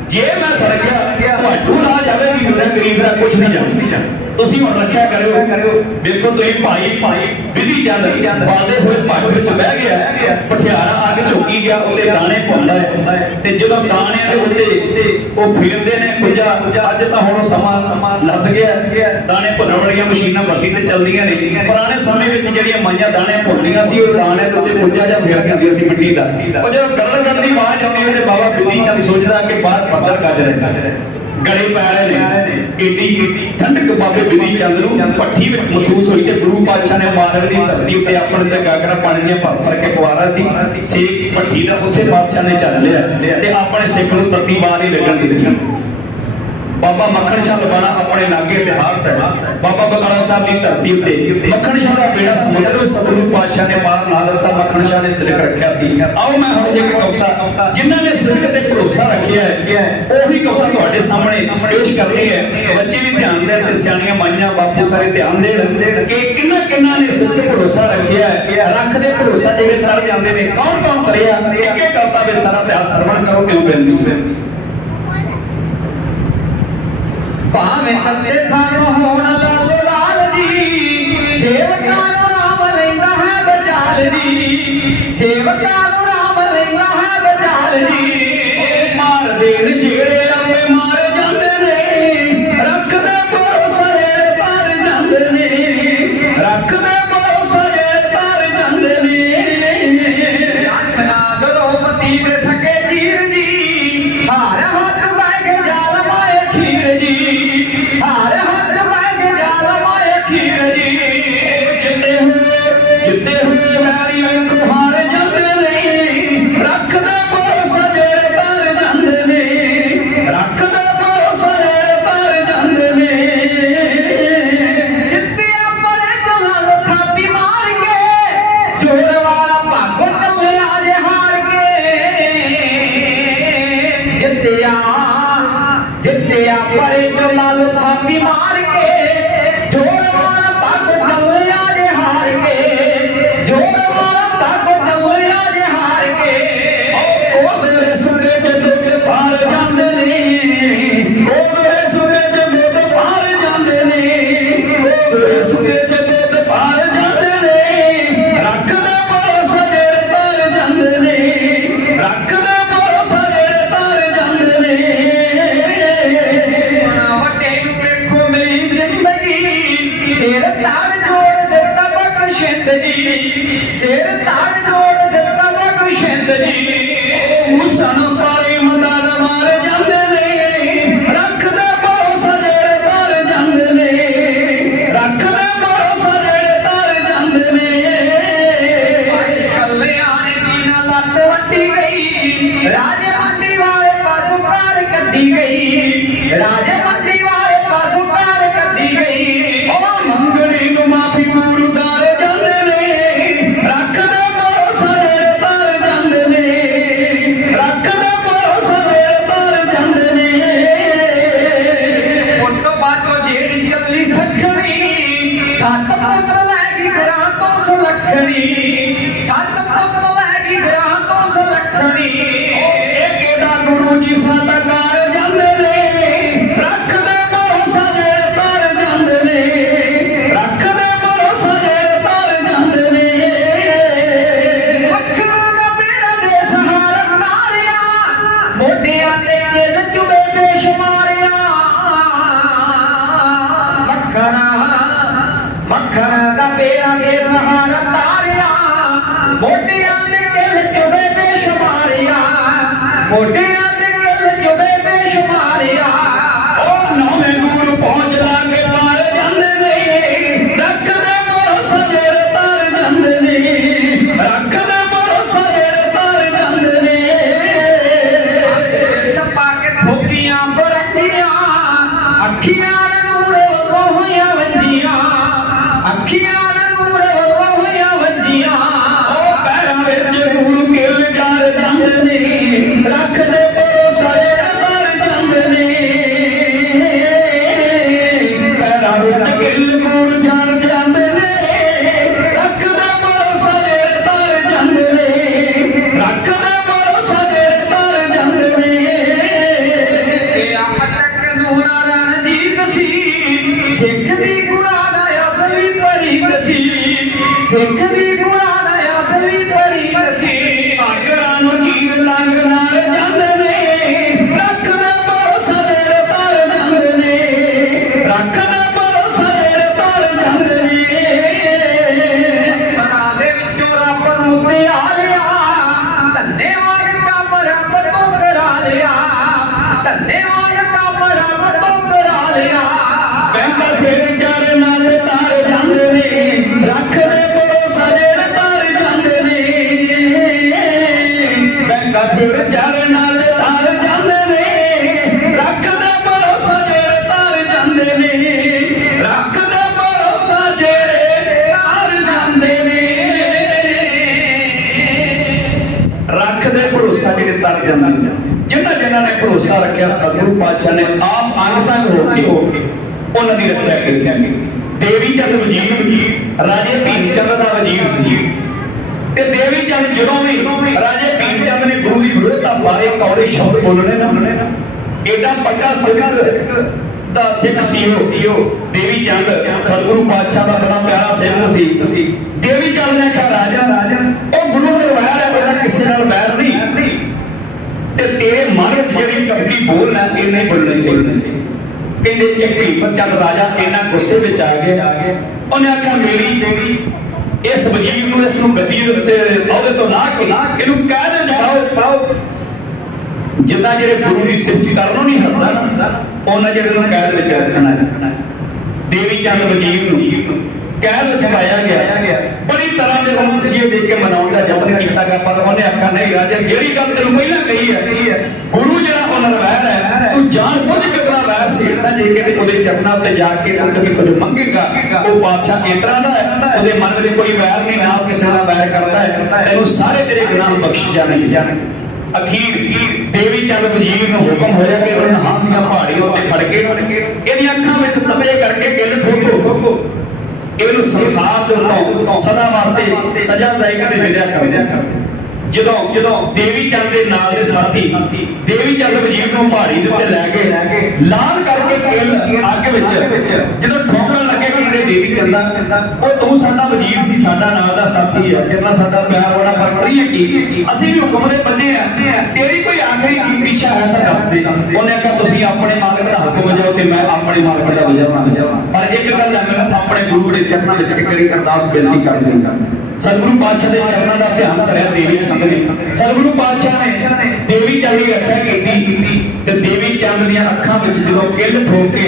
ਜੇ ਮੈਂ ਸੜ ਗਿਆ ਤੁਹਾਨੂੰ ਨਾ ਜਾਵੇਗੀ, ਮੇਰਾ ਗਰੀਬ ਦਾ ਕੁਝ ਨਹੀਂ ਜਾਣਾ, ਤੁਸੀਂ ਹੁਣ ਰੱਖਿਆ ਕਰਿਓ। ਵੇਖੋ ਤੁਸੀਂ ਭਾਈ ਬਿਧੀ ਚੰਦ ਬਾਲਦੇ ਹੋਏ ਭੱਠ ਵਿੱਚ ਬਹਿ ਗਿਆ, ਪਠਿਆਰਾ ਅੱਗ ਝੋਕੀ ਗਿਆ, ਉਹਦੇ ਦਾਣੇ ਪਾਉਂਦਾ ਹੈ ਤੇ ਜਦੋਂ ਦਾਣਿਆਂ ਦੇ ਉੱਤੇ ਉਹ ਫੇਰਦੇ ਨੇ ਕੁਝਾ, ਅੱਜ ਤਾਂ ਹੁਣ ਸਮਾਂ ਲੱਗ ਗਿਆ, ਦਾਣੇ ਭੁੰਨਣ ਵਾਲੀਆਂ ਮਸ਼ੀਨਾਂ ਬੱਤੀ ਤੇ ਚੱਲਦੀਆਂ ਨੇ। ਪੁਰਾਣੇ ਸਮੇਂ ਵਿੱਚ ਜਿਹੜੀਆਂ ਮਾਈਆਂ ਦਾਣੇ ਭੁੰਨਦੀਆਂ ਸੀ ਉਹ ਦਾਣੇ ਦੇ ਉੱਤੇ ਕੁਝਾ ਜਾਂ ਫੇਰ ਕੇ ਹੁੰਦੀਆਂ ਸੀ ਮਿੱਟੀ ਦਾ। ਉਹ ਜਦੋਂ ਗੜਗੜ ਦੀ ਆਵਾਜ਼ ਆਉਂਦੀ ਹੈ ਤੇ ਬਾਬਾ ਬਿਧੀ ਚੰਦ ਸੋਚਦਾ ਕਿ ਬਾਹਰ ਬੱਦਲ ਗੱਜ ਰਹੇ, ਗੜੇ ਪੈ ਰਹੇ ਨੇ। ਏਡੀ ਠੰਡਕ ਬਾਬੇ ਬਿਧੀ ਚੰਦ ਨੂੰ ਭੱਠੀ ਵਿੱਚ ਮਹਿਸੂਸ ਹੋਈ ਤੇ ਗੁਰੂ ਪਾਤਸ਼ਾਹ ਨੇ ਮਾਰਗ ਦੀ ਧਰਤੀ ਉੱਤੇ ਆਪਣੇ ਤੇ ਗਾਗਰਾਂ ਪਾਣੀ ਦੀਆਂ ਭਰ ਕੇ ਪਵਾਰਾ ਸੀ। ਸੇਕ ਭੱਠੀ ਦਾ ਉੱਥੇ ਪਾਤਸ਼ਾਹ ਨੇ ਚੱਲ ਲਿਆ ਤੇ ਆਪਣੇ ਸਿੱਖ ਨੂੰ ਤੱਤੀ ਬਾਹਰ ਹੀ ਲੱਗਣ ਦਿੱਤੀ। ਬਾਬਾ ਮੱਖਣ ਸ਼ਾਹ ਲਵਾਣਾ ਆਪਣੇ ਲਾਗੇ ਇਤਿਹਾਸ ਹੈ। ਬਾਬਾ ਬਕਾਲਾ ਸਾਹਿਬ ਦੀ ਧਰਤੀ ਉੱਤੇ ਮੱਖਣ ਸ਼ਾਹ ਦਾ ਬੇੜਾ ਸਮੁੰਦਰ ਵਿੱਚ ਸਤਿਗੁਰੂ ਪਾਤਸ਼ਾਹ ਨੇ ਪਾਰ ਲਾ ਦਿੱਤਾ। ਮੱਖਣ ਸ਼ਾਹ ਨੇ ਸਿਰਕ ਰੱਖਿਆ ਸੀ। ਆਓ ਮੈਂ ਹੁਣ ਇੱਕ ਕਵਿਤਾ ਜਿਨ੍ਹਾਂ ਨੇ ਸਿਰਕ ਤੇ ਭਰੋਸਾ ਰੱਖਿਆ ਹੈ ਉਹੀ ਕਵਿਤਾ ਤੁਹਾਡੇ ਸਾਹਮਣੇ ਪੇਸ਼ ਕਰਨੀ ਹੈ। ਬੱਚੇ ਵੀ ਧਿਆਨ ਦੇਣ ਤੇ ਸਿਆਣੀਆਂ ਮਾਈਆਂ ਬਾਪੂ ਸਾਰੇ ਧਿਆਨ ਦੇਣ ਕਿ ਕਿੰਨਾ ਨੇ ਸਿਰਕ ਤੇ ਭਰੋਸਾ ਰੱਖਿਆ ਹੈ। ਰੱਖਦੇ ਭਰੋਸਾ ਜਿਵੇਂ ਤਰ ਜਾਂਦੇ ਨੇ, ਕੌਣ ਕੌਣ ਤਰਿਆ ਇੱਕ ਇੱਕ ਕਵਿਤਾ ਵਿੱਚ ਸਾਰਾ ਇਤਿਹਾਸ ਸਰਵਣ ਕਰੋ ਕਿਉਂ ਪੈਂਦੀ ਭਾਵੇਂ ਤੱਤੇ ਥਾਂ ਹੋਣ ਲਾਲੋ ਲਾਲ ਜੀ, ਸੇਵਕਾਂ ਨੂੰ ਰਾਮ ਲੈਂਦਾ ਹੈ ਬਚਾਲ ਜੀ, ਸੇਵਕਾਂ ਨੂੰ ਰਾਮ ਲੈਂਦਾ ਹੈ ਬਚਾਲ ਜੀ। ਮਾਰ ਦੇਣ ਜਿਹੜੇ ਆਪੇ ਮਾਰ ਜਾਂਦੇ ਨੇ, ਰੱਖਦੇ ਭਰੋਸਾ ਜਿਹੜੇ ਪਾਰ ਜਾਂਦੇ ਨੇ, ਰੱਖਦੇ ਭਰੋਸਾ ਜਿਹੜੇ ਪਾਰ ਜਾਂਦੇ ਨੇ। ਅੱਖ ਨਾ ਦਰੋਪਤੀ ਦੇ ਸਕੇ ਚੀਰ ਜੀ, ਹਾਰ ਹੱਥ ਬਹਿ ਕੇ ਜਾਲ ਮਾਏ ਖੀਰ ਜੀ, ਹਾਰ ਹੱਥ ਬਹਿ ਕੇ ਜਾਲ ਮਾਏ ਖੀਰ ਜੀ। ਜਿੱਤੇ ਹੋਏ ਵੈਰੀ ਵੇਖੋ ਹਾਰ ਜਾਂਦੇ ਨੇ, ਰੱਖਦੇ ਭਰੋਸਾ ਜਿਹੜੇ ਪਾਰ ਜਾਂਦੇ ਨੇ, ਰੱਖਦੇ ਭਰੋਸਾ ਜਿਹੜੇ ਪਾਰ ਜਾਂਦੇ ਨੇ। ਜਿੱਤਿਆ ਪਰੇ ਜਲਾਲ ਥਾਪੀ ਮਾਰ ਕੇ, ਜੋਰ ਵਾਲਾ ਭਾਗੋ ਚੱਲਿਆ ਜੇ ਹਾਰ ਕੇ। ਜਿੱਤਿਆ ਪਰੇ ਜਲਾਲ ਥਾਪੀ ਮਾਰ ਕੇ, ਜੋਰ ਵਾਲਾ ਭਾਗੋ ਚੱਲਿਆ ਜੇ ਹਾਰ ਕੇ, ਜੋਰ ਵਾਲਾ ਭਾਗੋ ਚੱਲਿਆ ਜੇ ਹਾਰ ਕੇ। ਉਹ ਮੇਰੇ ਸੁਣੇ ਤੇ ਦੁੱਧ ਪਾਰ ਜਾਂਦੇ ਨੇ, ਉਹ ਮੇਰੇ ਸੁਣੇ ਤੇ ਦੁੱਧ ਪਾਰ ਜਾਂਦੇ ਨੇ, ਉਹ ਮੇਰੇ ਸੁਣੇ ਤੇ ਦੁੱਧ ਪਾਰ ਜਾਂਦੇ ਨੇ। ਰੱਖਦੇ ਭਰੋਸਾ ਜਿਹੜੇ ਪਾਰ ਜਾਂਦੇ ਨੇ, ਰੱਖਦੇ ਭਰੋਸਾ ਜਿਹੜੇ ਪਾਰ ਜਾਂਦੇ ਨੇ। ਵੱਡੇ ਨੂੰ ਵੇਖੋ ਮੇਰੀ ਜ਼ਿੰਦਗੀ, ਸਿਰ ਤਾਰ ਜੋੜ ਦਿੱਤਾ ਬਖਸ਼ਿੰਦ ਜੀ, ਸਿਰ ਤਾਰ ਜੋੜ ਦਿੱਤਾ ਬਖਸ਼ਿੰਦ ਜੀ। ਮੁਸਣ ਪਾਰੇ ਮਦਾਨ ਮਾਰ ਜਾਂਦੇ ਨੇ, ਰੱਖਦੇ ਭਰੋਸਾ ਜਿਹੜੇ ਪਾਰ ਜਾਂਦੇ ਨੇ, ਰੱਖਦੇ ਭਰੋਸਾ ਜਿਹੜੇ ਪਾਰ ਜਾਂਦੇ ਨੇ। ਕਲਿਆਣ ਦੀ ਨਾਲ ਲੱਤ ਵੱਡੀ ਗਈ, ਰਾਜੇ ਮੰਡੀ ਵਾਲੇ ਪਾਸੋਂ ਕਾਰ ਕੱਢੀ ਗਈ, ਰਾਜੇ ਮੰਡੀ ਵਾਲੇ ਪਾਸੋਂ ਕਾਰ ਕੱਢੀ ਗਈ। ਉਹ ਮੰਗਣੀ ਨੂੰ ਮਾਫੀ ਪੂਰਦਾਰ ਜਾਂਦੇ ਨੇ, ਰੱਖਦੇ ਭਰੋਸਾ ਜਿਹੜੇ ਪਾਰ ਜਾਂਦੇ ਨੇ, ਰੱਖਦੇ ਭਰੋਸਾ ਜਿਹੜੇ ਪਾਰ ਜਾਂਦੇ ਨੇ। ਪੁੱਤ ਬਾਤੋਂ ਜਿਹੜੀ ਚੱਲੀ ਸਖਣੀ, ਸੱਤ ਪੁੱਤ ਲੈ ਗਈ ਗੁਰਾਂ ਤੋਂ ਸੁਲੱਖਣੀ, ਸੱਤ ਪੁੱਤ ਲੈ ਗਈ ਗੁਰਾਂ ਤੋਂ ਸੁਲੱਖਣੀ। ਇਹ ਕਿਹੜਾ ਗੁਰੂ ਜੀ ਸਾਡਾ ਕਾਰ ਜਾਂਦੇ ਨੇ, ਰੱਖਦੇ ਭਰੋਸਾ ਜਿਹੜੇ ਪਾਰ ਜਾਂਦੇ ਨੇ, ਰੱਖਦੇ ਭਰੋਸਾ ਜਿਹੜੇ ਪਾਰ ਜਾਂਦੇ ਨੇ। ਅੱਖਾਂ ਦਾ ਬੇੜਾ ਦੇ ਸਹਾਰਾ ਮਾਰਿਆ, ਮੋਢਿਆਂ ਤੇ ਦਿਲ ਚੁਬੇ ਬੇਸ਼ੁਮਾਰਿਆ। ਮੱਖਣ ਦਾ ਬੇੜਾ ਦੇ ਸਹਾਰਾ ਤਾਰਿਆ, ਮੋਢਿਆਂ ਤੇ ਦਿਲ ਚੁਬੇ ਬੇਸ਼ੁਮਾਰਿਆ, ਮੋਢਿਆਂ ਤੇ ਦਿਲ ਚੁਬੇ ਬੇਸ਼ੁਮਾਰਿਆ। ਉਹ ਨੌਵੇਂ ਨੂਰ ਪਹੁੰਚ ਲਾਗੇ ਪਾਰ ਜਾਂਦੇ ਨੇ, ਰੱਖਦੇ ਭਰੋਸਾ ਜਿਹੜੇ ਪਾਰ ਜਾਂਦੇ ਨੇ, ਰੱਖਦੇ ਭਰੋਸਾ ਜਿਹੜੇ ਪਾਰ ਜਾਂਦੇ ਨੇ। ਟੱਪਾ ਕੇ ਠੋਕੀਆਂ ਬਰੰਦੀਆਂ, ਅੱਖੀਆਂ ਦਾ ਨੂਰ ਵੱਲੋਂ ਹੋਈਆਂ ਵੰਜੀਆਂ, ਅੱਖੀਆਂ ਦਾ ਨੂਰ ਵੱਲੋਂ ਹੋਈਆਂ ਵੰਜੀਆਂ। ਉਹ ਪੈਰਾਂ ਵਿੱਚ ਨੂਰ ਕਿਲ ਜਰ ਜਾਂਦੇ ਨੇ, ਰੱਖਦੇ ਤਰ ਜਾਂਦੇ। ਜਿਨ੍ਹਾਂ ਨੇ ਭਰੋਸਾ ਰੱਖਿਆ ਸਤਿਗੁਰੂ ਪਾਤਸ਼ਾਹ ਨੇ ਆਪ ਅੰਗ ਸੰਗ ਹੋ ਕੇ ਉਹਨਾਂ ਦੀ ਰੱਖਿਆ ਕੀਤੀ। ਦੇਵੀ ਚੰਦ ਵਜ਼ੀਰ ਰਾਜੇ ਭੀਮ ਚੰਦ ਦਾ ਵਜ਼ੀਰ ਸੀ ਤੇ ਦੇਵੀ ਚੰਦ ਜਦੋਂ ਵੀ ਰਾਜੇ ਭੀਮ ਚੰਦ ਨੇ ਗੁਰੂ ਦੀ ਵਿਰੋਧਤਾ ਬਾਰੇ ਕੌੜੇ ਸ਼ਬਦ ਬੋਲਣੇ ਨਾ, ਏਡਾ ਪੱਕਾ ਸਿੱਖ ਦਾ ਸਿੱਖ ਸੀ ਉਹ ਦੇਵੀ ਚੰਦ ਸਤਿਗੁਰੂ ਪਾਤਸ਼ਾਹ ਦਾ ਬੜਾ ਪਿਆਰਾ ਸਿੱਖ ਸੀ। ਦੇਵੀ ਚੰਦ ਨੇ ਕਿਹਾ ਰਾਜਾ ਉਹ ਗੁਰੂ ਨਾਲ ਵੈਰ ਹੈ, ਉਹਦਾ ਕਿਸੇ ਨਾਲ ਵੈਰ ਨਹੀਂ ਤੇ ਤੇਰੇ ਮਨ ਵਿੱਚ ਜਿਹੜੀ ਕਪਟੀ ਬੋਲਣਾ ਇਹ ਨਹੀਂ ਬੋਲਣੀ ਚਾਹੀਦੀ। ਕਹਿੰਦੇ ਕਿ ਭੀਮ ਚੰਦ ਰਾਜਾ ਇੰਨਾ ਗੁੱਸੇ ਵਿੱਚ ਆ ਗਿਆ, ਉਹਨੇ ਆਖਿਆ ਮੇਰੀ ਇਸ ਵਜ਼ੀਰ ਨੂੰ ਇਸ ਨੂੰ ਗੱਦੀ ਦੇ ਉੱਤੇ ਅਹੁਦੇ ਤੋਂ ਲਾ ਕੇ ਇਹਨੂੰ ਕਹਿ ਦੇ ਪਾਓ ਜਿੱਦਾਂ ਜਿਹੜੇ ਗੁਰੂ ਦੀ ਸਿਫਤ ਕਰਨੋਂ ਨਹੀਂ ਹਟਦਾ ਉਹਨਾਂ ਜਿਹੜੇ ਨੂੰ ਕੈਦ ਵਿੱਚ ਰੱਖਣਾ ਹੈ। ਦੇਵੀ ਚੰਦ ਵਜ਼ੀਰ ਨੂੰ ਕੈਦ ਵਿੱਚ ਪਾਇਆ ਗਿਆ। ਬੜੀ ਤਰ੍ਹਾਂ ਦੇ ਉਹਨੂੰ ਤਸੀਹੇ ਦੇ ਕੇ ਮਨਾਉਣ ਦਾ ਯਤਨ ਕੀਤਾ ਗਿਆ, ਪਰ ਉਹਨੇ ਆਖਿਆ ਨਹੀਂ ਰਾਜਾ ਜਿਹੜੀ ਗੱਲ ਤੈਨੂੰ ਪਹਿਲਾਂ ਕਹੀ ਹੈ ਗੁਰੂ ਜਿਹੜਾ ਉਹ ਨਰਵੈਰ ਹੈ, ਤੂੰ ਜਾਣ ਬੁੱਝ ਕੇ ਆਪਣਾ ਵੈਰ ਸੇੜਦਾ ਜੇ ਕਿਤੇ ਉਹਦੇ ਚਰਨਾਂ ਤੇ ਜਾ ਕੇ ਉਹ ਕਦੇ ਕੁਝ ਮੰਗੇਗਾ ਉਹ ਬਾਦਸ਼ਾਹ ਇਸ ਤਰ੍ਹਾਂ ਦਾ ਹੈ ਉਹਦੇ ਮਨ ਵਿੱਚ ਕੋਈ ਵੈਰ ਨਹੀਂ, ਨਾ ਕਿਸੇ ਨਾਲ ਵੈਰ ਕਰਦਾ ਹੈ, ਤੈਨੂੰ ਸਾਰੇ ਤੇਰੇ ਗੁਨਾਹ ਬਖਸ਼ ਜਾਣਗੇ। ਅਖੀਰ ਦੇਵੀ ਚੰਦ ਵਜ਼ੀਰ ਨੂੰ ਹੁਕਮ ਹੋਇਆ ਕਿ ਰਣਹਾਂ ਦੀਆਂ ਪਹਾੜੀਆਂ ਉੱਤੇ ਖੜ ਕੇ ਇਹਦੀਆਂ ਅੱਖਾਂ ਵਿੱਚ ਤੱਤੇ ਕਰਕੇ ਗਿੱਲ ਠੋਕੋ, ਇਹਨੂੰ ਸੰਸਾਰ ਦੇ ਉੱਤੋਂ ਸਦਾ ਵਾਸਤੇ ਸਜ਼ਾ ਦਾਇਕ ਤੇ ਵਿਦਿਆ ਕਰ। ਜਦੋਂ ਦੇਵੀ ਚੰਦ ਦੇ ਨਾਲ ਦੇ ਸਾਥੀ ਦੇਵੀ ਚੰਦ ਵਜ਼ੀਰ ਨੂੰ ਪਹਾੜੀ ਦੇ ਉੱਤੇ ਲੈ ਗਏ, ਲਾਲ ਕਰਕੇ ਗਿੱਲ ਅੱਗ ਵਿੱਚ ਜਦੋਂ ਠੋਕਣ ਲੱਗੇ ਕਹਿੰਦੇ ਦੇਵੀ ਚੰਦਾ ਉਹ ਤੂੰ ਸਾਡਾ ਵਜ਼ੀਰ ਸੀ, ਸਾਡਾ ਨਾਲ ਦਾ ਸਾਥੀ ਹੈ, ਤੇਰੇ ਨਾਲ ਸਾਡਾ ਪਿਆਰ ਬੜਾ ਕਰ ਕਰੀਏ ਕੀ, ਅਸੀਂ ਵੀ ਹੁਕਮ ਦੇ ਬੰਦੇ ਆ, ਤੇਰੀ ਕੋਈ ਆਖਰੀ ਕੀ ਇੱਛਾ ਹੈ ਤਾਂ ਦੱਸ ਦੇ। ਉਹਨੇ ਕਿਹਾ ਤੁਸੀਂ ਆਪਣੇ ਮਾਲਕ ਦਾ ਹੁਕਮ ਵਜਾਓ ਤੇ ਮੈਂ ਆਪਣੇ ਮਾਲਕ ਦਾ ਵਜਾਵਾਂ, ਪਰ ਇੱਕ ਗੱਲ ਹੈ ਮੈਨੂੰ ਆਪਣੇ ਗੁਰੂ ਦੇ ਚਰਨਾਂ ਵਿੱਚ ਇੱਕ ਵਾਰੀ ਅਰਦਾਸ ਬੇਨਤੀ ਕਰ ਦਿੰਦਾ। ਸਤਿਗੁਰੂ ਪਾਤਸ਼ਾਹ ਦੇ ਚਰਨਾਂ ਦਾ ਧਿਆਨ ਕਰਿਆ ਦੇਵੀ ਚੰਦ ਨੇ। ਸਤਿਗੁਰੂ ਪਾਤਸ਼ਾਹ ਨੇ ਦੇਵੀ ਚੰਦ ਦੀ ਰੱਖਿਆ ਕੀਤੀ ਤੇ ਦੇਵੀ ਚੰਦ ਦੀਆਂ ਅੱਖਾਂ ਵਿੱਚ ਜਦੋਂ ਕਿੱਲ ਠੋਕ ਕੇ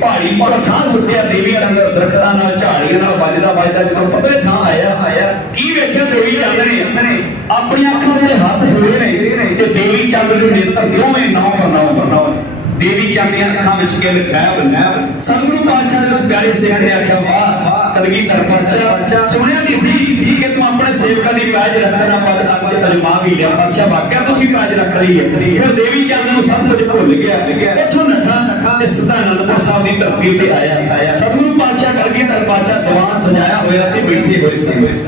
ਪਹਾੜੀ ਪਰ ਥਾਂ ਸੁੱਟਿਆ, ਦੇਵੀ ਚੰਦ ਦਰਖਤਾਂ ਨਾਲ ਝਾੜੀਆਂ ਨਾਲ ਵੱਜਦਾ ਜਦੋਂ ਪੱਧਰੇ ਥਾਂ ਆਇਆ, ਕੀ ਵੇਖਿਆ ਦੇਵੀ ਚੰਦ ਨੇ ਆਪਣੀਆਂ ਅੱਖਾਂ ਉੱਤੇ ਹੱਥ ਫੇਰੇ ਨੇ ਤੇ ਦੇਵੀ ਚੰਦ ਦੇ ਨੇਤਰ ਦੋਵੇਂ ਨੌ ਬਰਨਾਉ। ਦੇਵੀ ਚੰਦ ਦੀਆਂ ਅੱਖਾਂ ਵਿੱਚ ਕਿੱਲ ਗਾਇਬ। ਸਤਿਗੁਰੂ ਪਾਤਸ਼ਾਹ ਦੇ ਉਸ ਪਿਆਰੇ ਸੇਵਕ ਨੇ ਆਖਿਆ ਵਾਹ ਕਲਗੀਧਰ ਪਾਤਸ਼ਾਹ, ਸੁਣਿਆ ਨਹੀਂ ਸੀ ਕਿ ਤੂੰ ਆਪਣੇ ਸੇਵਕਾਂ ਦੀ ਪੈਜ ਰੱਖਣਾ ਪਦ ਅੱਜ ਅਜਮਾ ਵੀ ਲਿਆ। ਪਾਤਸ਼ਾਹ ਵਾਕਿਆ ਤੁਸੀਂ ਪੈਜ ਰੱਖ ਲਈ ਹੈ। ਫਿਰ ਦੇਵੀ ਚੰਦ ਨੂੰ ਸਭ ਕੁਝ ਭੁੱਲ ਗਿਆ, ਇੱਥੋਂ ਨੱਠਾ ਤੇ ਸਿੱਧਾ ਅਨੰਦਪੁਰ ਸਾਹਿਬ ਦੀ ਧਰਤੀ ਤੇ ਆਇਆ। ਸਤਿਗੁਰੂ ਪਾਤਸ਼ਾਹ ਕਲਗੀਧਰ ਪਾਤਸ਼ਾਹ ਦੀਵਾਨ ਸਜਾਇਆ ਹੋਇਆ ਸੀ, ਬੈਠੇ ਹੋਏ ਸੀ।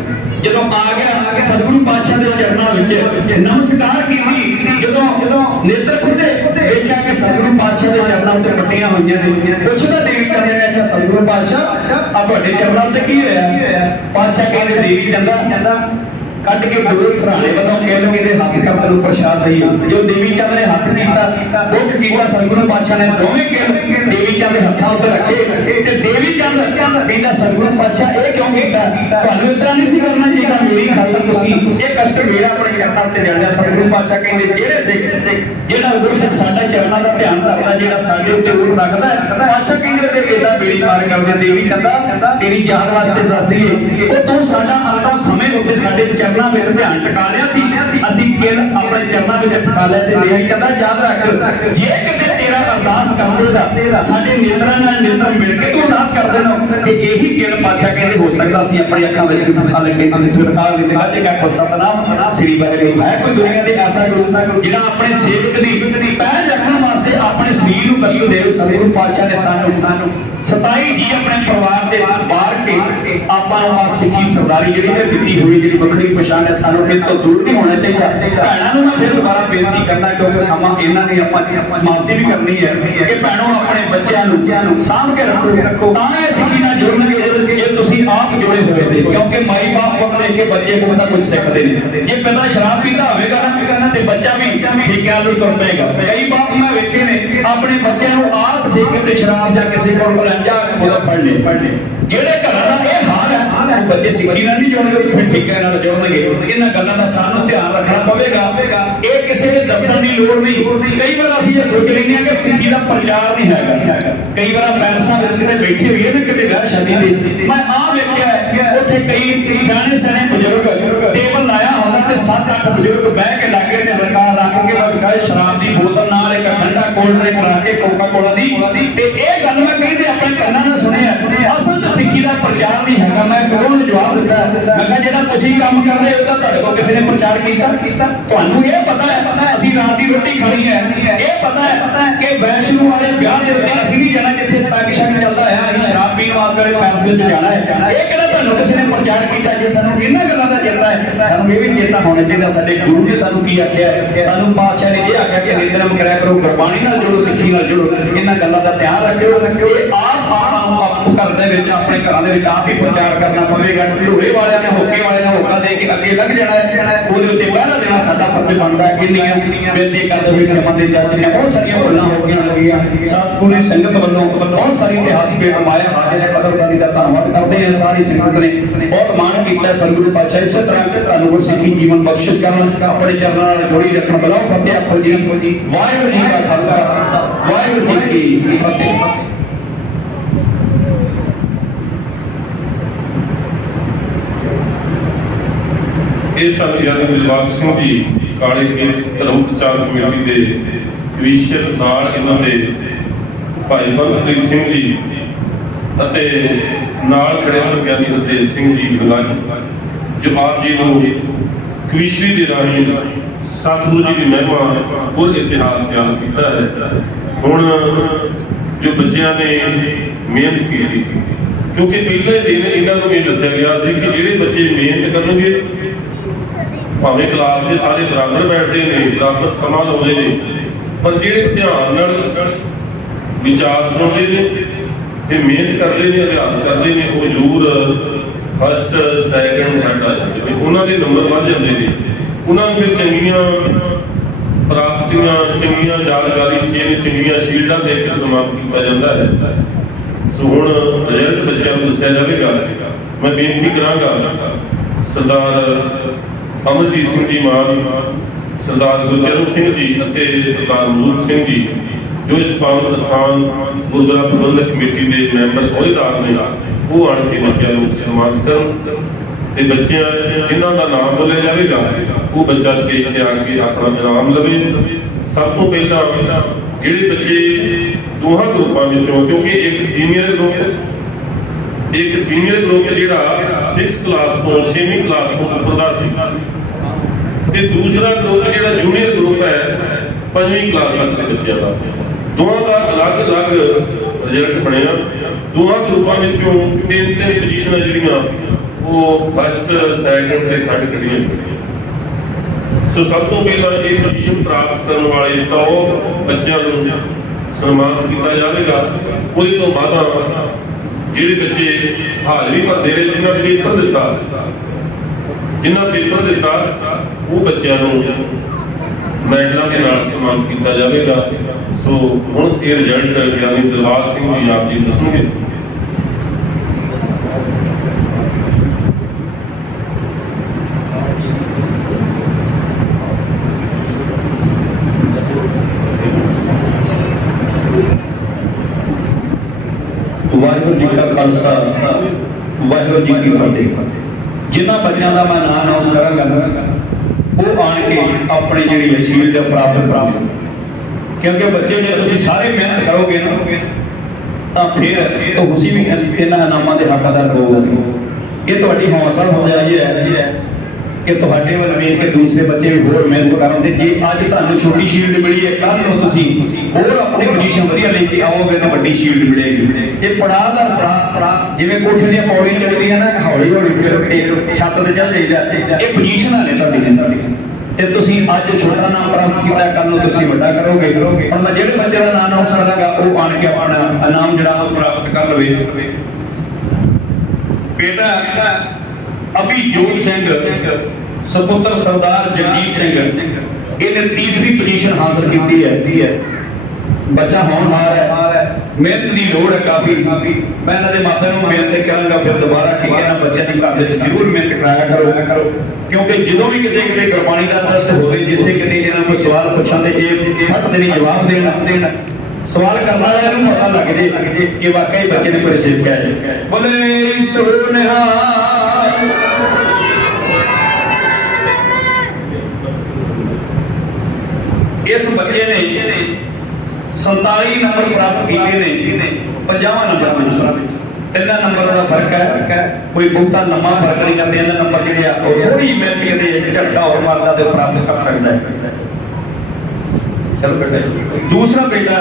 ਜਦੋਂ ਆ ਗਿਆ ਸਤਿਗੁਰੂ ਪਾਤਸ਼ਾਹ ਦੇ ਚਰਨਾਂ ਵਿੱਚ ਨਮਸਕਾਰ ਕੀਤੀ, ਜਦੋਂ ਨੇਤਰ ਖੁੱਲੇ ਵੇਖਿਆ ਕਿ ਸਤਿਗੁਰੂ ਪਾਤਸ਼ਾਹ ਦੇ ਚਰਨਾਂ ਉੱਤੇ ਪੱਟੀਆਂ ਹੋਈਆਂ ਨੇ। ਪੁੱਛਦਾ ਦੇਵੀ ਚੰਦ ਨੇ ਕਿਹਾ ਸਤਿਗੁਰੂ ਪਾਤਸ਼ਾਹ ਆ ਤੁਹਾਡੇ ਚਰਨਾਂ ਉੱਤੇ ਕੀ ਹੋਇਆ? ਪਾਤਸ਼ਾਹ ਕਹਿੰਦੇ ਦੇਵੀ ਚੰਦਾ ਕੱਢ ਕੇ ਡੋਲ ਸਰਾਣੇ ਵੱਲੋਂ ਕਿੱਲ ਮੇਰੇ ਹੱਥ ਕਰ ਤੈਨੂੰ ਪ੍ਰਸ਼ਾਦ ਦਈ। ਜੋ ਦੇਵੀ ਚੰਦ ਨੇ ਹੱਥ ਕੀਤਾ ਦੁੱਖ ਕੀਤਾ, ਸਤਿਗੁਰੂ ਪਾਤਸ਼ਾਹ ਨੇ ਦੋਵੇਂ ਕਿੱਲ ਦੇਵੀ ਚੰਦ ਦੇ ਹੱਥਾਂ ਉੱਤੇ ਰੱਖੇ ਤੇ ਦੇਵੀ ਚੰਦ ਕਹਿੰਦਾ ਸਤਿਗੁਰੂ ਪਾਤਸ਼ਾਹ ਇਹ ਕਿਉਂ ਕੀਤਾ? ਤੁਹਾਨੂੰ ਇਸ ਤਰ੍ਹਾਂ ਨਹੀਂ ਸੀ ਕਰਨਾ ਚਾਹੀਦਾ, ਮੇਰੀ ਖਾਤਰ ਤੁਸੀਂ ਇਹ ਕਸ਼ਟ ਮੇਰਾ ਆਪਣੇ ਚਰਨਾਂ ਤੇ ਲਿਆਂਦਾ। ਸਤਿਗੁਰੂ ਪਾਤਸ਼ਾਹ ਕਹਿੰਦੇ ਜਿਹੜੇ ਸਿੱਖ ਜਿਹੜਾ ਗੁਰਸਿੱਖ ਸਾਡਾ ਚਰਨਾਂ ਦਾ ਧਿਆਨ ਰੱਖਦਾ, ਜਿਹੜਾ ਸਾਡੇ ਉੱਤੇ ਰੂਪ ਰੱਖਦਾ, ਪਾਤਸ਼ਾਹ ਕਹਿੰਦੇ ਤੇ ਇਹਦਾ ਬੇੜੀ ਪਾਰ ਕਰਦੇ। ਦੇਵੀ ਚੰਦਾ ਤੇਰੀ ਜਾਨ ਵਾਸਤੇ ਦੱਸ ਦਈਏ ਉਹ ਤੂੰ ਸਾਡਾ ਅੰਤਮ ਸਮੇਂ ਉੱਤੇ ਸਾਡੇ ਚਰਨਾਂ ਵਿੱਚ ਧਿਆਨ ਟਿਕਾ ਲਿਆ ਸੀ, ਅਸੀਂ ਕਿਲ ਆਪਣੇ ਚਰਨਾਂ ਵਿੱਚ ਟਿਕਾ ਲਿਆ। ਤੇ ਦੇਵੀ ਕਹਿੰਦਾ ਯਾਦ ਰੱਖ ਜੇ ਕਿਤੇ ਤੇਰਾ ਅਰਦਾਸ ਕਰਦੇ ਦਾ ਸਾਡੇ ਨੇਤਰਾਂ ਨਾਲ ਨੇਤਰ ਮਿਲ ਕੇ ਤੂੰ ਅਰਦਾਸ ਕਰਦੇ ਨਾ ਤੇ ਇਹੀ ਕਿਲ ਪਾਤਸ਼ਾਹ ਕਹਿੰਦੇ ਹੋ ਸਕਦਾ ਅਸੀਂ ਆਪਣੀ ਅੱਖਾਂ ਵਿੱਚ ਟਿਕਾ ਲੈਂਦੇ ਟਿਕਾ ਲੈਂਦੇ। ਅੱਜ ਕਾ ਸਤਨਾਮ ਸ੍ਰੀ ਵਾਹਿਗੁਰੂ। ਹੈ ਕੋਈ ਦੁਨੀਆ ਦੇ ਐਸਾ ਗੁਰੂ ਜਿਹੜਾ ਆਪਣੇ ਸੇਵਕ ਦੀ ਪੈਜ ਰੱਖਣ ਵਾਸਤੇ ਆਪਣੇ ਸਰੀਰ ਨੂੰ ਕਸ਼ਟ ਦੇਵੇ? ਸਤਿਗੁਰੂ ਪਾਤਸ਼ਾਹ ਨੇ ਸਾਨੂੰ 27 ਜੀ ਆਪਣੇ ਪਰਿਵਾਰ ਦੇ ਬਾਹਰ ਕੇ ਆਪਾਂ ਨੂੰ ਆ ਸਿੱਖੀ ਸਰਦਾਰੀ ਜਿਹੜੀ ਨੇ ਦਿੱਤੀ ਹੋਈ, ਜਿਹੜੀ ਵੱਖਰੀ ਪਛਾਣ ਹੈ, ਸਾਨੂੰ ਇਹ ਤੋਂ ਦੂਰ ਨਹੀਂ ਹੋਣਾ ਚਾਹੀਦਾ। ਭੈਣਾਂ ਨੂੰ ਮੈਂ ਫਿਰ ਦੁਬਾਰਾ ਬੇਨਤੀ ਕਰਨਾ ਕਿਉਂਕਿ ਸਮਾਂ ਇਹਨਾਂ ਨੇ ਆਪਾਂ ਸਮਾਪਤੀ ਵੀ ਕਰਨੀ ਹੈ ਕਿ ਭੈਣੋਂ ਆਪਣੇ ਬੱਚਿਆਂ ਨੂੰ ਸਾਂਭ ਕੇ ਰੱਖੋ ਤਾਂ ਇਹ ਸਿੱਖੀ ਨਾਲ ਜੁੜਨਗੇ ਜੇ ਤੁਸੀਂ ਆਪ ਜੁੜੇ ਹੋਏ ਤੇ, ਕਿਉਂਕਿ ਮਾਈ ਬਾਪ ਕੋਲ ਦੇਖ ਕੇ ਬੱਚੇ ਕੋਲ ਤਾਂ ਕੁਝ ਸਿੱਖਦੇ ਨੇ। ਜੇ ਪਿਤਾ ਸ਼ਰਾਬ ਪੀਂਦਾ ਹੋਵੇਗਾ ਨਾ ਤੇ ਬੱਚਾ ਵੀ ਠੇਕਿਆਂ ਨੂੰ ਤੁਰ ਪਏਗਾ। ਕਈ ਬਾਪ ਮੈਂ ਵੇਖੇ ਨੇ ਆਪਣੇ ਬੱਚਿਆਂ ਨੂੰ ਆਪ ਠੇਕੇ ਤੇ ਸ਼ਰਾਬ ਜਾਂ ਕਿਸੇ ਕੋਲ ਜਾ ਉਹਦਾ ਫੜ ਲੈ। ਜਿਹੜੇ ਘਰਾਂ ਦਾ ਇਹ ਹਾਲ ਹੈ ਉਹ ਬੱਚੇ ਸਿੱਖੀ ਨਾਲ ਨਹੀਂ ਜੁੜਨਗੇ ਤੇ ਫਿਰ ਠੇਕਿਆਂ ਨਾਲ ਜੁੜਨਗੇ। ਇਹਨਾਂ ਗੱਲਾਂ ਦਾ ਸਾਨੂੰ ਧਿਆਨ ਰੱਖਣਾ ਪਵੇਗਾ। ਇਹ ਕਿਸੇ ਦੇ ਦੱਸਣ ਦੀ ਲੋੜ ਨਹੀਂ। ਕਈ ਵਾਰ ਅਸੀਂ ਇਹ ਸੋਚ ਲੈਂਦੇ ਹਾਂ ਕਿ ਸਿੱਖੀ ਦਾ ਪ੍ਰਚਾਰ ਨਹੀਂ ਹੈਗਾ। ਕਈ ਵਾਰ ਪੈਲਸਾਂ ਵਿੱਚ ਕਿਤੇ ਬੈਠੇ ਹੋਈਏ ਨਾ ਕਿਤੇ ਵਿਆਹ ਸ਼ਾਦੀ ਤੇ, ਮੈਂ ਆਹ ਵੇਖਿਆ ਉੱਥੇ ਕਈ ਸਿਆਣੇ ਬਜ਼ੁਰਗ ਟੇਬਲ ਲਾਇਆ ਹੁੰਦਾ ਤੇ 7-8 ਬਜ਼ੁਰਗ ਬਹਿ ਕੇ ਲਾਗੇ ਤੇ ਲਗਾ ਰੱਖ ਕੇ ਬਸ ਸ਼ਰਾਬ ਦੀ ਬੋਤਲ ਨਾਲ ਇੱਕ ਠੰਡਾ ਕੋਲਡ ਡਰਿੰਕ ਖਾ ਕੇ ਕੋਕਾ ਕੋਲਾ ਦੀ ਤੇ ਇਹ ਗੱਲ ਮੈਂ ਕਹਿੰਦੇ ਆਪਣੇ ਕੰਨਾਂ ਨਾਲ ਸੁਣਿਆ ਅਸਲ 'ਚ ਸਿੱਖੀ ਦਾ ਪ੍ਰਚਾਰ ਨਹੀਂ ਹੈਗਾ। ਮੈਂ ਕਦੋਂ ਨੂੰ ਜਵਾਬ ਦਿੱਤਾ, ਮੈਂ ਕਿਹਾ ਜਿਹੜਾ ਤੁਸੀਂ ਕੰਮ ਕਰਦੇ ਹੋ ਉਹਦਾ ਤੁਹਾਡੇ ਕੋਲ ਕਿਸੇ ਨੇ ਪ੍ਰਚਾਰ ਕੀਤਾ? ਤੁਹਾਨੂੰ ਇਹ ਪਤਾ ਹੈ ਅਸੀਂ ਰਾਤ ਦੀ ਰੋਟੀ ਖਾਣੀ ਹੈ, ਇਹ ਪਤਾ ਹੈ ਕਿ ਵੈਸ਼ਨੂ ਵਾਲੇ ਵਿਆਹ ਦੇ ਉੱਤੇ ਅਸੀਂ ਨਹੀਂ ਜਾਣਾ ਜਿੱਥੇ ਪੈਗ ਸ਼ੈਗ ਚੱਲਦਾ ਹੈ, ਅਸੀਂ ਸ਼ਰਾਬ ਪੀਣ ਵਾਸਤੇ ਪੈਲਸ 'ਚ ਜਾਣਾ ਹੈ। ਇਹ ਕਿਹੜਾ ਤੁਹਾਨੂੰ ਕਿਸੇ ਨੇ ਪ੍ਰਚਾਰ ਕੀਤਾ? ਜੇ ਸਾਨੂੰ ਇਹਨਾਂ ਗੱਲਾਂ ਦਾ ਚੇਤਾ ਹੈ, ਸਾਨੂੰ ਇਹ ਵੀ ਚੇਤਾ ਹੋਣਾ ਚਾਹੀਦਾ ਸਾਡੇ ਗੁਰੂ ਨੇ ਸਾਨੂੰ ਕੀ ਆਖਿਆ ਹੈ। ਸਾਨੂੰ ਪਾਤਸ਼ਾਹ ਨੇ ਇਹ ਆਖਿਆ ਕਿ ਨਿਤਨੇਮ ਕਰਿਆ ਕਰੋ, ਗੁਰਬਾਣੀ ਨਾਲ ਜੁੜੋ, ਸਿੱਖੀ ਨਾਲ ਜੁੜੋ। ਇਹਨਾਂ ਗੱਲਾਂ ਦਾ ਧਿਆਨ ਰੱਖਿਓ। ਇਹ ਆਪ ਆਪਾਂ ਨੂੰ ਘਰ ਦੇ ਵਿੱਚ ਆਪਣੇ ਘਰਾਂ ਦੇ ਵਿੱਚ ਆਪ ਹੀ ਪ੍ਰਚਾਰ ਕਰਨਾ ਪਵੇਗਾ। ਢੋਰੇ ਵਾਲਿਆਂ ਨੇ ਹੋਕੇ ਵਾਲਿਆਂ ਨੇ ਹੋਕਾ ਦੇ ਕੇ ਅੱਗੇ ਲੱਗ ਜਾਣਾ ਹੈ, ਉਹਦੇ ਉੱਤੇ ਪਹਿਰਾ ਦੇਣਾ ਸਾਡਾ ਫਰਜ਼ ਬਣਦਾ ਹੈ। ਇੰਨੀਆਂ ਬੇਨਤੀ ਕਰਦੇ ਹੋਏ ਖਿਮਾ ਦੇ ਚਾਚੇ ਨੇ ਬਹੁਤ ਸਾਰੀਆਂ ਗੱਲਾਂ ਹੋ ਗਈਆਂ ਲੱਗੀਆਂ। ਸਤਿਗੁਰੂ ਸੰਗਤ ਵੱਲੋਂ ਬਹੁਤ ਸਾਰੀ ਇਤਿਹਾਸ ਵੇਖ ਮਾਇਆ ਹਾਜ਼ਰ ਹੈ। ਕਦਰਦਾਨੀ ਦਾ ਧੰਨਵਾਦ ਕਰਦੇ ਹਾਂ। ਸਾਰੀ ਸੰਗਤ ਨੇ ਬਹੁਤ ਮਾਣ ਕੀਤਾ। ਸਤਿਗੁਰੂ ਪਾਤਸ਼ਾਹ ਇਸੇ ਤਰ੍ਹਾਂ ਤੁਹਾਨੂੰ ਗੁਰਸਿੱਖੀ ਜੀਵਨ ਬਖਸ਼ਿਸ਼ ਕਰਨ, ਆਪਣੇ ਚਰਨਾਂ ਨਾਲ ਜੋੜੀ ਰੱਖਣ। ਬਲਾਓ ਫਤਿਹ ਆਖੋ ਜੀ। ਵਾਹਿਗੁਰੂ ਜੀ ਕਾ ਖਾਲਸਾ, ਵਾਹਿਗੁਰੂ ਜੀ ਕੀ ਫਤਿਹ। ਇਹ ਸਨ ਗਿਆਨੀ ਦਿਲਬਾਗ ਸਿੰਘ ਜੀ ਕਾਲੇ ਕੇ ਧਰਮ ਪ੍ਰਚਾਰ ਕਮੇਟੀ ਦੇ ਕਮਿਸ਼ਨਰ, ਨਾਲ ਇਹਨਾਂ ਦੇ ਭਾਈ ਬੰਤਪ੍ਰੀਤ ਸਿੰਘ ਜੀ ਅਤੇ ਨਾਲ ਖੜੇ ਸਨ ਗਿਆਨੀ ਹਰਦੇਵ ਸਿੰਘ ਜੀ ਬਲਗਾਜ, ਜੋ ਆਪ ਜੀ ਨੂੰ ਕਮਿਸ਼ਨਰੀ ਦੇ ਰਾਹੀਂ ਸਤਿਗੁਰੂ ਜੀ ਦੀ ਮਹਿਮਾ ਗੁਰ ਇਤਿਹਾਸ ਬਿਆਨ ਕੀਤਾ ਹੈ। ਹੁਣ ਜੋ ਬੱਚਿਆਂ ਨੇ ਮਿਹਨਤ ਕੀਤੀ, ਕਿਉਂਕਿ ਪਹਿਲੇ ਦਿਨ ਇਹਨਾਂ ਨੂੰ ਇਹ ਦੱਸਿਆ ਗਿਆ ਸੀ ਕਿ ਜਿਹੜੇ ਬੱਚੇ ਮਿਹਨਤ ਕਰਨਗੇ, ਭਾਵੇਂ ਕਲਾਸ ਦੇ ਸਾਰੇ ਬਰਾਬਰ ਬੈਠਦੇ ਨੇ, ਬਰਾਬਰ ਸਮਾਂ ਲਾਉਂਦੇ ਨੇ, ਪਰ ਜਿਹੜੇ ਧਿਆਨ ਨਾਲ ਵਿਚਾਰ ਸੁਣਦੇ ਨੇ ਤੇ ਮਿਹਨਤ ਕਰਦੇ ਨੇ, ਅਭਿਆਸ ਕਰਦੇ ਨੇ, ਉਹ ਜ਼ਰੂਰ ਫਸਟ ਸੈਕਿੰਡ ਥਰਡ ਆ ਜਾਂਦੇ ਨੇ। ਉਹਨਾਂ ਦੇ ਨੰਬਰ ਵੱਧ ਜਾਂਦੇ ਨੇ। ਉਹਨਾਂ ਨੂੰ ਫਿਰ ਚੰਗੀਆਂ ਪ੍ਰਾਪਤੀਆਂ, ਚੰਗੀਆਂ ਯਾਦਗਾਰੀ ਚੰਗੀਆਂ ਸ਼ੀਲਡਾਂ ਦੇ ਕੇ ਸਨਮਾਨਿਤ ਕੀਤਾ ਜਾਂਦਾ ਹੈ। ਸੋ ਹੁਣ ਰਿਜ਼ਲਟ ਬੱਚਿਆਂ ਨੂੰ ਦੱਸਿਆ ਜਾਵੇਗਾ। ਮੈਂ ਬੇਨਤੀ ਕਰਾਂਗਾ ਸਰਦਾਰ ਅਮਰਜੀਤ ਸਿੰਘ ਜੀ ਮਾਨ, ਸਰਦਾਰ ਗੁਰਚਰਨ ਸਿੰਘ ਜੀ ਅਤੇ ਸਰਦਾਰ ਮਲੂਕ ਸਿੰਘ ਜੀ, ਜੋ ਇਸ ਪਾਵਨ ਅਸਥਾਨ ਗੁਰਦੁਆਰਾ ਪ੍ਰਬੰਧਕ ਕਮੇਟੀ ਦੇ ਮੈਂਬਰ ਅਹੁਦੇਦਾਰ ਨੇ, ਉਹ ਆਣ ਕੇ ਬੱਚਿਆਂ ਨੂੰ ਸਨਮਾਨਿਤ ਕਰਨ ਤੇ ਬੱਚਿਆਂ ਜਿਨ੍ਹਾਂ ਦਾ ਨਾਮ ਬੋਲਿਆ ਜਾਵੇਗਾ ਉਹ ਬੱਚਾ ਸਟੇਜ ਤੇ ਆ ਕੇ ਆਪਣਾ ਇਨਾਮ ਲਵੇ। ਸਭ ਤੋਂ ਪਹਿਲਾਂ ਜਿਹੜੇ ਬੱਚੇ ਦੋਹਾਂ ਗਰੁੱਪਾਂ ਵਿੱਚੋਂ, ਕਿਉਂਕਿ ਇੱਕ ਸੀਨੀਅਰ ਗਰੁੱਪ ਜਿਹੜਾ 6th ਕਲਾਸ ਤੋਂ 6ਵੀਂ ਕਲਾਸ ਤੋਂ ਉੱਪਰ ਦਾ ਸੀ, ਤੇ ਦੂਸਰਾ ਗਰੁੱਪ ਜਿਹੜਾ ਜੂਨੀਅਰ ਗਰੁੱਪ ਹੈ 5ਵੀਂ ਕਲਾਸ ਤੱਕ ਦੇ ਬੱਚਿਆਂ ਦਾ, ਦੋਵਾਂ ਦਾ ਅਲੱਗ-ਅਲੱਗ ਰਿਜ਼ਲਟ ਬਣਿਆ। ਦੋਹਾਂ ਗਰੁੱਪਾਂ ਵਿੱਚੋਂ 3-3 ਪੋਜੀਸ਼ਨਾਂ ਜਿਹੜੀਆਂ ਉਹ ਫਸਟ, ਸੈਕਿੰਡ ਤੇ ਥਰਡ ਕੱਢੀਆਂ। ਸੋ ਸਭ ਤੋਂ ਪਹਿਲਾਂ ਇਹ ਪੋਜੀਸ਼ਨ ਪ੍ਰਾਪਤ ਕਰਨ ਵਾਲੇ ਟੌਪ ਬੱਚਿਆਂ ਨੂੰ ਸਨਮਾਨਿਤ ਕੀਤਾ ਜਾਵੇਗਾ। ਉਹਦੇ ਤੋਂ ਬਾਅਦ ਜਿਹੜੇ ਬੱਚੇ ਹਾਜ਼ਰੀ ਭਰਦੇ ਰਹੇ, ਜਿਨ੍ਹਾਂ ਪੇਪਰ ਦਿੱਤਾ ਉਹ ਬੱਚਿਆਂ ਨੂੰ ਮੈਡਲਾਂ ਦੇ ਨਾਲ ਸਨਮਾਨਿਤ ਕੀਤਾ ਜਾਵੇਗਾ। ਸੋ ਹੁਣ ਇਹ ਰਿਜ਼ਲਟ ਗਿਆਨੀ ਦਿਲਬਾਗ ਸਿੰਘ ਜੀ ਆਪ ਜੀ ਦੱਸਣਗੇ। ਵਾਹਿਗੁਰੂ ਜੀ ਕਾ ਖਾਲਸਾ, ਵਾਹਿਗੁਰੂ ਜੀ ਕੀ ਫਤਿਹ। ਜਿਨ੍ਹਾਂ ਬੱਚਿਆਂ ਦਾ ਮੈਂ ਨਾਮ ਅਨਾਉਂਸ ਕਰਾਂਗਾ ਉਹ ਆਣ ਕੇ ਆਪਣੀ ਜਿਹੜੀ ਸ਼ੀਲਡ ਪ੍ਰਾਪਤ ਕਰਾਂਗੇ, ਕਿਉਂਕਿ ਬੱਚੇ ਜੇ ਤੁਸੀਂ ਸਾਰੇ ਮਿਹਨਤ ਕਰੋਗੇ ਨਾ ਤਾਂ ਫਿਰ ਤੁਸੀਂ ਵੀ ਇਹਨਾਂ ਇਨਾਮਾਂ ਦੇ ਹੱਕਦਾਰ ਹੋਵੋਗੇ। ਇਹ ਤੁਹਾਡੀ ਹੌਸਲਾ ਹੋ ਜਾਈ ਹੈ ਕਿ ਤੁਹਾਡੇ ਵੱਲ ਵੇਖ ਕੇ ਦੂਸਰੇ ਬੱਚੇ ਵੀ ਹੋਰ ਮਿਹਨਤ ਕਰਨ। ਤੇ ਜੇ ਅੱਜ ਤੁਹਾਨੂੰ ਛੋਟੀ ਸ਼ੀਲਡ ਮਿਲੀ ਹੈ, ਕੱਲ੍ਹ ਨੂੰ ਤੁਸੀਂ ਹੋਰ ਆਪਣੀ ਪੋਜੀਸ਼ਨ ਵਧੀਆ ਲੈ ਕੇ ਆਓਗੇ ਤਾਂ ਵੱਡੀ ਸ਼ੀਲਡ ਮਿਲੇਗੀ। ਇਹ ਪੜਾਅ ਦਰ ਪੜਾਅ, ਜਿਵੇਂ ਕੋਠੇ ਦੀਆਂ ਪੌੜੀਆਂ ਚੜ੍ਹਦੀਆਂ ਨਾ, ਹੌਲੀ ਹੌਲੀ ਫਿਰ ਉੱਤੇ ਛੱਤ ਤੇ ਚੜ੍ਹ ਜਾਈਦਾ। ਇਹ ਪੋਜੀਸ਼ਨਾਂ ਨੇ ਤੁਹਾਡੀ, ਤੇ ਤੁਸੀਂ ਅੱਜ ਛੋਟਾ ਨਾਮ ਪ੍ਰਾਪਤ ਕੀਤਾ, ਕੱਲ੍ਹ ਨੂੰ ਤੁਸੀਂ ਵੱਡਾ ਕਰੋਗੇ। ਹੁਣ ਮੈਂ ਜਿਹੜੇ ਬੱਚੇ ਦਾ ਨਾਮ ਅਨਾਉਂਸ ਕਰਾਂਗਾ ਉਹ ਆਣ ਕੇ ਆਪਣਾ ਇਨਾਮ ਜਿਹੜਾ ਉਹ ਪ੍ਰਾਪਤ ਕਰ ਲਵੇ। ਬੇਟਾ ਅਭਿਜੋਤ ਸਿੰਘ ਸਪੁੱਤਰ ਸਰਦਾਰ ਜਗਜੀਤ ਸਿੰਘ, ਇਹਨੇ ਤੀਸਰੀ ਪੋਜੀਸ਼ਨ ਹਾਸਲ ਕੀਤੀ ਹੈ। ਬੱਚਾ ਹੋਣਹਾਰ ਹੈ, ਮਿਹਨਤ ਦੀ ਲੋੜ ਹੈ ਕਾਫੀ। ਮੈਂ ਇਹਨਾਂ ਦੇ ਮਾਪਿਆਂ ਨੂੰ ਬੇਨਤੀ ਕਰਾਂਗਾ ਫਿਰ ਦੁਬਾਰਾ ਕਿ ਇਹਨਾਂ ਬੱਚਿਆਂ ਦੀ ਘਰ ਵਿੱਚ ਜ਼ਰੂਰ ਮਿਹਨਤ ਕਰਾਇਆ ਕਰੋ, ਕਿਉਂਕਿ ਜਦੋਂ ਵੀ ਕਿਤੇ ਗੁਰਬਾਣੀ ਦਾ ਟੈਸਟ ਹੋਵੇ, ਜਿੱਥੇ ਕਿਤੇ ਇਹਨਾਂ ਕੋਈ ਸਵਾਲ ਪੁੱਛਣ ਤੇ ਇਹ ਫਟ ਦੇ ਨਹੀਂ ਜਵਾਬ ਦੇਣਾ, ਸਵਾਲ ਕਰਨ ਵਾਲਿਆਂ ਨੂੰ ਪਤਾ ਲੱਗ ਜੇ ਕਿ ਵਾਕਈ ਬੱਚੇ ਨੇ ਕੁਝ ਸਿੱਖਿਆ ਹੈ। ਬੋਲੇ ਸੋ ਨਿਹਾਲ। ਇਸ ਬੱਚੇ ਨੇ 47 ਨੰਬਰ ਪ੍ਰਾਪਤ ਕੀਤੇ ਨੇ 50 ਨੰਬਰਾਂ ਵਿੱਚੋਂ। 3 ਨੰਬਰ ਦਾ ਫਰਕ ਹੈ, ਕੋਈ ਬਹੁਤਾ ਲੰਮਾ ਫਰਕ ਨਹੀਂ ਗਾ। 3 ਨੰਬਰ ਜਿਹੜੇ ਆ ਉਹ ਥੋੜੀ ਜਿਹੀ ਮਿਹਨਤ ਕਿਤੇ ਝਟਕਾ ਹੋਰ ਮਾਰਦਾ ਤੇ ਪ੍ਰਾਪਤ ਕਰ ਸਕਦਾ ਹੈ। ਚਲੋ ਬੇਟਾ ਦੂਸਰਾ ਬੇਟਾ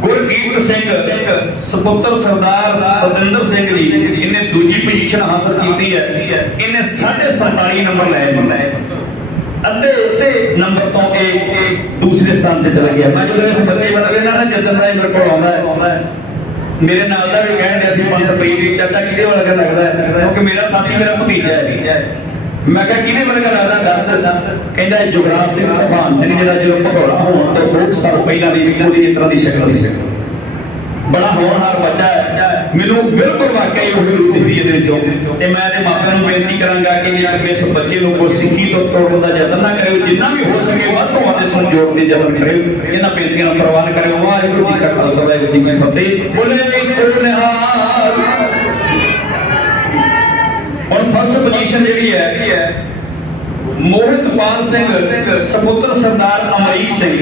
ਗੁਰਕੀਰਤ ਸਿੰਘ ਸੁਪੁੱਤਰ ਸਰਦਾਰ ਸਤਿੰਦਰ ਸਿੰਘ ਜੀ, ਇਹਨੇ ਦੂਜੀ ਪੋਜੀਸ਼ਨ ਹਾਸਲ ਕੀਤੀ ਹੈ। ਇਹਨੇ 47.5 ਨੰਬਰ ਲਏ, ਅੱਧੇ ਨੰਬਰ ਤੋਂ ਇਹ ਦੂਸਰੇ ਸਥਾਨ ਤੇ ਚਲਾ ਗਿਆ। ਮੈਂ ਜਦੋਂ ਇਸ ਬੱਚੇ ਬਾਰੇ ਵੇਖਦਾ ਨਾ, ਜਦੋਂ ਦਾ ਮੇਰੇ ਕੋਲ ਆਉਂਦਾ ਹੈ, ਮੇਰੇ ਨਾਲ ਦਾ ਵੀ ਕਹਿਣ ਡਿਆ ਸੀ ਪੰਤਪ੍ਰੀਤ ਜੀ, ਚਾਚਾ ਕਿਹਦੇ ਵਰਗਾ ਲੱਗਦਾ ਹੈ, ਕਿਉਂਕਿ ਮੇਰਾ ਸਾਥੀ ਮੇਰਾ ਭਤੀਜਾ ਹੈ। ਮੈਂ ਕਿਹਾ ਕਿਹਦੇ ਵਰਗਾ ਲੱਗਦਾ, ਦੱਸ। ਕਹਿੰਦਾ ਜੁਗਰਾਜ ਸਿੰਘ ਤੂਫਾਨ ਸਿੰਘ, ਜਿਹੜਾ ਜਦੋਂ ਭਗੌੜਾ ਹੋਣ ਤੋਂ 2 ਸਾਲ ਪਹਿਲਾਂ ਦੀ ਉਹਦੀ ਇਸ ਤਰ੍ਹਾਂ ਦੀ ਸ਼ਕਲ ਸੀ। ਬੜਾ ਹੋਣਹਾਰ ਬੱਚਾ ਹੈ, ਮੈਨੂੰ ਬਿਲਕੁਲ ਵਾਕਈ ਉਹ ਰੂਪ ਸੀ ਇਹਦੇ ਵਿੱਚੋਂ। ਤੇ ਮੈਂ ਇਹਦੇ ਮਾਪਿਆਂ ਨੂੰ ਬੇਨਤੀ ਕਰਾਂਗਾ ਕਿ ਇਸ ਬੱਚੇ ਨੂੰ ਕੋਈ ਸਿੱਖੀ ਤੋਂ ਤੋੜਨ ਦਾ ਯਤਨ ਨਾ ਕਰਿਓ, ਜਿੰਨਾ ਵੀ ਹੋ ਸਕੇ ਵੱਧ ਤੋਂ ਵੱਧ ਇਸ ਨੂੰ ਜੋੜਨ ਦੀ ਯਤਨ ਕਰਿਓ। ਇਹਨਾਂ ਬੇਨਤੀਆਂ ਨੂੰ ਪ੍ਰਵਾਨ ਕਰਿਓ। ਵਾਹਿਗੁਰੂ ਜੀ ਕਾ ਖਾਲਸਾ, ਵਾਹਿਗੁਰੂ ਜੀ ਕੀ ਫਤਿਹ। ਬੋਲੇ ਸੋ ਨਿਹਾਲ। ਹੁਣ ਫਸਟ ਪੋਜੀਸ਼ਨ ਜਿਹੜੀ ਹੈ ਮੋਹਿਤਪਾਲ ਸਿੰਘ ਸੁਪੁੱਤਰ ਸਰਦਾਰ ਅਮਰੀਕ ਸਿੰਘ,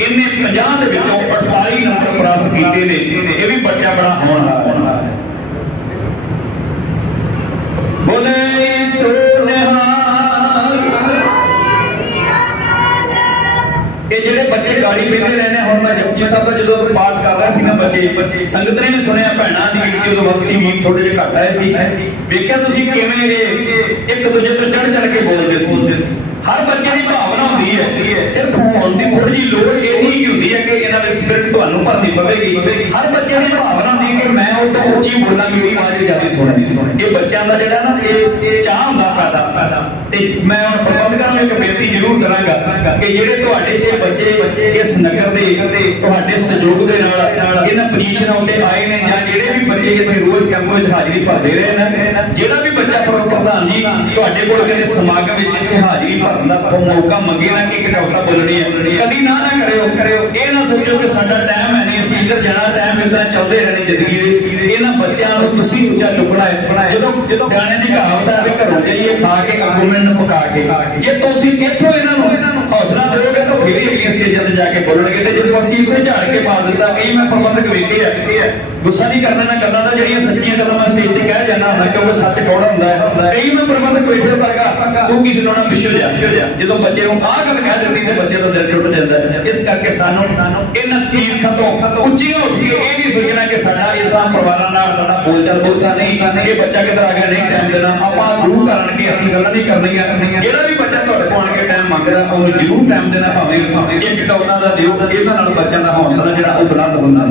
ਇਹਨੇ 50 ਦੇ ਵਿੱਚੋਂ 48 ਨੰਬਰ ਪ੍ਰਾਪਤ ਕੀਤੇ ਨੇ। ਇਹ ਵੀ ਬੱਚਾ ਬੜਾ ਹੋਣਹਾਰ ਹੈ। ਬੋਲੇ ਸੋ ਨਿਹਾਲ। ਇਹ ਜਿਹੜੇ ਬੱਚੇ ਗਾੜੀ ਬੈਠੇ ਰਹਿੰਦੇ, ਹੁਣ ਮੈਂ ਜਪਜੀ ਸਾਹਿਬ ਦਾ ਜਦੋਂ ਪਾਠ ਕਰ ਰਿਹਾ ਸੀ ਨਾ, ਬੱਚੇ ਸੰਗਤ ਨੇ ਵੀ ਸੁਣਿਆ, ਭੈਣਾਂ ਦੀ ਗਿਣਤੀ ਉਦੋਂ ਵੱਧ ਸੀ, ਵੀ ਥੋੜੇ ਜਿਹੇ ਘੱਟ ਆਏ ਸੀ। ਵੇਖਿਆ ਤੁਸੀਂ ਕਿਵੇਂ ਇਹ ਇੱਕ ਦੂਜੇ ਤੋਂ ਚੜ ਕੇ ਬੋਲਦੇ ਸੀ। ਹਰ ਬੱਚੇ ਦੀ ਭਾਵਨਾ ਹੁੰਦੀ ਹੈ, ਸਿਰਫ ਹੋਣ ਦੀ ਥੋੜੀ ਜਿਹੀ ਲੋੜ ਇਹੀ ਕੀ ਹੁੰਦੀ ਹੈ ਕਿ ਇਹਨਾਂ ਵਿੱਚ ਸਪਿਰਿਟ ਤੁਹਾਨੂੰ ਭਰਨੀ ਪਵੇਗੀ। ਹਰ ਬੱਚੇ ਦੀ ਭਾਵਨਾ ਹੁੰਦੀ ਹੈ ਕਿ ਮੈਂ ਉਹ ਤੋਂ ਉੱਚੀ ਬੋਲਾਂ, ਮੇਰੀ ਆਵਾਜ਼ ਜ਼ਿਆਦਾ ਸੁਣਨੀ। ਇਹ ਬੱਚਿਆਂ ਦਾ ਜਿਹੜਾ ਨਾ ਇਹ ਚਾਹ ਹੁੰਦਾ ਪੈਦਾ। ਤੇ ਮੈਂ ਹੁਣ ਪ੍ਰਬੰਧਕਾਂ ਨੂੰ ਇੱਕ ਬੇਨਤੀ ਜ਼ਰੂਰ ਕਰਾਂਗਾ ਕਿ ਜਿਹੜੇ ਤੁਹਾਡੇ ਇਹ ਬੱਚੇ ਇਸ ਨਗਰ ਦੇ ਤੁਹਾਡੇ ਸਹਿਯੋਗ ਦੇ ਨਾਲ ਇਹਨਾਂ ਪੋਜੀਸ਼ਨਾਂ ਉੱਤੇ ਆਏ ਨੇ, ਜਾਂ ਜਿਹੜੇ ਵੀ ਬੱਚੇ ਇੱਥੇ ਰੋਜ਼ ਕੈਂਪ ਵਿੱਚ ਹਾਜ਼ਰੀ ਭਰਦੇ ਰਹੇ ਨੇ, ਜਿਹੜਾ ਵੀ ਬੱਚਾ ਪ੍ਰਧਾਨ ਜੀ ਤੁਹਾਡੇ ਕੋਲ ਕਿਤੇ ਸਮਾਗਮ ਵਿੱਚ ਇੱਥੇ ਹਾਜ਼ਰੀ ਭਰਨ ਦਾ ਮੌਕਾ ਮੰਗੇ ਨਾ ਕਿ ਇੱਕ ਟੌਕਾ ਬੋਲਣੀ ਹੈ, ਕਦੀ ਨਾ ਕਰਿਓ। ਇਹ ਨਾ ਸੋਚੋ ਕਿ ਸਾਡਾ ਟਾਈਮ ਹੈ ਨਹੀਂ, ਅਸੀਂ ਇੱਧਰ ਜਾਣਾ, ਟਾਈਮ ਇਸ ਤਰ੍ਹਾਂ ਚੱਲਦੇ ਰਹਿਣੇ ਜ਼ਿੰਦਗੀ ਦੇ। ਇਹਨਾਂ ਬੱਚਿਆਂ ਨੂੰ ਤੁਸੀਂ ਉੱਚਾ ਚੁੱਕਣਾ ਹੈ। ਜਦੋਂ ਸਿਆਣਿਆਂ ਦੀ ਕਹਾਵਤ ਹੈ ਵੀ ਘਰੋਂ ਜਾਈਏ ਖਾ ਕੇ ਅੱਗੋਂ ਮਿਲਣ ਪਕਾ ਕੇ, ਜੇ ਤੁਸੀਂ ਇੱਥੋਂ ਇਹਨਾਂ ਨੂੰ ਹੌਸਲਾ ਦਿਓਗੇ ਤਾਂ ਫਿਰ ਹੀ ਅਗਲੀਆਂ ਸਟੇਜਾਂ ਤੇ ਜਾ ਕੇ ਬੋਲਣਗੇ। ਤੇ ਜਦੋਂ ਅਸੀਂ ਇੱਥੇ ਝਾੜ ਕੇ ਪਾ ਦਿੱਤਾ, ਕਈ ਮੈਂ ਪ੍ਰਬੰਧਕ ਵੇਖੇ ਆ, ਗੁੱਸਾ ਨਹੀਂ ਕਰਨਾ ਨਾ, ਗੱਲਾਂ ਦਾ ਜਿਹੜੀਆਂ ਸੱਚੀਆਂ ਗੱਲਾਂ ਮੈਂ ਸਟੇਜ ਤੇ ਕਹਿ ਜਾਂਦਾ ਹੁੰਦਾ, ਕਿਉਂਕਿ ਸੱਚ ਕੌੜਾ ਹੁੰਦਾ ਹੈ। ਕਈ ਮੈਂ ਪ੍ਰਬੰਧਕ ਵੇਖੇ ਵਰਗਾ ਤੂੰ ਕਿਸੇ ਨੂੰ ਨਾ ਪਿੱਛੇ ਜਾ, ਜਦੋਂ ਬੱਚੇ ਨੂੰ ਆਹ ਗੱਲ ਕਹਿ ਦਿੱਤੀ ਤੇ ਬੱਚੇ ਦਾ ਦਿਲ ਟੁੱਟ ਜਾਂਦਾ ਹੈ। ਇਸ ਕਰਕੇ ਸਾਨੂੰ ਇਹਨਾਂ ਤੀਰਥਾਂ ਤੋਂ ਉੱਚੀਆਂ ਉੱਠ ਕੇ ਇਹ ਨਹੀਂ ਸੋਚਣਾ ਕਿ ਸਾਡਾ ਇਸਾਂ ਪਰਿਵਾਰਾਂ ਨਾਲ ਸਾਡਾ ਬੋਲਚਾਲ ਬਹੁਤਾ ਨਹੀਂ, ਇਹ ਬੱਚਾ ਕਿੱਧਰ ਆ ਗਿਆ, ਨਹੀਂ ਟਾਈਮ ਦੇਣਾ। ਆਪਾਂ ਗੁਰੂ ਘਰਾਂ ਕੇ ਅਸੀਂ ਗੱਲਾਂ ਨਹੀਂ ਕਰਨੀਆਂ। ਜਿਹੜਾ ਵੀ ਬੱਚਾ ਤੁਹਾਡੇ ਕੋਲ ਆਣ ਕੇ ਟਾਈਮ ਮੰਗਦਾ ਉਹਨੂੰ ਜ਼ਰੂਰ ਟਾਈਮ ਦੇਣਾ, ਭਾਵੇਂ ਇੱਕ ਟੌਨਾ ਦਾ ਦਿਓ। ਇਹਨਾਂ ਨਾਲ ਬੱਚਿਆਂ ਦਾ ਹੌਸਲਾ ਜਿਹੜਾ ਉਹ ਬੁਲੰਦ ਹੁੰਦਾ।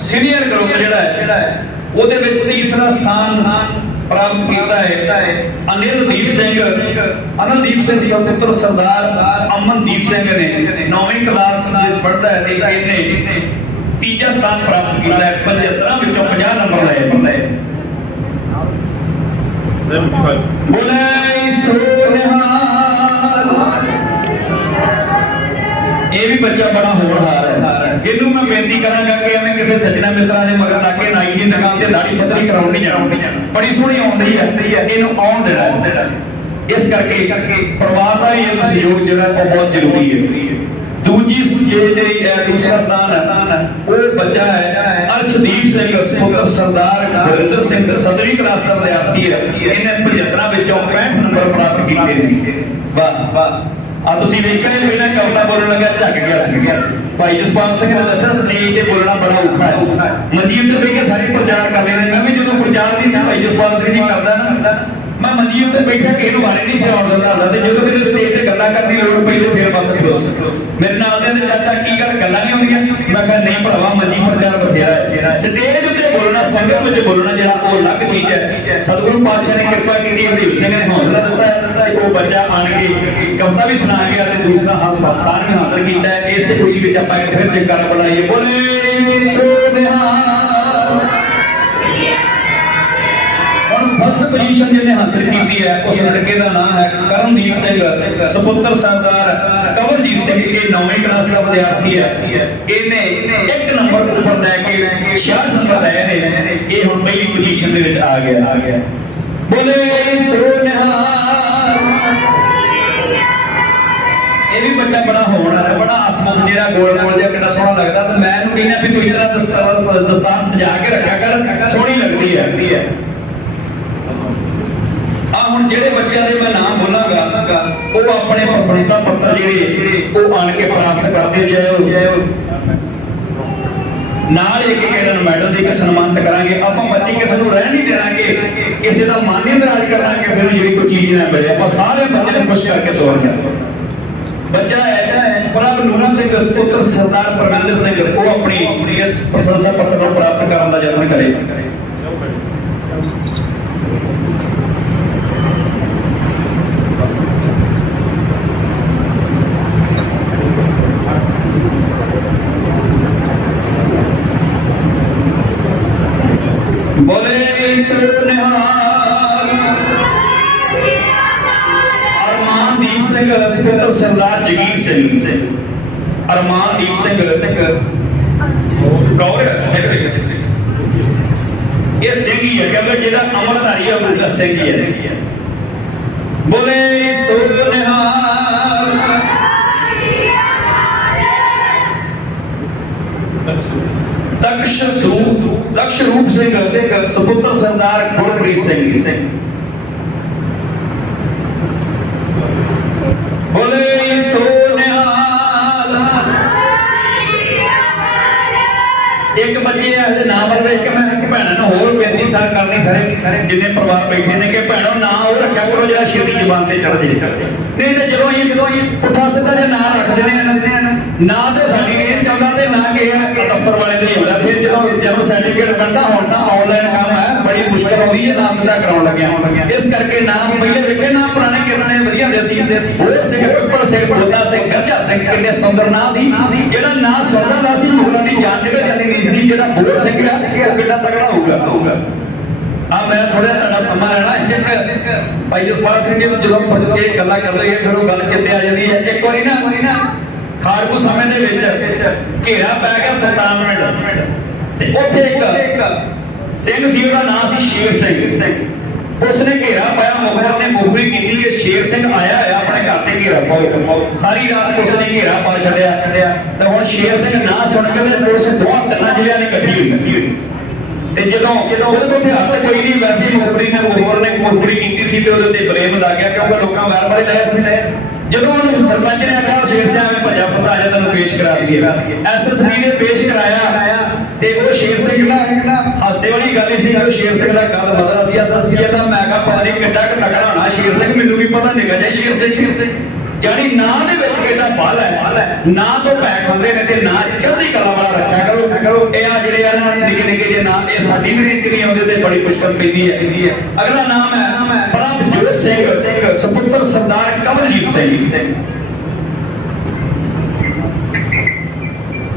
ਸੀਨੀਅਰ ਗਰੁੱਪ ਜਿਹੜਾ ਹੈ ਉਹਦੇ ਵਿੱਚ ਤੀਸਰਾ ਸਥਾਨ ਪ੍ਰਾਪਤ ਕੀਤਾ ਹੈ ਅਨਿਲਦੀਪ ਸਿੰਘ ਸੁਪੁੱਤਰ ਸਰਦਾਰ ਅਮਨਦੀਪ ਸਿੰਘ ਨੇ। 9ਵੀਂ ਕਲਾਸ ਵਿੱਚ ਪੜ੍ਹਦਾ ਹੈ ਤੇ ਇਹਨੇ ਤੀਜਾ ਸਥਾਨ ਪ੍ਰਾਪਤ ਕੀਤਾ ਹੈ। 75 ਵਿੱਚੋਂ 50 ਨੰਬਰ ਲਏ। ਬੋਲੇ ਸੋ ਨਿਹਾਲ। ਇਹ ਵੀ ਬੱਚਾ ਬੜਾ ਹੋਣਹਾਰ ਹੈ। ਇਹਨੂੰ ਮੈਂ ਬੇਨਤੀ ਕਰਾਂਗਾ ਕਿ ਐਵੇਂ ਕਿਸੇ ਸੱਜਣਾ ਮਿੱਤਰਾਂ ਦੇ ਮਗਰ ਲਾ ਕੇ ਨਾਈ ਦੀ ਦੁਕਾਨ ਤੇ ਦਾੜੀ ਪੱਤਰੀ ਕਰਾਉਣ ਨਹੀਂ ਜਾਣਾ। ਬੜੀ ਸੋਹਣੀ ਆਉਂਦੀ ਹੈ, ਇਹਨੂੰ ਆਉਣ ਦੇਣਾ। ਇਸ ਕਰਕੇ ਪਰਿਵਾਰ ਦਾ ਵੀ ਇਹ ਸਹਿਯੋਗ ਜਿਹੜਾ ਉਹ ਬਹੁਤ ਜ਼ਰੂਰੀ ਹੈ। ਦੂਸਰਾ ਸਥਾਨ ਹੈ ਉਹ ਬੱਚਾ ਹੈ ਅਰਸ਼ਦੀਪ ਸਿੰਘ ਸੁਪੁੱਤਰ ਸਰਦਾਰ ਗੁਰਿੰਦਰ ਸਿੰਘ, 7ਵੀਂ ਕਲਾਸ ਦਾ ਵਿਦਿਆਰਥੀ ਹੈ। ਇਹਨੇ 75 ਵਿੱਚੋਂ 65 ਨੰਬਰ ਪ੍ਰਾਪਤ ਕੀਤੇ ਨੇ। ਵਾਹ। ਆ ਤੁਸੀਂ ਵੇਖਿਆ ਪਹਿਲਾਂ ਕਵਿਤਾ ਬੋਲਣ ਲੱਗਾ ਝੱਕ ਗਿਆ ਸੀ। ਭਾਈ ਜਸਪਾਲ ਸਿੰਘ ਨੇ ਦੱਸਿਆ ਸਟੇਜ ਤੇ ਬੋਲਣਾ ਬੜਾ ਔਖਾ ਹੈ। ਮੰਜੀਰ ਤੇ ਬਹਿ ਕੇ ਸਾਰੇ ਪ੍ਰਚਾਰ ਕਰ ਲੈਂਦੇ। ਮੈਂ ਵੀ ਜਦੋਂ ਪ੍ਰਚਾਰ ਨਹੀਂ ਸੀ ਭਾਈ ਜਸਪਾਲ ਸਿੰਘ ਜੀ ਕਰਦਾ ਨਾ, ਮੈਂ ਮੰਜੀਰ ਤੇ ਬੈਠਾ ਕਿਸੇ ਨੂੰ ਬਾਰੇ ਨਹੀਂ ਸੀ ਆਉਣ ਦਿੰਦਾ ਹੁੰਦਾ। ਤੇ ਜਦੋਂ ਕਿਤੇ ਸਟੇਜ ਤੇ ਗੱਲਾਂ ਕਰਨ ਦੀ ਲੋੜ ਪਈ ਤੇ ਫਿਰ ਬਸ ਮੇਰੇ ਨਾਲ ਦੇ ਚਾਚਾ ਕੀ ਗੱਲ ਗੱਲਾਂ ਨਹੀਂ ਹੁੰਦੀਆਂ। ਮੈਂ ਕਿਹਾ ਨਹੀਂ ਭਰਾਵਾ, ਮੰਜੀ ਪ੍ਰਚਾਰ ਬਥੇਰਾ ਹੈ। ਸਟੇਜ ਉੱਤੇ ਬੋਲਣਾ, ਸੰਗਤ ਵਿੱਚ ਬੋਲਣਾ ਜਿਹੜਾ ਉਹ ਅਲੱਗ ਚੀਜ਼ ਹੈ। ਸਤਿਗੁਰੂ ਪਾਤਸ਼ਾਹ ਨੇ ਕਿਰਪਾ ਕੀਤੀ, ਹਰਦੀਪ ਸਿੰਘ ਨੇ ਹੌਸਲਾ ਦਿੱਤਾ ਤੇ ਉਹ ਬੱਚਾ ਆਣ ਕੇ ਕਵਿਤਾ ਵੀ ਸੁਣਾ ਗਿਆ ਤੇ ਦੂਸਰਾ ਸਥਾਨ ਵੀ ਹਾਸਲ ਕੀਤਾ ਹੈ। ਇਸੇ ਖੁਸ਼ੀ ਵਿੱਚ ਆਪਾਂ ਇੱਕ ਫਿਰ ਜੈਕਾਰਾ ਬੁਲਾਈਏ। ਬੋਲੇ ਸੋ ਨਿਹਾਲ। फर्स्ट पोजीशन जिन्हें हासिल की है उस लड़के का नाम है करमदीप सिंह सुपुत्र सरदार कंवरजीत सिंह। ये 9वीं क्लास का विद्यार्थी है। इन्हें 1 नंबर ऊपर लैके 66 नंबर लए ने। ये हुण पहली पोजीशन दे विच आ गया। बोले सो निहाल। ਇਹ ਵੀ ਬੱਚਾ ਬੜਾ ਹੋਣ ਵਾਲਾ, ਬੜਾ ਹਸਮੁਖ ਜਿਹੜਾ ਗੋਲ ਗੋਲ ਜਿਹਾ ਕਿੰਨਾ ਸੋਹਣਾ ਲੱਗਦਾ। ਤੇ ਮੈਂ ਇਹਨੂੰ ਕਹਿੰਦਾ ਵੀ ਤੂੰ ਇਤਨਾ ਦਸਤਾਰ ਸਜਾ ਕੇ ਰੱਖਿਆ ਕਰ, ਸੋਹਣੀ ਲੱਗਦੀ ਹੈ। ਆ ਹੁਣ ਜਿਹੜੇ ਬੱਚਿਆਂ ਦੇ ਮੈਂ ਨਾਮ ਬੋਲਾਂਗਾ ਉਹ ਆਪਣੇ ਪ੍ਰਸ਼ੰਸਾ ਪੱਤਰ ਜਿਹੜੇ ਉਹ ਆਣ ਕੇ ਪ੍ਰਾਪਤ ਕਰਦੇ ਜਾਓ। ਨਾਲ ਇੱਕ ਇਹਨਾਂ ਨੂੰ ਮੈਡਲ ਦੇ ਕੇ ਸਨਮਾਨਿਤ ਕਰਾਂਗੇ। ਆਪਾਂ ਬੱਚੇ ਕਿਸੇ ਨੂੰ ਰਹਿ ਨਹੀਂ ਦੇਣਾਗੇ, ਕਿਸੇ ਦਾ ਮਨ ਨਹੀਂ ਨਾਰਾਜ਼ ਕਰਨਾ, ਕਿਸੇ ਨੂੰ ਜਿਹੜੀ ਕੋਈ ਚੀਜ਼ ਨਾ ਮਿਲੇ। ਆਪਾਂ ਸਾਰੇ ਬੱਚੇ ਨੂੰ ਖੁਸ਼ ਕਰਕੇ ਤੋਰਨਾ। ਬੱਚਾ ਹੈ ਪ੍ਰਭ ਨੂਰ ਸਿੰਘ ਸੁਪੁੱਤਰ ਸਰਦਾਰ ਪਰਮਿੰਦਰ ਸਿੰਘ, ਉਹ ਆਪਣੀ ਇਸ ਪ੍ਰਸ਼ੰਸਾ ਪੱਤਰ ਨੂੰ ਪ੍ਰਾਪਤ ਕਰਨ ਦਾ ਯਤਨ ਕਰੇ। बोले सो निहाल अरमानदीप सिंह सुपुत्र सरदार जगीर सिंह, अरमानदीप सिंह कौर ये सिंह ही है, क्योंकि जेड़ा अमरधारी है वो सिंह ही है। बोले सो निहाल दक्ष रूप सिंह सुपुत्र सरदार गुरप्रीत सिंह। बोले सो निहाल। एक बच्चे ऐसे नाम बदले कि मैं भैनों ने होर बेनती सार करनी सारे जिन्ने परिवार बैठे ने कि भैनों ना वो रखा करो जरा छेती जबान से चढ़ जाए। नहीं तो जो ही पुठा सीधा जो नाम रखते हैं ना तो साडी रेंज चलता ते ना कि दफ्तर वाले दे ਹੁੰਦਾ। फिर जब सर्टिफिकेट बनता होता ਤਾਂ ਆਨਲਾਈਨ ਕੰਮ ਹੈ, ਬੜੀ ਮੁਸ਼ਕਲ ਆਉਂਦੀ ਹੈ ਨਾ ਸਿੱਧਾ ਕਰਾਉਣ ਲੱਗਿਆ। ਇਸ ਕਰਕੇ ਨਾਮ ਪਹਿਲੇ ਵੇਖੇ ਨਾ ਪੁਰਾਣੇ ਕਿਰਨੇ ਵਧੀਆ ਹੁੰਦੇ ਸੀ। ਬੋਲ ਸਿੰਘ, ਪਿੱਪਲ ਸਿੰਘ, ਬੋਦਾ ਸਿੰਘ, ਗਰਜਾ ਸਿੰਘ, ਕਿੰਨੇ ਸੁੰਦਰ ਨਾਂ ਸੀ। ਜਿਹੜਾ ਨਾਂ ਸੁਣਦਾ ਦਾ ਸੀ ਮੁਗਲਾਂ ਦੀ ਜਾਨ ਨਿਕਲ ਜਾਂਦੀ ਨਹੀਂ ਸੀ। ਜਿਹੜਾ ਬੋਲ ਸਿੰਘ ਆ ਉਹ ਕਿੰਨਾ ਤਗੜਾ ਹੋਊਗਾ। ਆ ਮੈਂ ਥੋੜਾ ਤੁਹਾਡਾ ਸਮਾਂ ਲੈਣਾ। ਭਾਈ ਜਸਪਾਲ ਸਿੰਘ ਜੀ ਜਦੋਂ ਇਹ ਗੱਲਾਂ ਕਰਦੇ ਆ ਫਿਰ ਉਹ ਗੱਲ ਚੇਤੇ ਆ ਜਾਂਦੀ ਹੈ। ਇੱਕ ਵਾਰੀ ਨਾ ਖਾੜਕੂ ਸਮੇਂ ਦੇ ਵਿੱਚ ਘੇਰਾ ਪੈ ਗਿਆ 57 ਮਿੰਟ ਤੇ ਉੱਥੇ ਇੱਕ ਸਿੰਘ ਸੀ, ਉਹਦਾ ਨਾਮ ਸੀ ਸ਼ੇਰ ਸਿੰਘ। ਉਸਨੇ ਘੇਰਾ ਪਾਇਆ, ਮੁਖਬਰ ਨੇ ਮੁਖਬਰੀ ਕੀਤੀ ਕਿ ਸ਼ੇਰ ਸਿੰਘ ਆਇਆ ਹੈ, ਆਪਣੇ ਘਰ ਤੇ ਘੇਰਾ ਪਾਓ। ਸਾਰੀ ਰਾਤ ਉਸਨੇ ਘੇਰਾ ਪਾ ਛੱਡਿਆ ਤੇ ਹੁਣ ਸ਼ੇਰ ਸਿੰਘ ਨਾ ਸੁਣ ਕੇ ਤੇ ਪੁਲਿਸ ਦੋਹਾਂ ਤਿੰਨਾਂ ਜ਼ਿਲ੍ਹਿਆਂ ਦੀ ਇਕੱਠੀ ਹੋਈ। ਤੇ ਜਦੋਂ ਉਹਦੇ ਕੋਲ ਹੱਥ ਕੋਈ ਨਹੀਂ, ਵੈਸੇ ਮੁਖਬਰੀ ਨੇ ਮੁਖਬਰੀ ਕੀਤੀ ਸੀ ਤੇ ਉਹਦੇ ਤੇ ਬਲੇਮ ਲੱਗ ਗਿਆ ਕਿਉਂਕਿ ਲੋਕਾਂ ਵਾਰ ਵਾਰੇ ਲਾਇਆ ਸੀ। ਜਦੋਂ ਉਹਨੂੰ ਸਰਪੰਚ ਨੇ ਆਖਿਆ ਸ਼ੇਰ ਸਿੰਘ ਆਵੇਂ ਭੱਜਾ ਫੁੱਟਾ ਜਾ ਤੈਨੂੰ ਪੇਸ਼ ਕਰਾ ਦਈਏ, ਐਸਐਸਪੀ ਨੇ ਪੇਸ਼ ਕਰਾਇਆ ਤੇ ਉਹ ਸ਼ੇਰ ਸਿੰਘ ਦਾ ਹਾਸੇ ਵਾਲੀ ਗੱਲ ਸੀ। ਉਹ ਸ਼ੇਰ ਸਿੰਘ ਦਾ ਗੱਲ ਬਦਲਾ ਸੀ। ਐਸਐਸਪੀ ਦਾ ਮੈਂ ਕਿਹਾ ਪਤਾ ਨਹੀਂ ਕਿੱਡਾ ਕੁ ਤਕੜਾ ਹੋਣਾ ਸ਼ੇਰ ਸਿੰਘ, ਮੈਨੂੰ ਵੀ ਪਤਾ ਨਿਕਾ ਜਾਏ ਸ਼ੇਰ ਸਿੰਘ ਜਾਨੀ ਨਾਂ ਦੇ ਵਿੱਚ ਕਿਹੜਾ ਬਲ ਹੈ। ਨਾਂ ਤੋਂ ਭੈ ਖਾਂਦੇ ਨੇ ਤੇ ਨਾਂ ਚੜ੍ਹਦੀ ਕਲਾ ਵਾਲਾ ਰੱਖਿਆ ਕਰੋ। ਇਹ ਆ ਜਿਹੜੇ ਆ ਨਾ ਨਿੱਕੇ ਨਿੱਕੇ ਜੇ ਨਾਂ, ਇਹ ਸਾਡੀ ਵੀ ਰੀਤ ਨਹੀਂ ਆਉਂਦੇ ਤੇ ਬੜੀ ਮੁਸ਼ਕਲ ਪੈਂਦੀ ਹੈ। ਅਗਲਾ ਨਾਮ ਹੈ ਪ੍ਰਭਜੋਤ ਸਿੰਘ ਸੁਪੁੱਤਰ ਸਰਦਾਰ ਕਮਲਜੀਤ ਸਿੰਘ।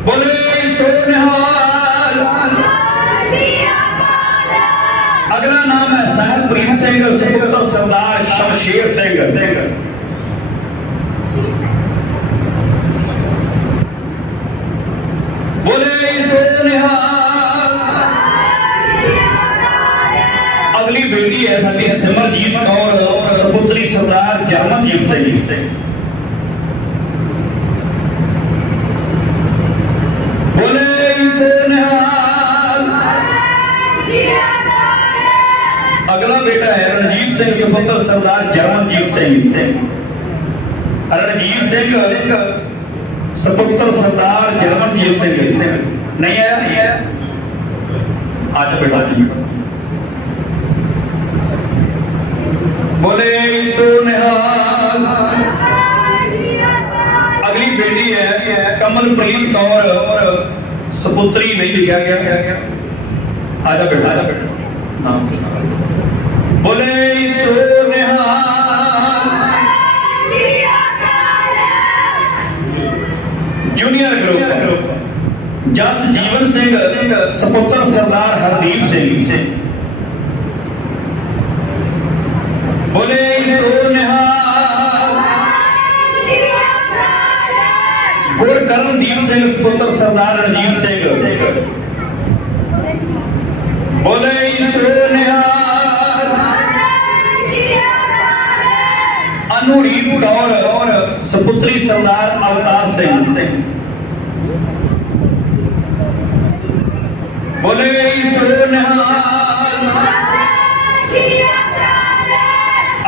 ਬੋਲੇ ਸੋ ਨਿਹਾਲ। ਅਗਲਾ ਨਾਮ ਹੈ ਸਾਹਿਬਪ੍ਰੀਤ ਸਿੰਘ ਸੁਪੁੱਤਰ ਸਰਦਾਰ ਸ਼ਮਸ਼ੇਰ ਸਿੰਘ। बोले सो निहाल। अगली बेटी है साडी सिमरजीत कौर सुपुत्री सरदार जरमनजीत सिंह। बोले सो निहाल। अगला बेटा है रणजीत सिंह सुपुत्र सरदार जरमनजीत सिंह। रणजीत सिंह सुपुत्र सरदार जरमनजीत सिंह नहीं आया आज बेटा जी। बोले सो निहाल। अगली बेटी है कमलप्रीत कौर सुपुत्री नहीं लिखा गया। आजा बेटा नाम बोले सो निहाल। जूनियर ग्रुप जस जीवन सिंह सुपुत्र सरदार हरदीप सिंह। बोले सो निहाल। गुरकरणदीप सिंह सुपुत्र सरदार रणजीत सिंह। बोले सो निहाल। अनुरीत कौर सुपुत्र ਸੁਪੁੱਤਰੀ ਸਰਦਾਰ ਅਵਤਾਰ ਸਿੰਘ। ਬੋਲੇ ਸੋ ਨਿਹਾਲ।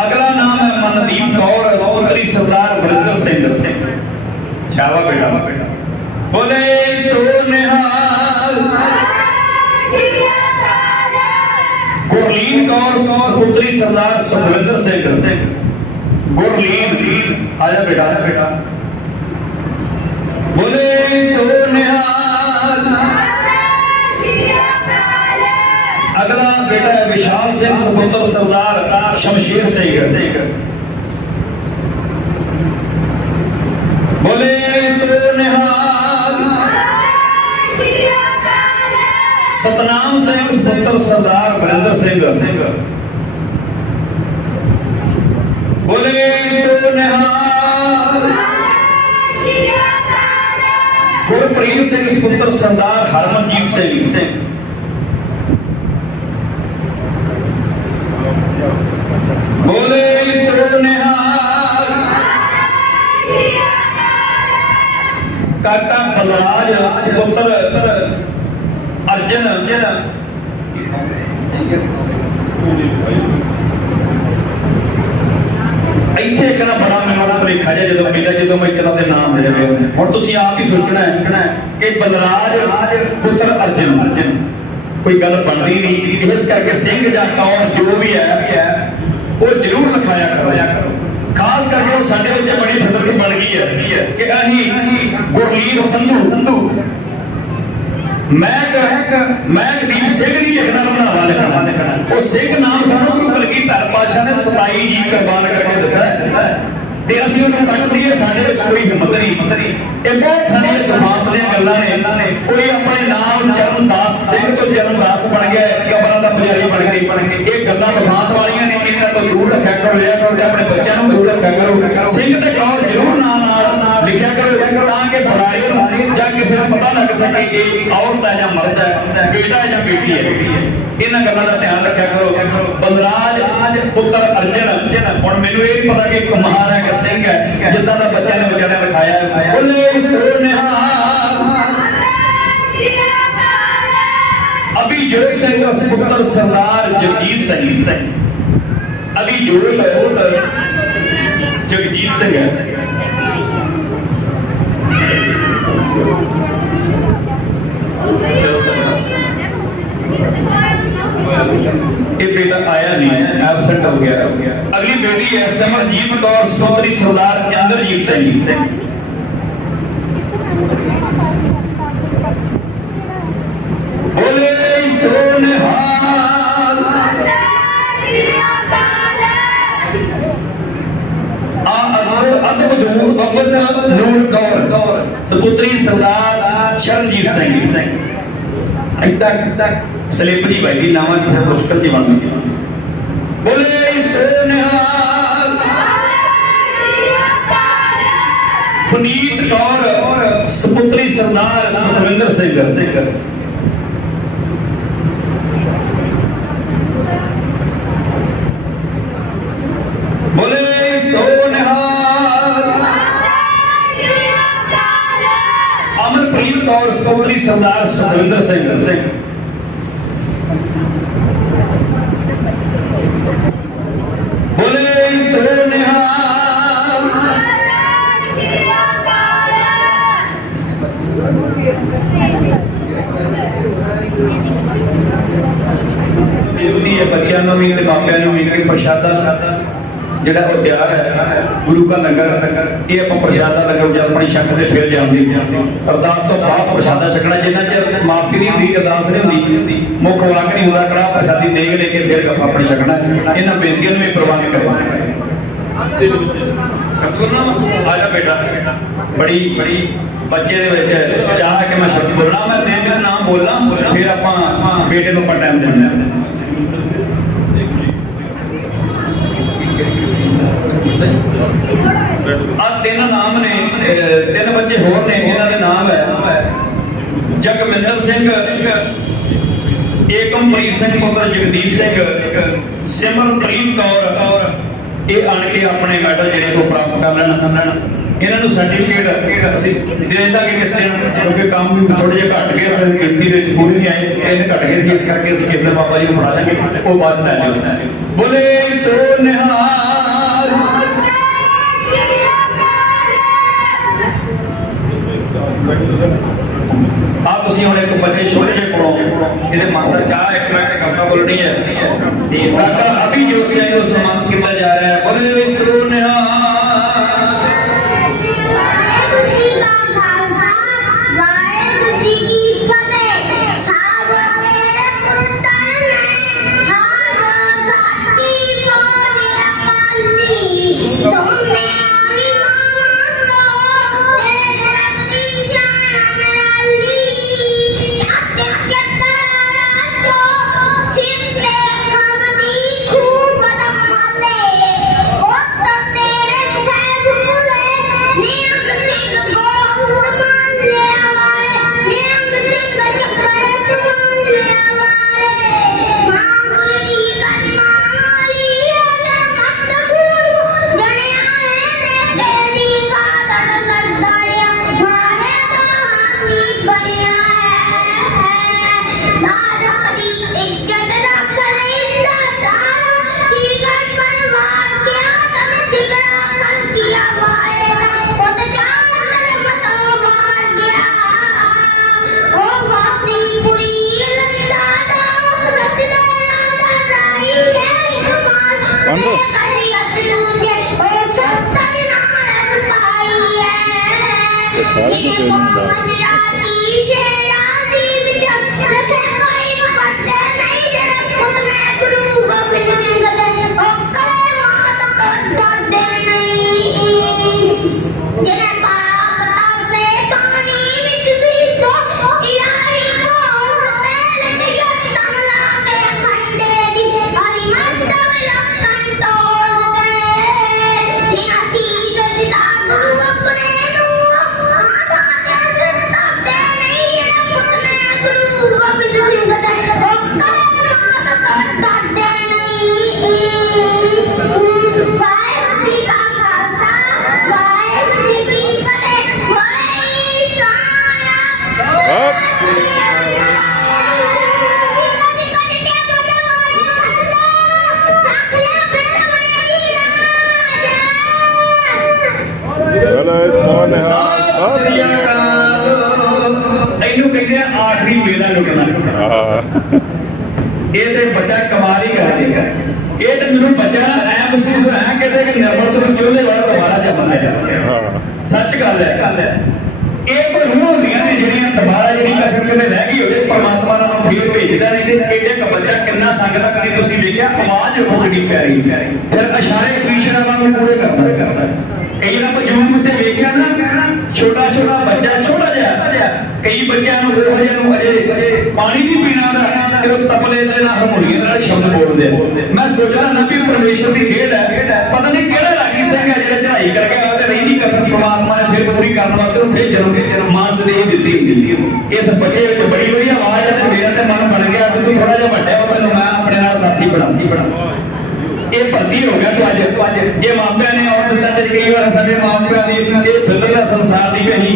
ਅਗਲਾ ਨਾਮ ਹੈ ਮਨਦੀਪ ਕੌਰ ਸੁਪੁੱਤਰੀ ਸਰਦਾਰ ਵਰਿੰਦਰ ਸਿੰਘ। ਛਾਵਾ ਬੇਟਾ। ਬੋਲੇ ਸੋ ਨਿਹਾਲ। ਗੁਰਲੀਨ ਕੌਰ ਸੁਪੁੱਤਰੀ ਸਰਦਾਰ ਸੁਖਵਿੰਦਰ ਸਿੰਘ। ਗੁਰਲੀਨ ਆ ਜਾ ਬੇਟਾ। ਬੋਲੇ ਸੋ ਨਿਹਾਲ। ਅਗਲਾ ਬੇਟਾ ਹੈ ਵਿਸ਼ਾਲ ਸਿੰਘ ਸੁਪੁੱਤਰ ਸਰਦਾਰ ਸ਼ਮਸ਼ੇਰ ਸਿੰਘ। ਬੋਲੇ ਸੋ ਨਿਹਾਲ। ਸਤਨਾਮ ਸਿੰਘ ਸੁਪੁੱਤਰ ਸਰਦਾਰ ਵਰਿੰਦਰ ਸਿੰਘ। ਬੋਲੇ ਸੋ ਨਿਹਾਲ। ਗੁਰਪ੍ਰੀਤ ਸਿੰਘ ਸੁਪੁੱਤਰ ਸਰਦਾਰ ਹਰਮਨਜੀਤ ਸਿੰਘ। ਬੋਲੇ ਸੋ ਨਿਹਾਲ। ਕਾਕਾ ਬਲਰਾਜ ਸੁਪੁੱਤਰ ਅਰਜਨ। ਇੱਥੇ ਇੱਕ ਨਾ ਬੜਾ ਮੈਨੂੰ ਭੁਲੇਖਾ ਜਿਹਾ ਜਦੋਂ ਪੈਂਦਾ ਜਦੋਂ ਮੈਂ ਇਹਨਾਂ ਦੇ ਨਾਮ ਲੈ ਰਹੇ ਹੁਣ ਤੁਸੀਂ ਆਪ ਹੀ ਸੋਚਣਾ ਹੈ ਕਿ ਬਲਰਾਜ ਪੁੱਤਰ ਅਰਜਨ ਕੋਈ ਗੱਲ ਬਣਦੀ ਨਹੀਂ। ਇਸ ਕਰਕੇ ਸਿੰਘ ਜਾਂ ਕੌਰ ਜੋ ਵੀ ਹੈ ਉਹ ਜ਼ਰੂਰ ਲਿਖਾਇਆ ਕਰੋ। ਖਾਸ ਕਰਕੇ ਹੁਣ ਸਾਡੇ ਵਿੱਚ ਬੜੀ ਫਿਤਰਤ ਬਣ ਗਈ ਹੈ ਕਿ ਅਸੀਂ ਗੁਰਲੀਨ ਸੰਧੂ ਮੈਂ ਦੀਪ ਸਿੰਘ ਨਹੀਂ ਲਿਖਣਾ, ਰੰਧਾਵਾ ਲਿਖਣਾ। ਉਹ ਸਿੰਘ ਨਾਮ ਸਾਨੂੰ ਗੁਰੂ ਕਲਗੀਧਰ ਪਾਤਸ਼ਾਹ ਨੇ 27 ਜੀ ਕੁਰਬਾਨ ਕਰਕੇ ਦਿੱਤਾ ਹੈ ਤੇ ਅਸੀਂ ਉਹਨੂੰ ਕੱਟ ਦਈਏ, ਸਾਡੇ ਵਿੱਚ ਕੋਈ ਹਿੰਮਤ ਨਹੀਂ। ਇਹ ਬਹੁਤ ਸਾਰੀਆਂ ਜਮਾਤ ਦੀਆਂ ਗੱਲਾਂ ਨੇ। ਕੋਈ ਆਪਣੇ ਨਾਮ ਚਰਨਦਾਸ ਸਿੰਘ ਤੋਂ ਚਰਨਦਾਸ ਬਣ ਗਿਆ, ਕਬਰਾਂ ਦਾ ਪੁਜਾਰੀ ਬਣ ਗਏ। ਇਹ ਗੱਲਾਂ ਵਿਖਾਤ ਵਾਲੀਆਂ ਨੇ, ਇਹਨਾਂ ਤੋਂ ਦੂਰ ਰੱਖਿਆ ਕਰੋ। ਇਹ ਕਰੋ ਆਪਣੇ ਬੱਚਿਆਂ ਨੂੰ ਦੂਰ ਰੱਖਿਆ ਕਰੋ। ਸਿੰਘ ਤੇ ਕੌਰ ਜ਼ਰੂਰ ਨਾਲ ਲਿਖਿਆ ਕਰੋ ਤਾਂ ਕਿ ਬੁਲਾਰੇ ਨੂੰ ਜਾਂ ਕਿਸੇ ਨੂੰ ਪਤਾ ਲੱਗ ਸਕੇ ਕਿ ਔਰਤ ਹੈ ਜਾਂ ਮਰਦ ਹੈ, ਬੇਟਾ ਹੈ ਜਾਂ ਬੇਟੀ ਹੈ। ਇਹਨਾਂ ਗੱਲਾਂ ਦਾ ਧਿਆਨ ਰੱਖਿਆ ਕਰੋ। ਬਲਰਾਜ ਪੁੱਤਰ ਅਰਜਨ। ਹੁਣ ਮੈਨੂੰ ਇਹ ਨਹੀਂ ਪਤਾ ਕਿ ਕੁਮਾਰ ਹੈ ਕਿ ਸਿੰਘ ਹੈ, ਜਿੱਦਾਂ ਦਾ ਬੱਚਿਆਂ ਨੇ ਵਿਚਾਰਿਆਂ ਲਿਖਾਇਆ ਹੈ। ਬੋਲੇ ਸੋ ਨਿਹਾਲ। ਅਭਿਜੋਤ ਸਿੰਘ ਸੁਪੁੱਤਰ ਸਰਦਾਰ ਜਗਜੀਤ ਸਿੰਘ। ਅਭਿਜੋਤ ਜਗਜੀਤ ਸਿੰਘ ਹੈ। ਇਹ ਬੇਟਾ ਆਇਆ ਨਹੀਂ, ਐਬਸੈਂਟ ਹੋ ਗਿਆ। ਅਗਲੀ ਬੇਟੀ ਹੈ ਸਿਮਰਜੀਤ ਕੌਰ ਸੁਪੁੱਤਰੀ ਸਰਦਾਰ ਇੰਦਰਜੀਤ ਸਿੰਘ। ਬੋਲੇ ਸੋ ਨਿਹਾਲ। ਅਬਦ ਨੂਰ ਕੌਰ ਸੁਪੁੱਤਰੀ ਸਰਦਾਰ ਸ਼ਰਨਜੀਤ ਸਿੰਘ। ਇੱਦਾਂ ਸਲਿੱਪ ਜੀ ਬਾਈ ਨਾਵਾਂ ਚ ਮੁਸ਼ਕਲ ਜੀ ਬਣਦੀ ਹੈ। ਬੋਲੇ ਸੋ ਨਿਹਾਲ। ਪੁਨੀਤ ਕੌਰ ਸੁਪੁੱਤਰੀ ਸਰਦਾਰ ਸੁਖਵਿੰਦਰ ਸਿੰਘ। ਬੋਲੇ ਸੋ ਨਿਹਾਲ। ਅਮਰਪ੍ਰੀਤ ਕੌਰ ਸੁਪੁੱਤਰੀ ਸਰਦਾਰ ਸੁਖਵਿੰਦਰ ਸਿੰਘ। ਬੋਲੇ ਸੋ ਨਿਹਾਲ। ਬੇਨਤੀ ਹੈ ਬੱਚਿਆਂ ਨੂੰ ਵੀ ਤੇ ਮਾਪਿਆਂ ਨੂੰ ਵੀ ਕਿ ਪ੍ਰਸ਼ਾਦਾ ਜਿਹੜਾ ਉਹ ਤਿਆਰ ਹੈ ਗੁਰੂ ਦਾ ਲੰਗਰ, ਇਹ ਆਪਾਂ ਪ੍ਰਸ਼ਾਦਾ ਲੰਗਰ ਜਾਂ ਆਪਣੀ ਛੱਕ ਤੇ ਫਿਰ ਜਾਂਦੀ ਅਰਦਾਸ ਤੋਂ ਬਾਅਦ ਪ੍ਰਸ਼ਾਦਾ ਛਕਣਾ। ਜਿੰਨਾ ਚਿਰ ਸਮਾਪਤੀ ਨਹੀਂ ਹੁੰਦੀ, ਅਰਦਾਸ ਨਹੀਂ ਹੁੰਦੀ, ਮੁੱਖ ਵਾਕ ਨਹੀਂ ਹੁੰਦਾ, ਕੜਾ ਪ੍ਰਸ਼ਾਦੀ ਦੇਗ ਲੈ ਕੇ ਫਿਰ ਗੱਪਾਂ ਆਪਣੀ ਛਕਣਾ। ਇਹਨਾਂ ਬੇਨਤੀਆਂ ਨੂੰ ਵੀ ਪ੍ਰਵਾਨ ਕਰੋ। ਆ ਜਾ ਬੇਟਾ। ਬੜੀ ਬੱਚੇ ਦੇ ਵਿੱਚ ਚਾਹ ਕਿ ਮੈਂ ਸ਼ਬਦ ਬੋਲਣਾ, ਮੈਂ ਤੇਰੇ ਨਾਮ ਬੋਲਾਂ, ਫਿਰ ਆਪਾਂ ਬੇਟੇ ਨੂੰ ਆਪਾਂ ਟਾਈਮ ਦੇਣਾ। ਆ ਤਿੰਨ ਨਾਮ ਨੇ, ਤਿੰਨ ਬੱਚੇ ਹੋਰ ਨੇ, ਇਹਨਾਂ ਦੇ ਨਾਮ ਹੈ ਜਗਮਿੰਦਰ ਸਿੰਘ, ਏਕਮਪ੍ਰੀਤ ਸਿੰਘ ਪੁੱਤਰ ਜਗਦੀਪ ਸਿੰਘ, ਸਿਮਰਪ੍ਰੀਤ ਕੌਰ। ਇਹ ਆਣ ਕੇ ਆਪਣੇ ਮੈਡਲ ਜਿਹੜੇ ਕੋ ਪ੍ਰਾਪਤ ਕਰ ਲੈਣ। ਇਹਨਾਂ ਨੂੰ ਸਰਟੀਫਿਕੇਟ ਅਸੀਂ ਦੇ ਦਾਂਗੇ ਕਿਸੇ ਦਿਨ, ਕਿਉਂਕਿ ਕੰਮ ਥੋੜੇ ਜਿਹਾ ਘਟ ਗਏ ਸੀ, ਗਿਣਤੀ ਦੇ ਵਿੱਚ ਪੂਰੇ ਨਹੀਂ ਆਏ, ਇਹਨੇ ਘਟ ਗਏ ਸੀ, ਇਸ ਕਰਕੇ ਅਸੀਂ ਕਿਸੇ ਦਿਨ ਬਾਬਾ ਜੀ ਨੂੰ ਬਣਾ ਲਾਂਗੇ, ਉਹ ਬਾਅਦ ਚ ਲੈ ਲਿਓ। ਬੋਲੇ ਸੋ ਨਿਹਾਲ। ਆ ਤੁਸੀਂ ਹੁਣ ਇੱਕ ਬੱਚੇ ਛੋਟੇ ਜਿਹੇ ਕੋਲੋਂ ਇਹਦੇ ਮਨ ਦਾ ਚਾਹ ਇੱਕ ਮਿੰਟ ਕਵਿਤਾ ਬੋਲਣੀ ਹੈ ਤੇ ਕਾਕਾ ਅਭਿਜੋਤ ਸਿੰਘ ਨੂੰ ਸਨਮਾਨਿਤ ਕੀਤਾ ਜਾ ਰਿਹਾ ਹੈ। ਬੋਲੇ ਸੋ ਨਿਹਾਲ। ਇਹਨੂੰ ਕਹਿੰਦੇ ਆ ਆਖਰੀ ਮੇਲਾ ਲੁੱਟਣਾ। ਇਹ ਤੇ ਬੱਚਾ ਕਮਾਲ ਹੀ ਕਰ ਦੇਗਾ। ਇਹ ਤੇ ਮੈਨੂੰ ਬੱਚਾ ਨਾ ਐ ਮਹਿਸੂਸ ਹੋਇਆ ਕਿ ਨਿਰਮਲ ਸਿੰਘ ਚੋਲੇ ਵਾਲਾ ਦੁਬਾਰਾ ਜੰਮਣਾ ਜਾ। ਸੱਚ ਗੱਲ ਹੈ, ਇਹ ਕੋਈ ਰੂਹ ਹੁੰਦੀਆਂ ਨੇ ਜਿਹੜੀਆਂ ਦੁਬਾਰਾ ਜਿਹੜੀ ਕਸਰ ਕਿਤੇ ਰਹਿ ਗਈ ਹੋਵੇ, ਪਰਮਾਤਮਾ ਨਾਲ ਫੇਰ ਭੇਜਦਾ। ਨਹੀਂ ਤੇ ਕਿਹੜੇ ਕ ਬੱਚਾ ਕਿੰਨਾ ਸੰਗਦਾ ਕਦੀ ਤੁਸੀਂ ਵੇਖਿਆ, ਆਵਾਜ਼ ਉਹ ਕਿੰਨੀ ਪਿਆਰੀ, ਫਿਰ ਇਸ਼ਾਰੇ ਕਲੀਸ਼ਰਾਂ ਨੂੰ ਪੂਰੇ ਕਰਦਾ। ਕਈ ਨਾ YouTube ਤੇ ਵੇਖਿਆ ਨਾ, ਛੋਟਾ ਛੋਟਾ ਬੱਚਾ, ਛੋਟਾ ਜਿਹਾ, ਕਈ ਬੱਚਿਆਂ ਨੂੰ ਉਹ ਜਿਹੇ ਨੂੰ ਅਜੇ ਪਾਣੀ ਨਹੀਂ ਪੀਣਾ ਦਾ ਤੇ ਉਹ ਤਬਲੇ ਦੇ ਨਾਲ ਹਾਰਮੋਨੀਅਮ ਨਾਲ ਸ਼ਬਦ ਬੋਲਦੇ ਆ। ਮੈਂ ਸੋਚਦਾ ਨਾ ਵੀ ਪਰਮੇਸ਼ਰ ਦੀ ਖੇਡ ਹੈ, ਪਤਾ ਨਹੀਂ ਕਿਹੜਾ ਰਾਗੀ ਸਿੰਘ ਹੈ ਜਿਹੜਾ ਚੜਾਈ ਕਰਕੇ ਆਇਆ ਤੇ ਰਹਿੰਦੀ ਕਸਰ ਪਰਮਾਤਮਾ ਨੇ ਫਿਰ ਪੂਰੀ ਕਰਨ ਵਾਸਤੇ ਉਹ ਫਿਰ ਜਨਮ ਮਾਨਸ ਦੇ ਦਿੱਤੀ। ਇਸ ਬੱਚੇ ਵਿੱਚ ਬੜੀ ਵਧੀਆ ਆਵਾਜ਼ ਹੈ ਤੇ ਮੇਰਾ ਤੇ ਮਨ ਬਣ ਗਿਆ ਕਿ ਤੂੰ ਥੋੜਾ ਜਿਹਾ ਵੱਡਾ ਹੋ, ਮੈਨੂੰ ਮੈਂ ਆਪਣੇ ਨਾਲ ਸਾਥੀ ਬਣਾ। ਇਹ ਭਰਤੀ ਹੋ ਗਿਆ ਤੂੰ ਅੱਜ। ਜੇ ਮਾਪਿਆਂ ਨੇ ਆਉਣ ਦਿੱਤਾ ਤੇ ਕਈ ਵਾਰ ਸਾਡੇ ਮਾਪਿਆਂ ਦੀ ਇਹ ਫਿਲਮ ਦਾ ਸੰਸਾਰ ਦੀ ਕਹੀ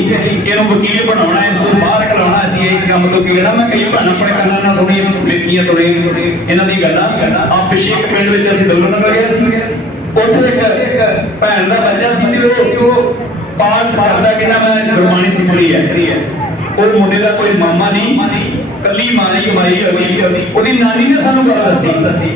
ਇਹਨੂੰ ਵਕੀਲ ਬਣਾਉਣਾ, ਇਹਨੂੰ ਬਾਹਰ ਕਢਾਉਣਾ, ਅਸੀਂ ਇਹ ਕੰਮ ਤੋਂ ਕੀ ਲੈਣਾ। ਮੈਂ ਕਈ ਭਾਣਾ ਆਪਣੇ ਕੰਨਾਂ ਨਾਲ ਸੁਣੀ, ਵੇਖੀਆਂ ਸੁਣੀ ਇਹਨਾਂ ਦੀ ਗੱਲਾਂ। ਆ ਪਿਛੇ ਇੱਕ ਪਿੰਡ ਵਿੱਚ ਅਸੀਂ ਦਲੂਰ ਨਗਰ ਗਏ ਸੀ, ਉੱਥੇ ਇੱਕ ਭੈਣ ਦਾ ਬੱਚਾ ਸੀ ਤੇ ਉਹ ਪਾਠ ਕਰਦਾ, ਕਹਿੰਦਾ ਮੈਂ ਗੁਰਬਾਣੀ ਸਿੱਖਣੀ ਹੈ। ਉਹ ਮੁੰਡੇ ਦਾ ਕੋਈ ਮਾਮਾ ਨਹੀਂ, ਕੱਲੀ ਮਾਂ ਦੀ ਕਮਾਈ ਹੋਈ। ਉਹਦੀ ਨਾਨੀ ਨੇ ਸਾਨੂੰ ਗੱਲ ਦੱਸੀ,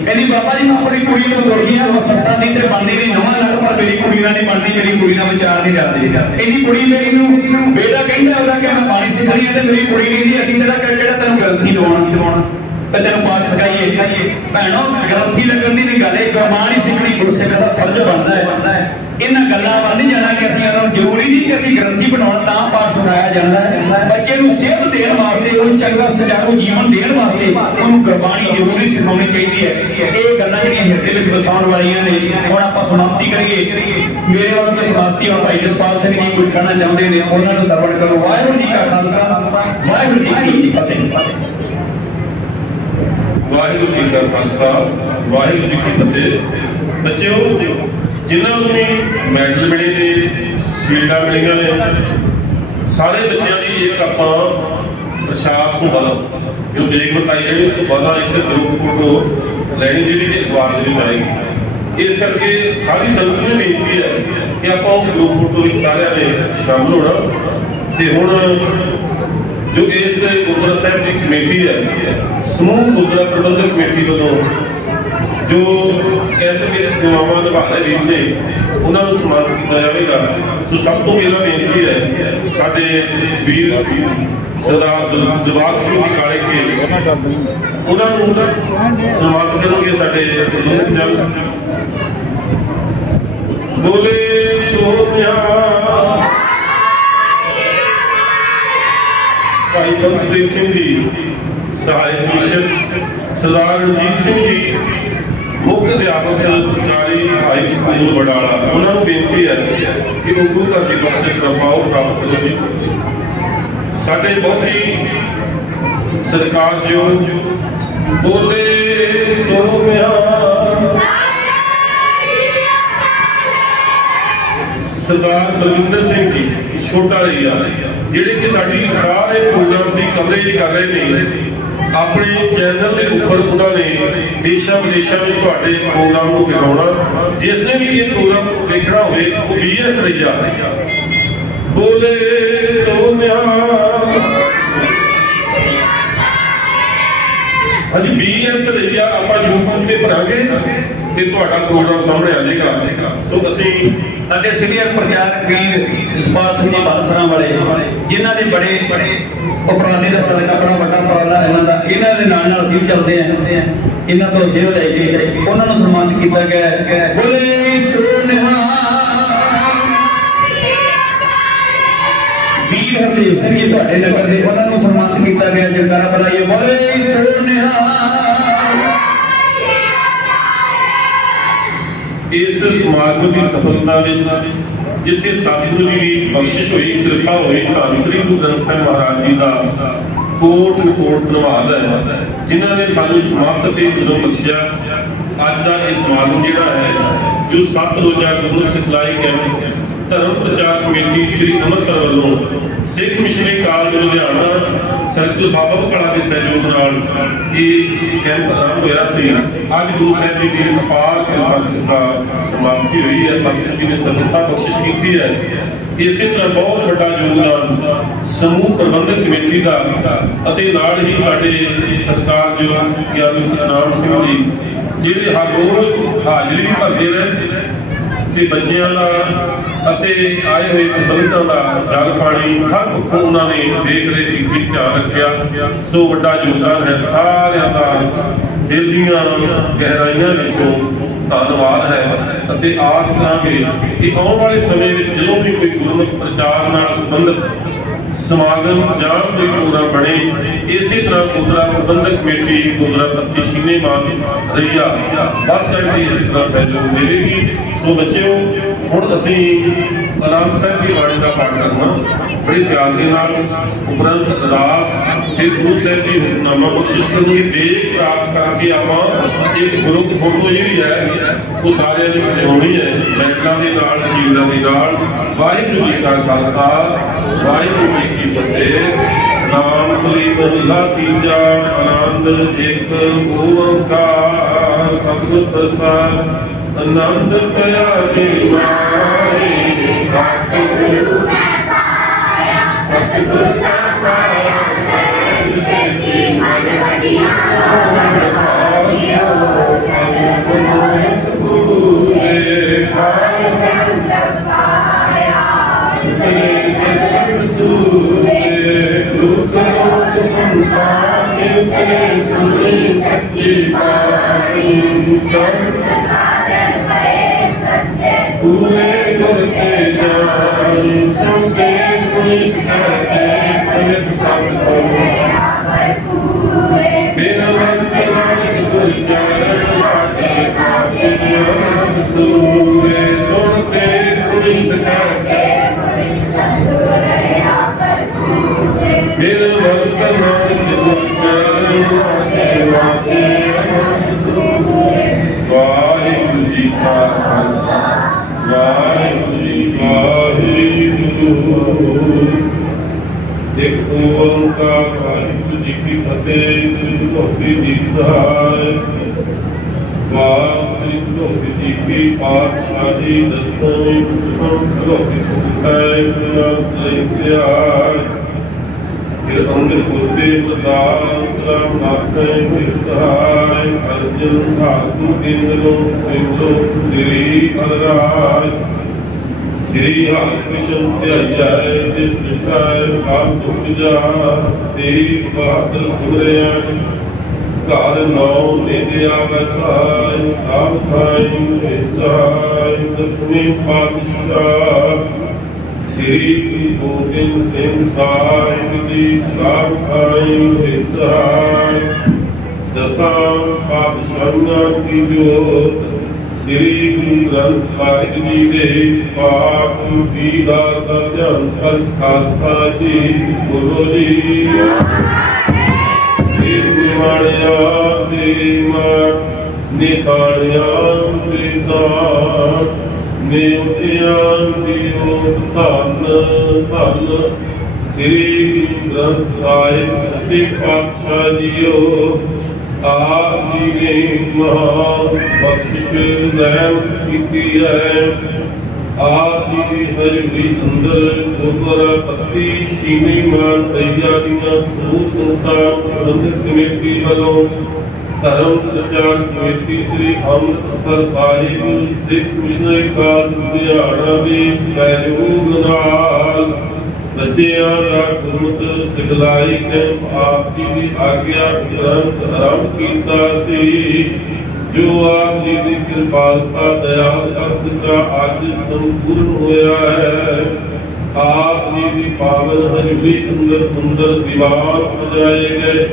ਕਹਿੰਦੀ ਬਾਬਾ ਜੀ ਮੈਂ ਆਪਣੀ ਕੁੜੀ ਨੂੰ ਦੋਖੀ ਆ, ਸੱਸਾਂ ਦੀ ਤੇ ਬਣਦੀ ਨਹੀਂ ਨਵਾਂ ਨਾਲ, ਪਰ ਮੇਰੀ ਕੁੜੀ ਨਾਲ ਨਹੀਂ ਬਣਦੀ, ਮੇਰੀ ਕੁੜੀ ਨਾਲ ਵਿਚਾਰ ਨਹੀਂ ਕਰਦੇ। ਇਹਦੀ ਕੁੜੀ ਮੇਰੀ ਨੂੰ ਬੇਟਾ ਕਹਿੰਦਾ ਉਹਦਾ ਕਿ ਮੈਂ ਬਾਣੀ ਸਿੱਖਣੀ ਹੈ ਤੇ ਮੇਰੀ ਕੁੜੀ ਕਹਿੰਦੀ ਅਸੀਂ ਜਿਹੜਾ ਤੈਨੂੰ ਗ੍ਰੰਥੀ ਲਵਾਉਣਾ ਤੇ ਤੈਨੂੰ ਪਾਠ ਸਿਖਾਈਏ। ਭੈਣੋ ਗ੍ਰੰਥੀ ਲੱਗਣ ਦੀ ਨਹੀਂ ਗੱਲ, ਇਹ ਗੁਰਬਾਣੀ ਸਿੱਖਣੀ ਗੁਰਸਿੱਖ ਦਾ ਫਰਜ਼ ਬਣਦਾ ਹੈ। ਇਹਨਾਂ ਗੱਲਾਂ ਵੱਲ ਨਹੀਂ ਜਾਣਾ ਕਿ ਅਸੀਂ ਉਹਨਾਂ ਨੂੰ ਜ਼ਰੂਰੀ ਨਹੀਂ ਕਿ ਅਸੀਂ ਗ੍ਰੰਥੀ ਬਣਾਉਣ ਤਾਂ ਪਾਠ ਸੁਣਾਇਆ ਜਾਂਦਾ ਹੈ। ਬੱਚੇ ਨੂੰ ਸਿਹਤ ਦੇਣ ਵਾਸਤੇ, ਉਹਨੂੰ ਚੰਗਾ ਸੁਚਾਰੂ ਜੀਵਨ ਦੇਣ ਵਾਸਤੇ ਉਹਨੂੰ ਗੁਰਬਾਣੀ ਜ਼ਰੂਰੀ ਸਿਖਾਉਣੀ ਚਾਹੀਦੀ ਹੈ। ਇਹ ਗੱਲਾਂ ਜਿਹੜੀਆਂ ਹਿਰਦੇ ਵਿੱਚ ਵਸਾਉਣ ਵਾਲੀਆਂ ਨੇ। ਹੁਣ ਆਪਾਂ ਸਮਾਪਤੀ ਕਰੀਏ। ਮੇਰੇ ਵੱਲੋਂ ਤਾਂ ਸਮਾਪਤੀ ਔਰ ਭਾਈ ਜਸਪਾਲ ਸਿੰਘ ਜੀ ਕੁਝ ਕਹਿਣਾ ਚਾਹੁੰਦੇ ਨੇ, ਉਹਨਾਂ ਨੂੰ ਸਰਵਣ ਕਰੋ। ਵਾਹਿਗੁਰੂ ਜੀ ਕਾ ਖਾਲਸਾ, ਵਾਹਿਗੁਰੂ ਜੀ ਕੀ ਫਤਿਹ। ਵਾਹਿਗੁਰੂ ਜੀ ਕਾ ਖਾਲਸਾ, ਵਾਹਿਗੁਰੂ ਜੀ ਕੀ ਫਤਿਹ। ਬੱਚਿਓ, ਜਿਨ੍ਹਾਂ ਨੂੰ ਵੀ ਮੈਡਲ ਮਿਲੇ ਨੇ, ਸ਼ੀਲਡਾਂ ਮਿਲੀਆਂ ਨੇ। ਸਾਰੇ ਬੱਚਿਆਂ ਦੀ ਇੱਕ ਆਪਾਂ ਪ੍ਰਸ਼ਾਦ ਤੋਂ ਬਾਅਦ ਜੋ ਦੇਖ ਬਤਾਈ ਜਾਣੀ ਉਸ ਤੋਂ ਬਾਅਦ ਇੱਕ ਗਰੁੱਪ ਫੋਟੋ ਲੈਣੀ ਜਿਹੜੀ ਕਿ ਅਖਬਾਰ ਦੇ ਵਿੱਚ ਆਏਗੀ। ਇਸ ਕਰਕੇ ਸਾਰੀ ਸੰਗਤ ਨੂੰ ਬੇਨਤੀ ਹੈ ਕਿ ਆਪਾਂ ਉਹ ਗਰੁੱਪ ਫੋਟੋ ਵਿੱਚ ਸਾਰਿਆਂ ਨੇ ਸ਼ਾਮਲ ਹੋਣਾ। ਤੇ ਹੁਣ ਜੋ ਇਸ ਗੁਰਦੁਆਰਾ ਸਾਹਿਬ ਦੀ ਕਮੇਟੀ ਹੈ, ਸਮੂਹ ਗੁਰਦੁਆਰਾ ਪ੍ਰਬੰਧਕ ਕਮੇਟੀ ਵੱਲੋਂ ਜੋ ਕੈਂਪ ਵਿੱਚ ਸੇਵਾਵਾਂ ਨਿਭਾ ਰਹੇ ਵੀਰ ਨੇ ਉਹਨਾਂ ਨੂੰ ਸਨਮਾਨਿਤ ਕੀਤਾ ਜਾਵੇਗਾ। ਸੋ ਸਭ ਤੋਂ ਪਹਿਲਾਂ ਬੇਨਤੀ ਹੈ ਸਾਡੇ ਵੀਰ ਸਰਦਾਰ ਦਿਲਬਾਗ ਸਿੰਘ ਜੀ ਕਾਲੇ ਕੇ ਉਹਨਾਂ ਨੂੰ ਸਨਮਾਨਿਤ ਕਰਨਗੇ ਸਾਡੇ ਪ੍ਰਬੰਧਕ ਜਨ। ਬੋਲੇ ਸੋਨਿਆ ਭਾਈ ਬੰਤਪ੍ਰੀਤ ਸਿੰਘ ਜੀ, ਸਹਾਇਕ ਕਮਿਸ਼ਨ ਸਰਦਾਰ ਰਣਜੀਤ ਸਿੰਘ ਜੀ, ਮੁੱਖ ਅਧਿਆਪਕ ਸਰਕਾਰੀ ਹਾਈ ਸਕੂਲ ਵਡਾਲਾ, ਉਹਨਾਂ ਨੂੰ ਬੇਨਤੀ ਹੈ ਕਿ ਉਹ ਗੁਰੂ ਘਰ ਦੀ ਬਖਸ਼ਿਸ਼ ਦਾ ਪਾਓ ਪ੍ਰਾਪਤ ਕਰੋ ਜੀ। ਸਾਡੇ ਬਹੁਤ ਹੀ ਸਤਿਕਾਰਯੋਗ ਬੋਲੇ ਸੋਨਿਆ ਸਰਦਾਰ ਬਲਵਿੰਦਰ ਸਿੰਘ ਜੀ ਛੋਟਾ ਰਈਆ, ਜਿਹੜੇ ਕਿ ਸਾਡੀ ਸਾਰੇ ਪ੍ਰੋਗਰਾਮ ਦੀ ਕਵਰੇਜ ਕਰ ਰਹੇ ਨੇ ਆਪਣੇ ਚੈਨਲ ਦੇ ਉੱਪਰ। ਉਹਨਾਂ ਨੇ ਦੇਸ਼ਾਂ ਵਿਦੇਸ਼ਾਂ ਵਿੱਚ ਤੁਹਾਡੇ ਪ੍ਰੋਗਰਾਮ ਨੂੰ ਦਿਖਾਉਣਾ। ਜਿਸ ਨੇ ਵੀ ਇਹ ਪ੍ਰੋਗਰਾਮ ਵੇਖਣਾ ਹੋਵੇ ਉਹ BS ਰਈਆ ਬੋਲੇ ਸੋਨਿਆ। ਹਾਂਜੀ, BS ਰਈਆ ਆਪਾਂ YouTube ਤੇ ਭਰਾਂਗੇ ਤੇ ਤੁਹਾਡਾ ਪ੍ਰੋਗਰਾਮ ਸਾਹਮਣੇ ਆ ਜਾਏਗਾ। ਸੋ ਅਸੀਂ ਸਾਡੇ ਸੀਨੀਅਰ ਪ੍ਰਚਾਰਕ ਵੀਰ ਜਸਪਾਲ ਸਿੰਘ ਜੀ ਬਾਲਸਰਾਂ ਵਾਲੇ, ਜਿਨ੍ਹਾਂ ਦੇ ਬੜੇ ਉਪਰਾਲੇ ਦਾ ਸਦਕਾ ਬੜਾ ਵੱਡਾ ਉਪਰਾਲਾ ਇਹਨਾਂ ਦੇ ਨਾਲ ਅਸੀਂ ਵੀ ਚੱਲਦੇ ਹਾਂ। ਇਹਨਾਂ ਤੋਂ ਸੇਵਾ ਲੈ ਕੇ ਉਹਨਾਂ ਨੂੰ ਸਨਮਾਨਿਤ ਕੀਤਾ ਗਿਆ। ਬੋਲੇ ਸੋਨਿਹਾ। ਵੀਰ ਹਰਦੇਵ ਸਿੰਘ ਜੀ ਤੁਹਾਡੇ ਨਗਰ ਦੇ, ਉਹਨਾਂ ਨੂੰ ਸਨਮਾਨਿਤ ਕੀਤਾ ਗਿਆ। ਜੈਕਾਰਾ ਬੁਲਾਈਏ ਬੋਲੇ ਸੋਨਿਹਾ। ਇਸ ਸਮਾਗਮ ਦੀ ਸਫਲਤਾ ਵਿੱਚ ਜਿੱਥੇ ਸਤਿਗੁਰੂ ਜੀ ਦੀ ਬਖਸ਼ਿਸ਼ ਹੋਈ, ਕਿਰਪਾ ਹੋਈ, ਧੰਨ ਸ੍ਰੀ ਗੁਰੂ ਗ੍ਰੰਥ ਸਾਹਿਬ ਮਹਾਰਾਜ ਜੀ ਦਾ ਕੋਟ ਧੰਨਵਾਦ ਹੈ ਜਿਨ੍ਹਾਂ ਨੇ ਸਾਨੂੰ ਸਮਾਪਤ ਤੇ ਉਦੋਂ ਬਖਸ਼ਿਆ। ਅੱਜ ਦਾ ਇਹ ਸਮਾਗਮ ਜਿਹੜਾ ਹੈ ਜੋ 7 ਰੋਜ਼ਾ ਗੁਰੂ ਸਿਖਲਾਈ ਕੈਂਪ ਧਰਮ ਪ੍ਰਚਾਰ ਕਮੇਟੀ ਸ੍ਰੀ ਅੰਮ੍ਰਿਤਸਰ ਵੱਲੋਂ ਸਿੱਖ missionary college Ludhiana circle Baba Bakala ਦੇ ਸਹਿਯੋਗ ਨਾਲ ਇਹ ਕੈਂਪ ਆਰੰਭ ਹੋਇਆ ਸੀ। ਅੱਜ ਗੁਰੂ ਸਾਹਿਬ ਜੀ ਦੀ ਅਪਾਰ ਕਿਰਪਾ ਸਦਕਾ ਸਮਾਪਤੀ ਹੋਈ ਹੈ। ਸਤਿਗੁਰੂ ਜੀ ਨੇ ਸਫਲਤਾ ਬਖਸ਼ਿਸ਼ ਕੀਤੀ ਹੈ। ਇਸੇ ਤਰ੍ਹਾਂ ਬਹੁਤ ਵੱਡਾ ਯੋਗਦਾਨ ਸਮੂਹ ਪ੍ਰਬੰਧਕ ਕਮੇਟੀ ਦਾ ਅਤੇ ਨਾਲ ਹੀ ਸਾਡੇ ਸਤਿਕਾਰਯੋਗ ਗਿਆਨੀ ਸਤਨਾਮ ਸਿੰਘ ਜੀ, ਜਿਹੜੇ ਹਰ ਰੋਜ਼ ਹਾਜ਼ਰੀ ਵੀ ਭਰਦੇ ਰਹੇ ਤੇ ਬੱਚਿਆਂ ਦਾ ਅਤੇ ਆਏ ਹੋਏ ਪ੍ਰਬੰਧਕਾਂ ਦਾ ਜਲ ਪਾਣੀ ਹਰ ਪੱਖੋਂ ਉਹਨਾਂ ਨੇ ਦੇਖ ਰੇਖ ਕੀਤੀ, ਧਿਆਨ ਰੱਖਿਆ। ਸੋ ਵੱਡਾ ਯੋਗਦਾਨ ਹੈ। ਸਾਰਿਆਂ ਦਾ ਦਿਲ ਦੀਆਂ ਗਹਿਰਾਈਆਂ ਵਿੱਚੋਂ ਧੰਨਵਾਦ ਹੈ ਅਤੇ ਆਸ ਕਰਾਂਗੇ ਕਿ ਆਉਣ ਵਾਲੇ ਸਮੇਂ ਵਿੱਚ ਜਦੋਂ ਵੀ ਕੋਈ ਗੁਰਮਤਿ ਪ੍ਰਚਾਰ ਨਾਲ ਸੰਬੰਧਿਤ ਸਮਾਗਮ ਜਾਂ ਕੋਈ ਪ੍ਰੋਗਰਾਮ ਬਣੇ, ਇਸੇ ਤਰ੍ਹਾਂ ਗੁਰਦੁਆਰਾ ਪ੍ਰਬੰਧਕ ਕਮੇਟੀ ਗੁਰਦੁਆਰਾ ਪੱਤੀ ਸ਼ੀਨੇ ਮਾਨ ਰਈਆ ਵੱਧ ਚੜ੍ਹ ਕੇ ਇਸੇ ਤਰ੍ਹਾਂ ਸਹਿਯੋਗ ਦੇਵੇਗੀ। ਸੋ ਬੱਚਿਓ, ਹੁਣ ਅਸੀਂ ਆਨੰਦ ਸਾਹਿਬ ਦੀ ਬਾਣੀ ਦਾ ਪਾਠ ਕਰਨਾ ਬੜੇ ਪਿਆਰ ਦੇ ਨਾਲ, ਉਪਰੰਤ ਅਰਦਾਸ ਤੇ ਗੁਰੂ ਸਾਹਿਬ ਦੀ ਹੁਕਮਨਾਮਾ ਬਖਸ਼ਿਸ਼ ਕਰਨਗੇ। ਦੇਖ ਪ੍ਰਾਪਤ ਕਰਕੇ ਆਪਾਂ ਇੱਕ ਗਰੁੱਪ ਫੋਟੋ ਜਿਹੜੀ ਹੈ ਉਹ ਸਾਰਿਆਂ ਨੇ ਬਣਾਉਣੀ ਹੈ, ਮੈਡਲਾਂ ਦੇ ਨਾਲ, ਸ਼ੀਲਡਾਂ ਦੇ ਨਾਲ। ਵਾਹਿਗੁਰੂ ਜੀ ਕਾ ਖਾਲਸਾ, ਵਾਹਿਗੁਰੂ ਜੀ ਕੀ ਫਤਿਹ। ਨਾਮ ਕਲੀ ਮਹਲਾ ਤੀਜਾ, ਆਨੰਦ ਇੱਕ ਓੰਕਾਰ ਸਤਿਗੁਰ ਪ੍ਰਸਾਦ। ਆਨੰਦ ਪਿਆ ਨਿਰਮਾਏ ਸਤਿਗੁਰੂ ਮੈਂ ਪਾਇਆ, ਸਤਿਗੁਰ ਮੈਂ ਪਾਇਆ ਸਹਿਜ ਸੇਤੀ ਮਨ ਵਧੀਆ ਲੋਣ ਪਾਇਓ। ਸਤਿਗੁਰੂ ਪੂਰੇ ਕਾਲ ਕੰਠ ਪਾਇਆ, ਇਤਨੇ ਸਤਿਗੁਰ ਸੂਰੇ ਦੁਖ ਰੋਗ ਸੰਤਾਪ ਉਤਰੇ ਸੁਣੀ ਸੱਚੀ ਬਾਣੀ। ਸੰਤ ਸਾਜਨ ਪਏ ਸੱਚੇ ਪੂਰੇ ਗੁਰ ਕੇ ਜਾਣੀ। ਸੰਤੇ ਪੁਨੀਤ ਕਰਕੇ ਪਵਿੱਤ ਸਭ ਹੋਇਆ ਭਰਪੂਰੇ। ਬਿਨ ਮੰਤ ਨਾਨਕ ਗੁਰ ਚਰਨ ਲਾਗੇ ਪਾਸੇ ਅਨੰਦ ਦੂਰੇ। ਸੁਣਤੇ ਪੁਨੀਤ ਕਰਕੇ ਬਿਨ ਮੰਤ ਨਾਨਕ ਗੁਰ ਚਰਨ ਲਾਗੇ ਪਾਸੇ ਅਨੰਦ ਦੂਰੇ। ਵਾਹਿਗੁਰੂ ਜੀ ਕਾ ਖਾਲਸਾ, ਵਾਹਿਗੁਰੂ ਜੀ ਕੀ ਫਤਿਹ। ਵਾਰ ਸ੍ਰੀ ਗੁਰੂ ਜੀ ਕੀ ਪਾਤਸ਼ਾਹੀ ਦਸਵੇਂ ਭਗਵਤੀ ਸੁਖਾਇ ਇਤਿਹਾਸ ਫਿਰ ਅੰਦਰ ਗੁਰਦੇ ਮਦਾਰ ਰਾਮ ਨਾਸੇ ਵਿਸਹਾਇ ਅਰਜਨ ਧਾਤੂ ਇੰਦਰੋ ਸ੍ਰੀ ਹਰਿਰਾਜ ਸ੍ਰੀ ਹਰਿਕ੍ਰਿਸ਼ਨ ਧਿਆਇ ਜਿਸ ਵਿਚਾਰ ਆਪ ਦੁਖ ਜਾ ਤੇ ਬਾਦਲ ਸੁਰਿਆ ਘਰ ਨੌ ਨਿਦਿਆ ਬਤਾਇ ਆਪ ਖਾਇ ਵਿਸਾਇ ਦਸਵੇਂ ਪਾਤਸ਼ਾਹ ਸ੍ਰੀ ਗੁਰੂ ਗੋਬਿੰਦ ਸਿੰਘ ਸਾਹਿਬ ਜੀ ਆਪ ਖਾਇ ਵਿਸਾਇ ਦਸਾਂ ਪਾਤਸ਼ਾਹਾਂ ਕੀ ਜੋਤ ਸ੍ਰੀ ਗੁਰੂ ਗ੍ਰੰਥ ਸਾਹਿਬ ਜੀ ਦੇ ਪਾਠ ਦੀਦਾਰ ਦਾ ਧਿਆਨ ਕਰ ਖਾਲਸਾ ਜੀ ਗੁਰੂ ਜੀ ਨਿਮਾਣਿਆ ਦੇ ਮਾਟ ਨਿਤਾਣਿਆ ਦੇ ਦਾਟ ਨਿਉਟਿਆਂ ਦੀ ਧੰਨ ਧੰਨ ਸ੍ਰੀ ਗੁਰੂ ਗ੍ਰੰਥ ਸਾਹਿਬ ਸੱਚੇ ਪਾਤਸ਼ਾਹ ਜੀਓ ਆਪ ਜੀ ਨੇ ਮਹਾਂ ਬਖਸ਼ਿਸ਼ ਰਹਿਮ ਕੀਤੀ ਹੈ। ਆਪ ਜੀ ਦੀ ਹਜ਼ੂਰੀ ਅੰਦਰ ਗੁਰਦੁਆਰਾ ਪੱਤੀ ਸ਼ੀਨੀ ਮਾਨ ਤਈਆ ਦੀਆਂ ਸਮੂਹ ਸੰਸਥਾ ਪ੍ਰਬੰਧਕ ਕਮੇਟੀ ਵੱਲੋਂ ਧਰਮ ਪ੍ਰਚਾਰ ਕਮੇਟੀ ਸ੍ਰੀ ਅੰਮ੍ਰਿਤਸਰ ਸਾਹਿਬ ਸਿੱਖ ਮਿਸ਼ਨਰੀ ਕਾਲਜ ਲੁਧਿਆਣਾ ਦੇ ਸਹਿਯੋਗ ਨਾਲ ਬੱਚਿਆਂ ਦਾ ਗੁਰਮਤਿ ਸਿਖਲਾਈ ਕੈਂਪ ਆਪ ਜੀ ਦੀ ਆਗਿਆ ਤੁਰੰਤ ਆਰੰਭ ਕੀਤਾ ਸੀ ਜੋ ਆਪ ਜੀ ਦੀ ਕਿਰਪਾਲਤਾ ਦਇਆ ਅਰਥ ਦਾ ਅੱਜ ਸੰਪੂਰਨ ਹੋਇਆ ਹੈ। ਆਪ ਜੀ ਦੀ ਪਾਵਨ ਹਜ਼ੂਰੀ ਅੰਦਰ ਸੁੰਦਰ ਦੀਵਾਨ ਸਜਾਏ ਗਏ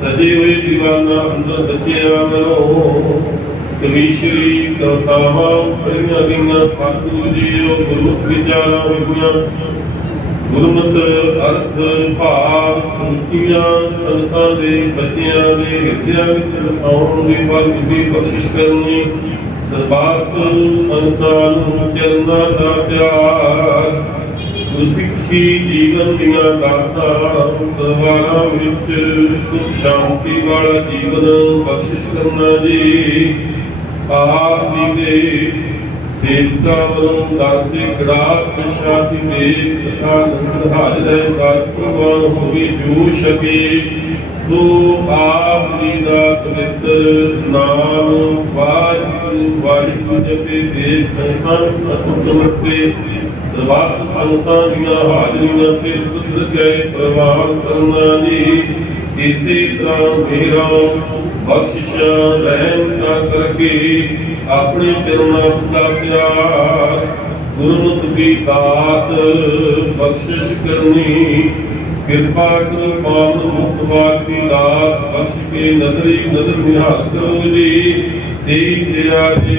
ਸਜੇ ਹੋਏ ਦੀਵਾਨਾਂ ਅੰਦਰ ਬੱਚਿਆਂ ਵੱਲੋਂ ਕਵੀਸ਼ਰੀ ਕਵਿਤਾਵਾਂ ਪੜ੍ਹੀਆਂ ਗਈਆਂ ਸਤਿਗੁਰੂ ਜੀਓ ਗੁਰਮੁਖ ਵਿਚਾਰਾਂ ਹੋਈਆਂ ਗੁਰਮਤਿ ਅਰਥ ਭਾਵ ਸੁਣਤੀਆਂ ਸੰਤਾਂ ਦੇ ਬੱਚਿਆਂ ਦੇ ਹਿਰਦਿਆਂ ਵਿੱਚ ਵਸਾਉਣ ਦੀ ਬਖਸ਼ਿਸ਼ ਬਖਸ਼ਿਸ਼ ਕਰਨੀ ਸਰਬੱਤ ਸੰਤਾਂ ਨੂੰ ਚਰਨਾਂ ਦਾ ਪਿਆਰ ਗੁਰਸਿੱਖੀ ਜੀਵਨ ਦੀਆਂ ਦਾਤਾਂ ਦਰਬਾਰਾਂ ਵਿੱਚ ਸੁਖ ਸ਼ਾਂਤੀ ਵਾਲਾ ਜੀਵਨ ਬਖਸ਼ਿਸ਼ ਕਰਨਾ ਜੀ ਆਪ ਜੀ ਦੇ ਸੇਵਕਾਂ ਵੱਲੋਂ ਦਰ ਦੇ ਕੜਾਹ ਪ੍ਰਸ਼ਾਦੀ ਦੇ ਤਥਾ ਲੰਗਰ ਹਾਜ਼ਰ ਕਰ ਪ੍ਰਵਾਨ ਹੋਵੇ ਜੋ ਛਕੇ ਸੋ ਆਪ ਜੀ ਦਾ ਪਵਿੱਤਰ ਨਾਮ ਵਾਹਿਗੁਰੂ ਵਾਹਿਗੁਰੂ ਜਪੇ ਦੇ ਸੰਤਾਂ ਅਸੁੱਧ ਵਰਤੇ ਸਰਬੱਤ ਸੰਤਾਂ ਦੀਆਂ ਹਾਜ਼ਰੀਆਂ ਤੇ ਸੁਧ ਗਏ ਪ੍ਰਵਾਨ ਕਰਨਾ ਜੀ ਇਸੇ ਤਰ੍ਹਾਂ ਮੇਰਾ ਬਖਸ਼ਿਸ਼ਾਂ ਰਹਿਮਤਾਂ ਕਰਕੇ ਆਪਣੇ ਚਰਨਾਂ ਦਾ ਪਿਆਰ ਗੁਰਮਤਿ ਦੀ ਦਾਤ ਬਖਸ਼ਿਸ਼ ਕਰਨੀ ਕਿਰਪਾ ਕਰੋ ਪਾਵਨ ਮੁਕਤ ਬਾਗ ਦੀ ਦਾਤ ਬਖਸ਼ ਕੇ ਨਜ਼ਰੀ ਨਜ਼ਰ ਨਿਹਾਲ ਕਰੋ ਜੀ ਸੇ ਤੇਰਾ ਜੀ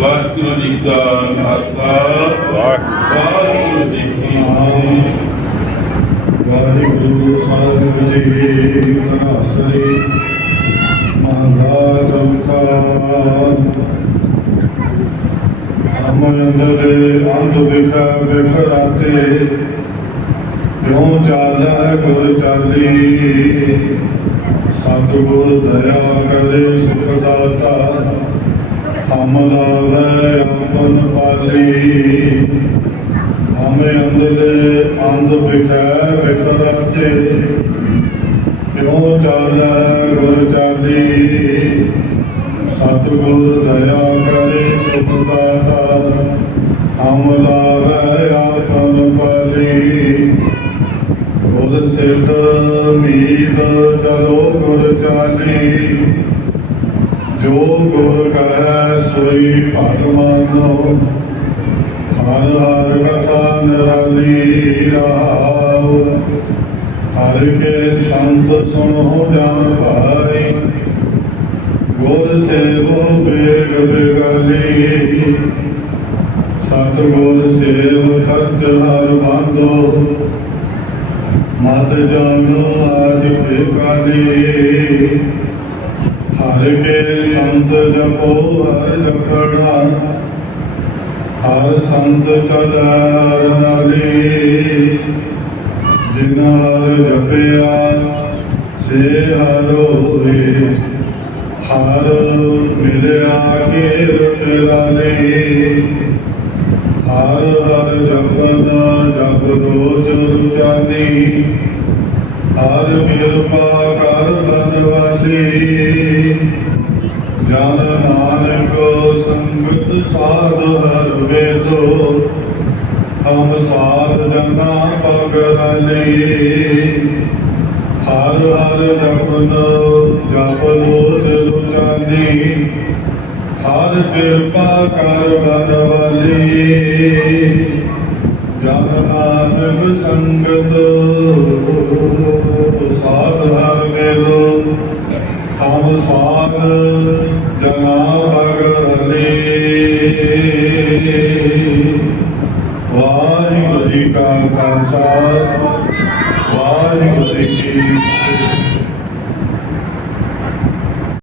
ਵਾਹਿਗੁਰੂ ਜੀ ਕਾ ਖਾਲਸਾ ਵਾਹਿਗੁਰੂ ਜੀ ਕੀ ਫਤਿਹ। ਵਾਹਿਗੁਰੂ ਸਾਹਿਬ ਜੀ ਤਨਾਸਰੀ ਮਹਲਾ ਚੌਥਾ ਹਮ ਅੰਦਰ ਅੰਧ ਵਿਖਾ ਵਿਖਰਾਤੇ ਕਿਉਂ ਚਾਲੈ ਗੁਰ ਚਾਲੀ ਸਤਿਗੁਰ ਦਇਆ ਕਰੇ ਸੁਖ ਦਾਤਾ ਹਮ ਲਾਵੈ ਆਪਨ ਪਾਲੀ ਹਮ ਅੰਦਲੇ ਅੰਧ ਵਿਖੈ ਵਿਖਰਾਤੇ ਕਿਉਂ ਚਾਲੈ ਗੁਰ ਚਾਲੀ ਸਤਿਗੁਰ ਦਇਆ ਕਰੇ ਸੁਖ ਦਾਤਾ ਹਮ ਲਾਵੈ ਆਪਨ ਪਾਲੀ ਗੁਰ ਸਿੱਖ ਮੀਤ ਚਲੋ ਗੁਰ ਚਾਲੀ ਜੋ ਗੁਰ ਕਹੈ ਸੋਈ ਭਗ ਮਾਨੋ ਹਰ ਹਰ ਕਥਾ ਨਿਰਾਲੀ ਰਹਾਉ ਹਰ ਕੇ ਸੰਤ ਸੁਣੋ ਜਨ ਭਾਈ ਗੁਰ ਸੇਵੋ ਬੇਗ ਬੇਗਾਲੀ ਸਤਿਗੁਰ ਸੇਵ ਖਰਚ ਹਰ ਬਾਂਧੋ ਮਤ ਜਾਣੋ ਆਜ ਬੇਕਾਲੀ ਹਰ हर के संत जपो हर जपना हर संत चल हर नाली जिन हर जपया से हर होए हर मिलया के रखलाले हर हर जपन जप रोज रुचानी हर कृपा कर बनवाली जन नानक संगत साध हर वेदो हम साध जना पगराले हर हर जपन जप रोज रुचानी हर कृपा कर बनवाली जन नानक संगत साध हर मेलो हम साध जना पगरले वाहिगुरु जी का खालसा वाहिगुरु जी की फतेह।